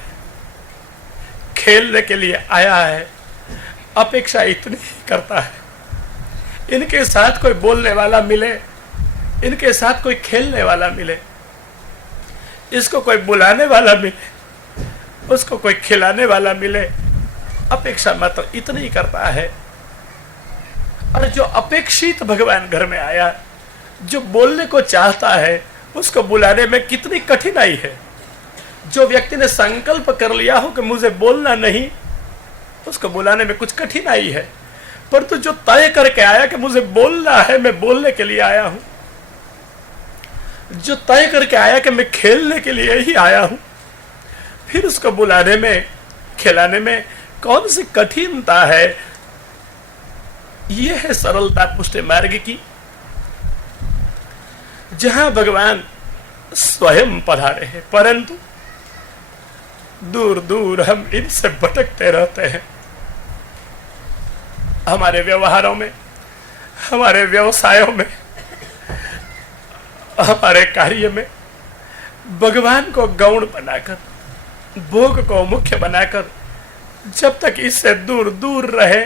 खेलने के लिए आया है, अपेक्षा इतनी ही करता है इनके साथ कोई बोलने वाला मिले, इनके साथ कोई खेलने वाला मिले, इसको कोई बुलाने वाला मिले, उसको कोई खिलाने वाला मिले, अपेक्षा मात्र इतनी ही करता है। और जो अपेक्षित भगवान घर में आया, जो बोलने को चाहता है, उसको बुलाने में कितनी कठिनाई है। जो व्यक्ति ने संकल्प कर लिया हो कि मुझे बोलना नहीं, उसको बुलाने में कुछ कठिनाई है। परंतु जो तय करके आया कि मुझे बोलना है, मैं बोलने के लिए आया हूं, जो तय करके आया कि मैं खेलने के लिए ही आया हूं, फिर उसको बुलाने में, खिलाने में कौन सी कठिनता है? यह है सरलता पुष्टि मार्ग की, जहां भगवान स्वयं पधारे हैं, परंतु दूर दूर हम इनसे भटकते रहते हैं। हमारे व्यवहारों में, हमारे व्यवसायों में, हमारे कार्य में भगवान को गौण बनाकर, भोग को मुख्य बनाकर जब तक इससे दूर दूर रहे,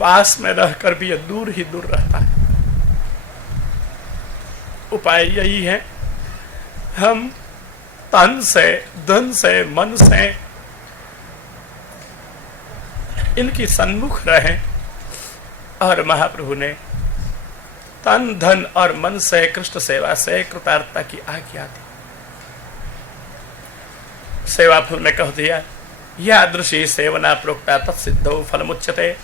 पास में रहकर भी यह दूर ही दूर रहता है। उपाय यही है, हम तन से, धन से, मन से इनकी सन्मुख रहें। और महाप्रभु ने तन, धन और मन से कृष्ण सेवा से कृतार्थता की आज्ञा दी। सेवा फल में कह दिया, यादृशी सेवना प्रोक्ता तत्सिद्धो फलमुच्यते।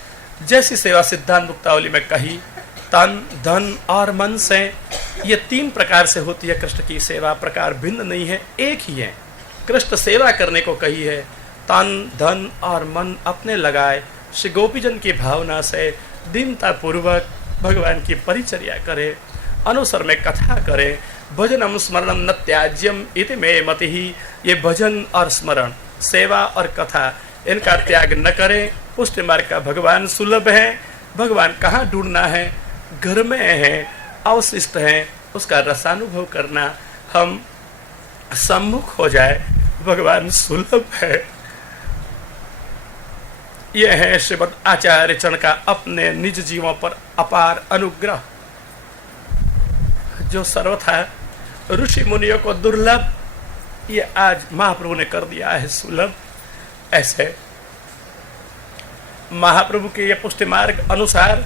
जैसी सेवा सिद्धांत मुक्तावली में कही, तन, धन और मन से, ये तीन प्रकार से होती है कृष्ण की सेवा। प्रकार भिन्न नहीं है, एक ही है। कृष्ण सेवा करने को कही है, तन, धन और मन अपने लगाए श्री गोपीजन की भावना से दीनता पूर्वक भगवान की परिचर्या करे, अनुसर में कथा करे। भजनम स्मरणम न त्याज्यम इति मे मति ही। ये भजन और स्मरण, सेवा और कथा, इनका त्याग न करें। पुष्टि मार्ग का भगवान सुलभ है। भगवान कहाँ ढूंढना है? घर में है, अवशिष्ट है, उसका रसानुभव करना, हम सम्मुख हो जाए, भगवान सुलभ है। यह है श्रीमद् आचार्य चरण का अपने निज जीवों पर अपार अनुग्रह, जो सर्वथा ऋषि मुनियों को दुर्लभ, ये आज महाप्रभु ने कर दिया है सुलभ। ऐसे महाप्रभु के ये पुष्टि मार्ग अनुसार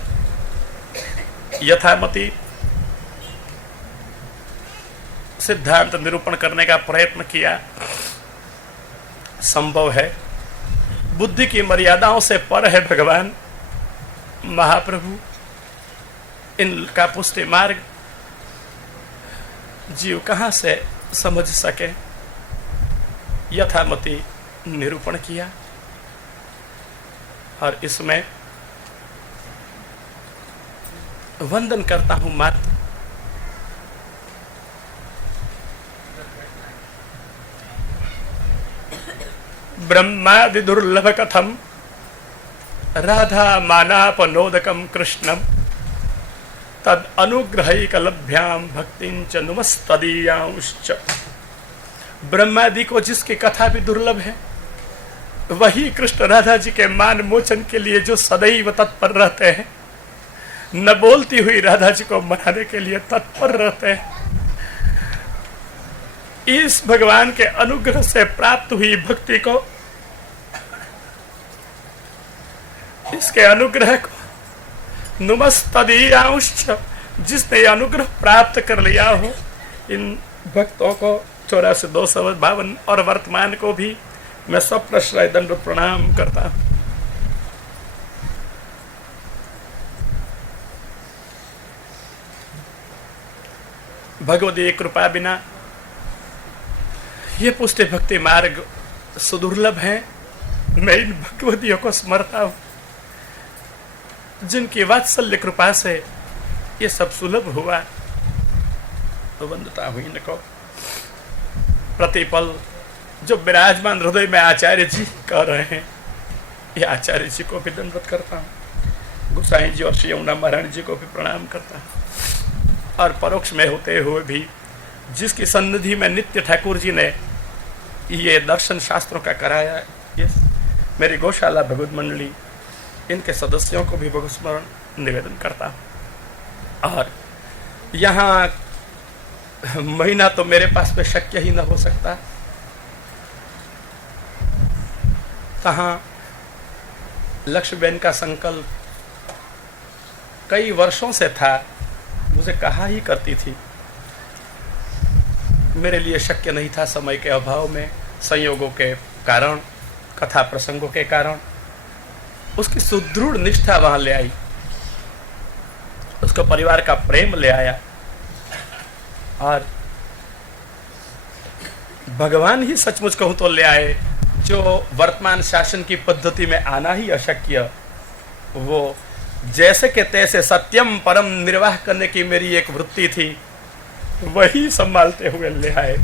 यथामति सिद्धांत निरूपण करने का प्रयत्न किया, संभव है। बुद्धि की मर्यादाओं से पर है भगवान महाप्रभु। इनका पुष्टि मार्ग जीव कहाँ से समझ सके, यथामति निरूपण किया। और इसमें वंदन करता हूं मात्र ब्रह्मादि दुर्लभ कथम राधा मानापनोदकम कृष्णम तद अनुग्रहैकलभ्याम भक्तिं च नुमस्तदीयांश्च। ब्रह्मादि को जिसकी कथा भी दुर्लभ है, वही कृष्ण राधा जी के मान मोचन के लिए जो सदैव तत्पर रहते हैं, न बोलती हुई राधा जी को मनाने के लिए तत्पर रहते हैं। इस भगवान के अनुग्रह से प्राप्त हुई भक्ति को, इसके अनुग्रह को नुमस्तदीयांश्च, जिसने अनुग्रह प्राप्त कर लिया हो, इन भक्तों को 84,252 और वर्तमान को भी मैं सप्रश्रय दंड प्रणाम करता हूं। भगवती कृपा बिना ये पुष्टि भक्ति मार्ग सुदुर्लभ है। मैं इन भगवतियों को स्मरता हूं, जिनकी वात्सल्य कृपा से ये सब सुलभ हुआ। तो वंदता हूं इनको। प्रतिपल जो विराजमान हृदय में आचार्य जी कह रहे हैं, ये आचार्य जी को भी दंडवत करता हूँ। गोसाई जी और श्री यमुना महारानी जी को भी प्रणाम करता हूँ। और परोक्ष में होते हुए भी जिसकी सन्निधि में नित्य ठाकुर जी ने ये दर्शन शास्त्रों का कराया, ये मेरी गौशाला भगवत मंडली, इनके सदस्यों को भी भगवत स्मरण निवेदन करता हूँ। और यहाँ महीना तो मेरे पास में शक्य ही न हो सकता, कहाँ लक्ष्मीबेन का संकल्प कई वर्षों से था, मुझे कहा ही करती थी, मेरे लिए शक्य नहीं था। समय के अभाव में, संयोगों के कारण, कथा प्रसंगों के कारण उसकी सुदृढ़ निष्ठा वहां ले आई, उसको परिवार का प्रेम ले आया। और भगवान ही सचमुच कहूं तो ले आए, जो वर्तमान शासन की पद्धति में आना ही अशक्य, वो जैसे के तैसे सत्यम परम निर्वाह करने की मेरी एक वृत्ति थी, वही संभालते हुए ले आए।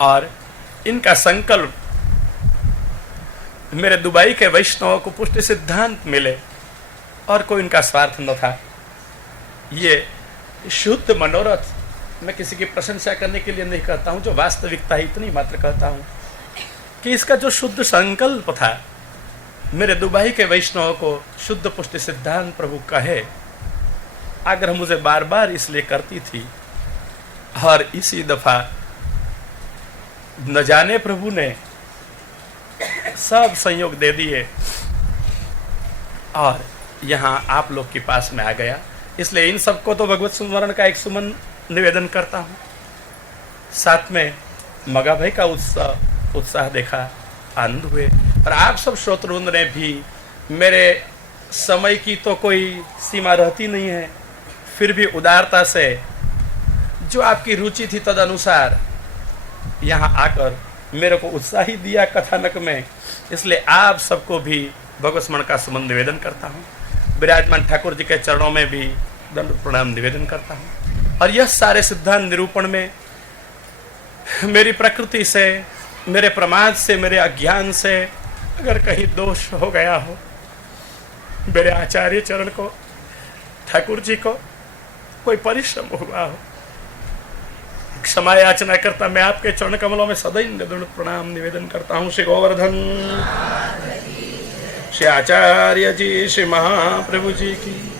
और इनका संकल्प मेरे दुबई के वैष्णवों को पुष्टि सिद्धांत मिले, और कोई इनका स्वार्थ न था। ये शुद्ध मनोरथ, मैं किसी की प्रशंसा करने के लिए नहीं कहता हूं, जो वास्तविकता है इतनी मात्र कहता हूं कि इसका जो शुद्ध संकल्प था, मेरे दुबई के वैष्णवों को शुद्ध पुष्टि सिद्धांत प्रभु कहे, आग्रह मुझे बार बार इसलिए करती थी। और इसी दफा न जाने प्रभु ने सब संयोग दे दिए और यहाँ आप लोग के पास में आ गया। इसलिए इन सबको तो भगवत स्मरण का एक सुमन निवेदन करता हूँ। साथ में मगा भाई का उत्साह देखा, आनंद हुए। और आप सब श्रोतृवृंद ने भी, मेरे समय की तो कोई सीमा रहती नहीं है, फिर भी उदारता से जो आपकी रुचि थी तद अनुसार यहाँ आकर मेरे को उत्साह ही दिया कथानक में। इसलिए आप सबको भी भगवत स्मरण का सुमन निवेदन करता हूँ। विराजमान ठाकुर जी के चरणों में भी दंड प्रणाम निवेदन करता हूँ। और यह सारे सिद्धांत निरूपण में मेरी प्रकृति से, मेरे प्रमाद से, मेरे अज्ञान से अगर कहीं दोष हो गया हो, मेरे आचार्य चरण को, ठाकुर जी को कोई परिश्रम हुआ हो, क्षमा याचना करता मैं आपके चरण कमलों में सदैव दृढ़ प्रणाम निवेदन करता हूँ। श्री गोवर्धन, श्री आचार्य जी, श्री महाप्रभु जी की,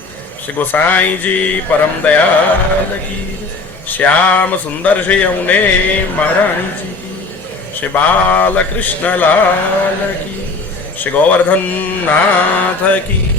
श्री गोसाई जी परम दयाल की, श्याम सुंदर श्री यमुने महारानी जी की, श्री बाल कृष्ण लाल की, श्री गोवर्धन नाथ की।